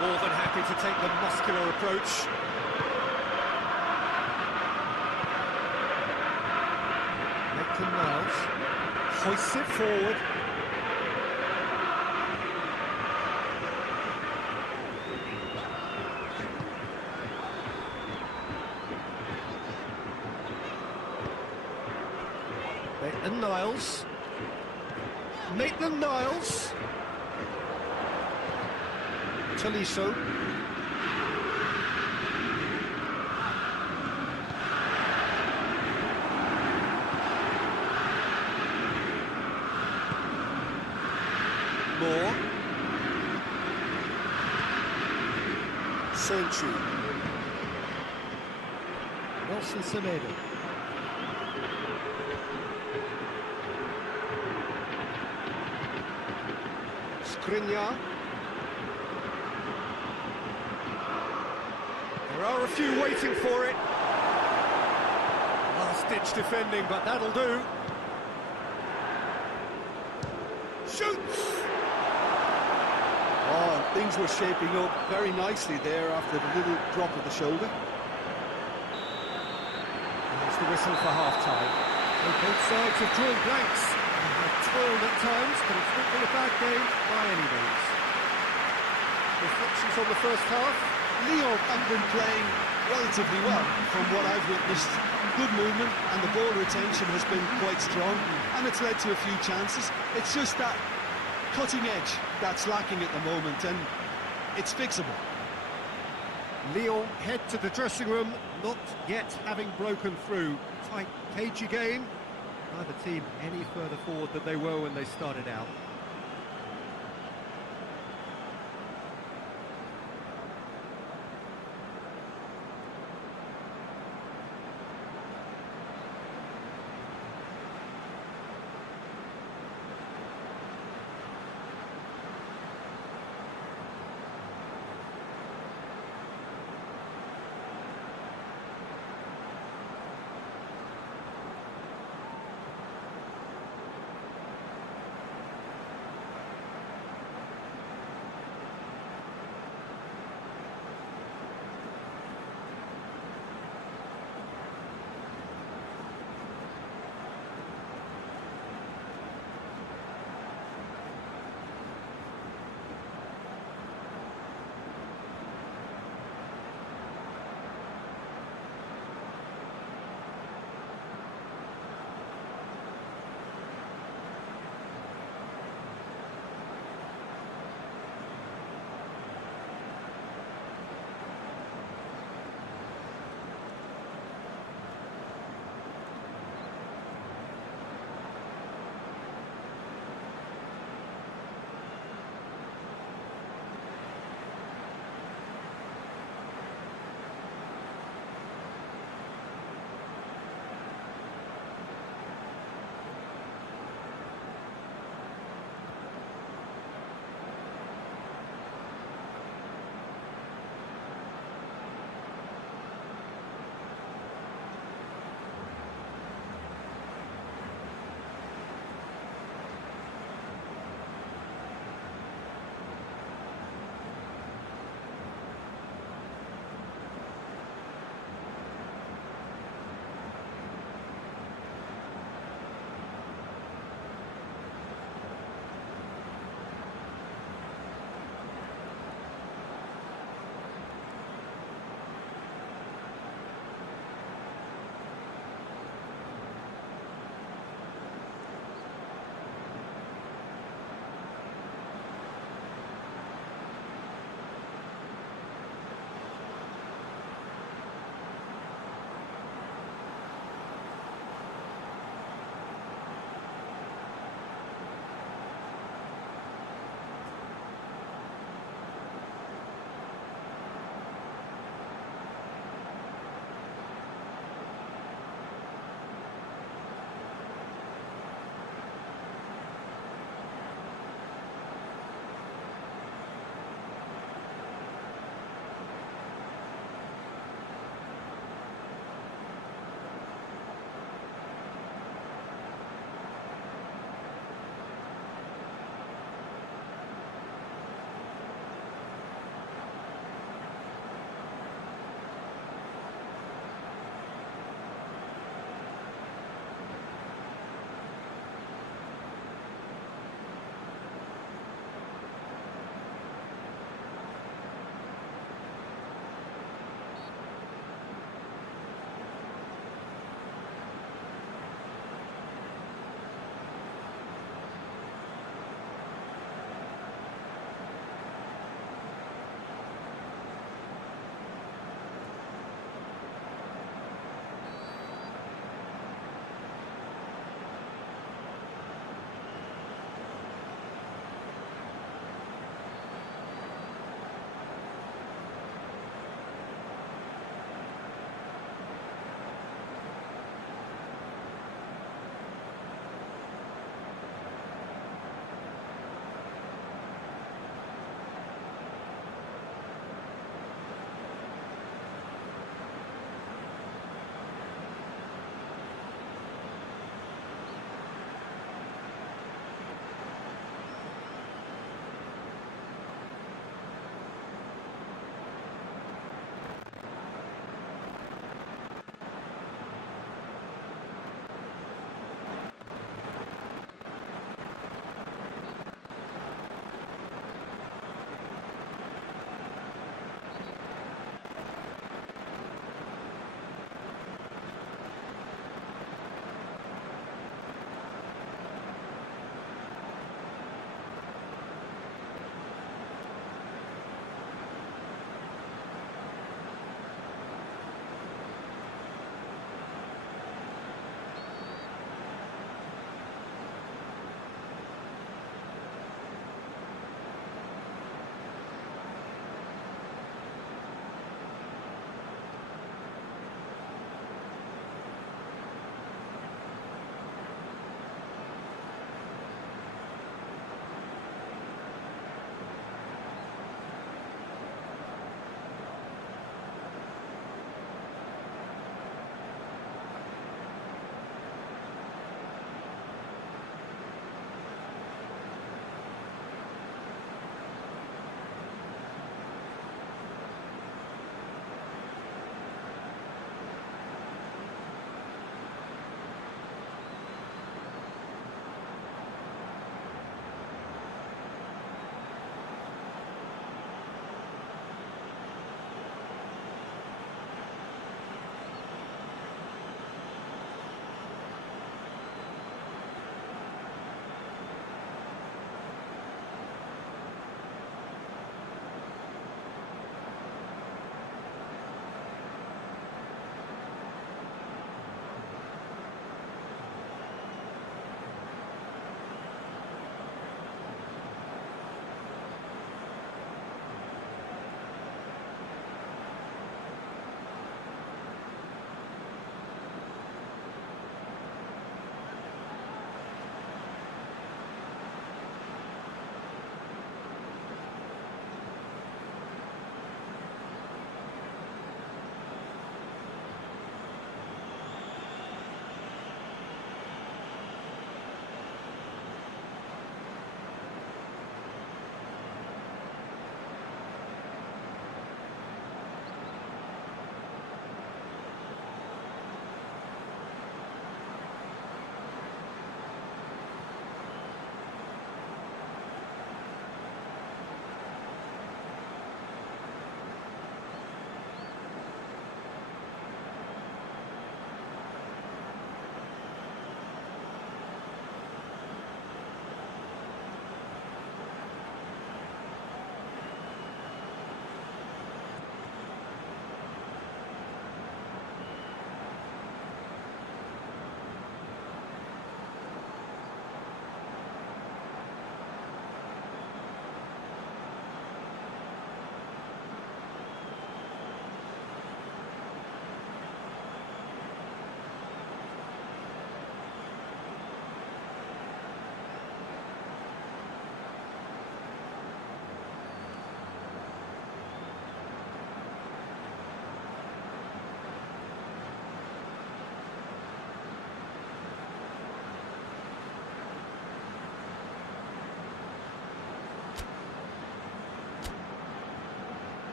More than happy to take the muscular approach. Maitland-Niles hoists it forward. Maitland-Niles. Maitland-Niles. Tolisso. Moore. Sentry. Semedo. Skriniar. There are a few waiting for it. Last-ditch defending, but that'll do. Shoots! Oh, and things were shaping up very nicely there after the little drop of the shoulder. And it's the whistle for half-time. Well, both sides have drawn blanks. They have toiled at times, but it's not been a bad game by any means. Reflections on the first half? Lyon have been playing relatively well from what I've witnessed. Good movement and the ball retention has been quite strong, and it's led to a few chances. It's just that cutting edge that's lacking at the moment, and it's fixable. Lyon head to the dressing room, not yet having broken through. Tight, cagey game. Neither team any further forward than they were when they started out.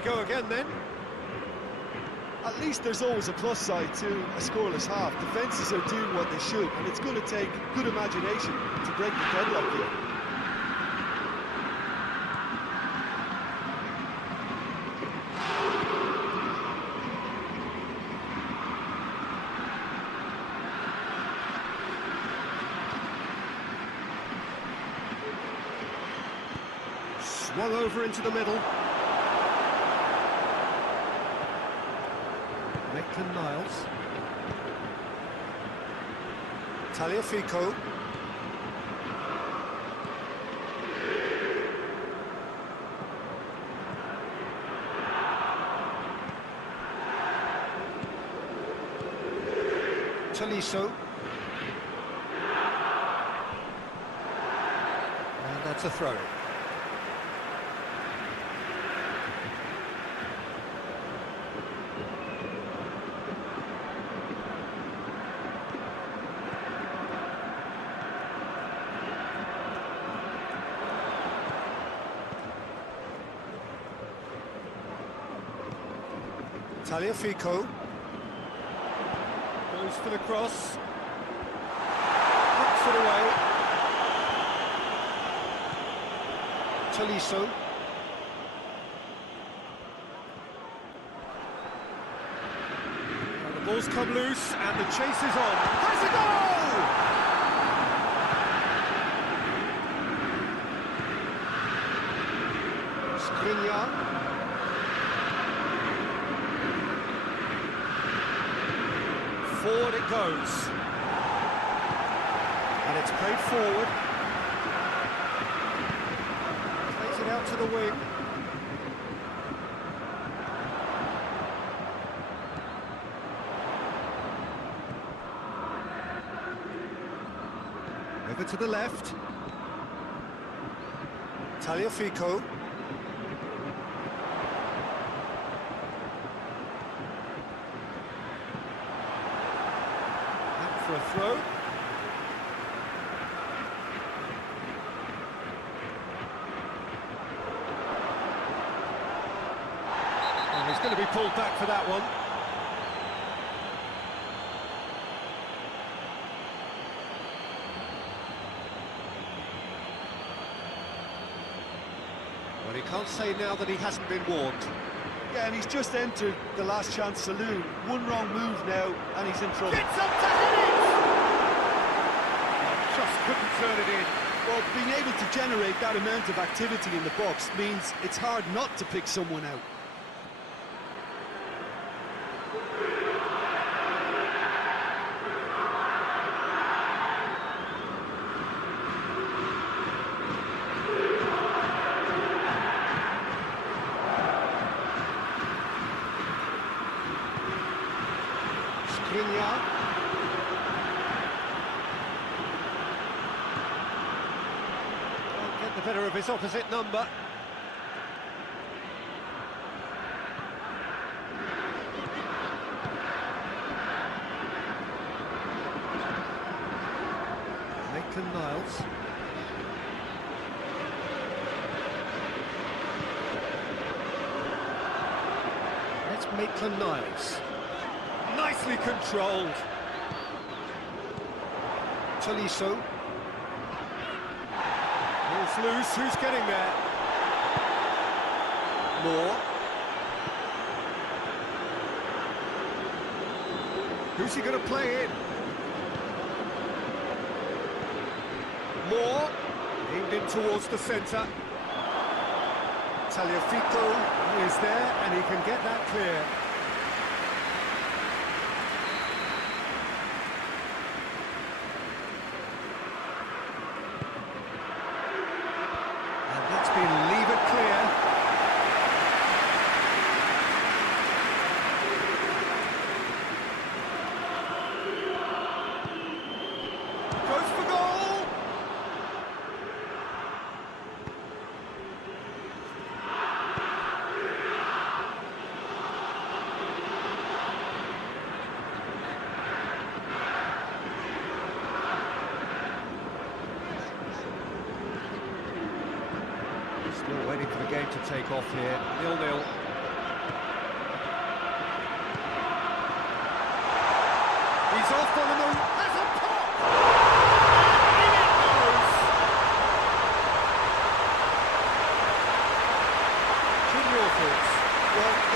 we go again then. At least there's always a plus side to a scoreless half. Defences are doing what they should, and it's going to take good imagination to break the deadlock here. Swung over into the middle. Maitland-Niles. Tagliafico. Tolisso. And that's a throw-in. Tagliafico. Goes for the cross. Puts it away. Tolisso. And the ball's come loose and the chase is on. Has a goal! Skriniar. Forward it goes. And it's played forward. Plays it out to the wing. Over to the left. Tagliafico. For a throw. And he's going to be pulled back for that one. Well, he can't say now that he hasn't been warned. Yeah, and he's just entered the last chance saloon. One wrong move now, and he's in trouble. Gets up to hit it! Just couldn't turn it in. Well, being able to generate that amount of activity in the box means it's hard not to pick someone out. Skriniar. Can't get the better of his opposite number. Maitland-Niles. That's Maitland-Niles. Nicely controlled. Tolisso. Ball's loose, who's getting there? Moore. Who's he going to play in? Moore, aimed in towards the centre. Tagliafico. Is there, and he can get that clear. And that's been levered clear. Goes for goal! Still waiting for the game to take off here. 0-0.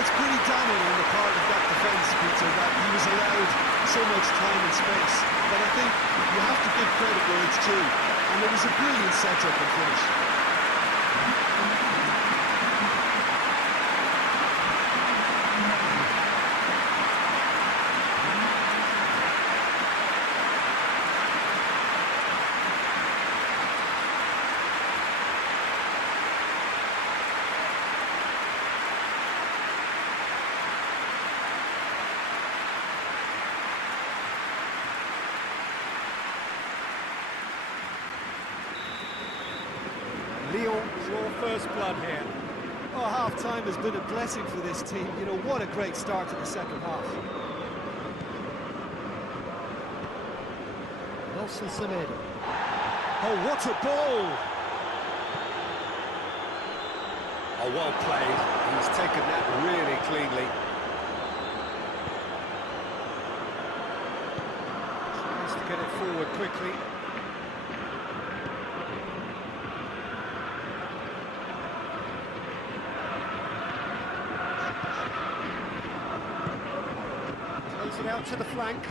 it's pretty damning on the part of that defence, Peter, that he was allowed so much time and space. But I think you have to give credit where it's due, and it was a brilliant setup and finish. Lyon draw first blood here. Oh, half-time has been a blessing for this team. You know, what a great start to the second half. Nelson Semedo. Oh, what a ball! Oh, well played. He's taken that really cleanly. Tries to get it forward quickly. Plays it out to the flank.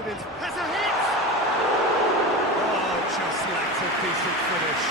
Has a hit! Oh, just lacked a decent finish.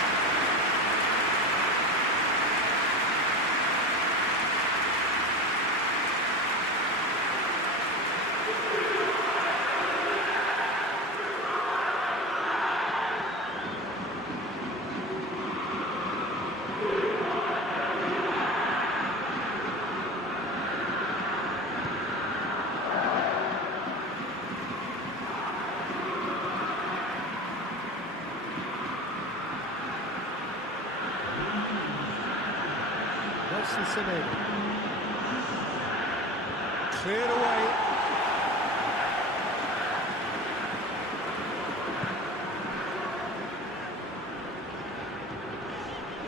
Nelson Semedo. Cleared away.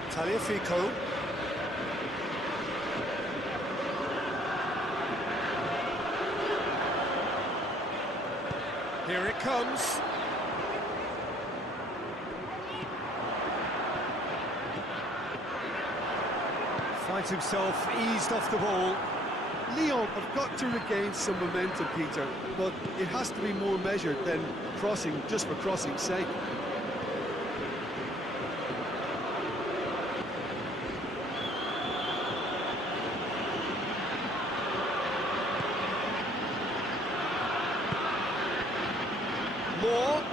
Taliafico. Here it comes. Finds himself eased off the ball. Lyon have got to regain some momentum, Peter, but it has to be more measured than crossing just for crossing's sake. More.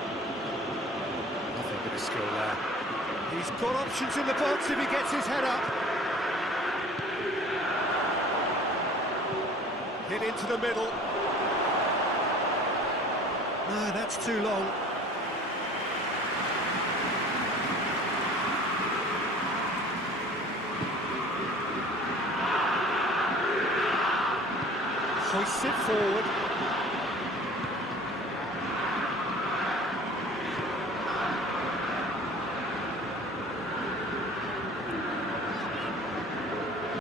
Nothing but a skill there. He's got options in the box if he gets his head up. Hit into the middle. No, that's too long. Hoists it forward.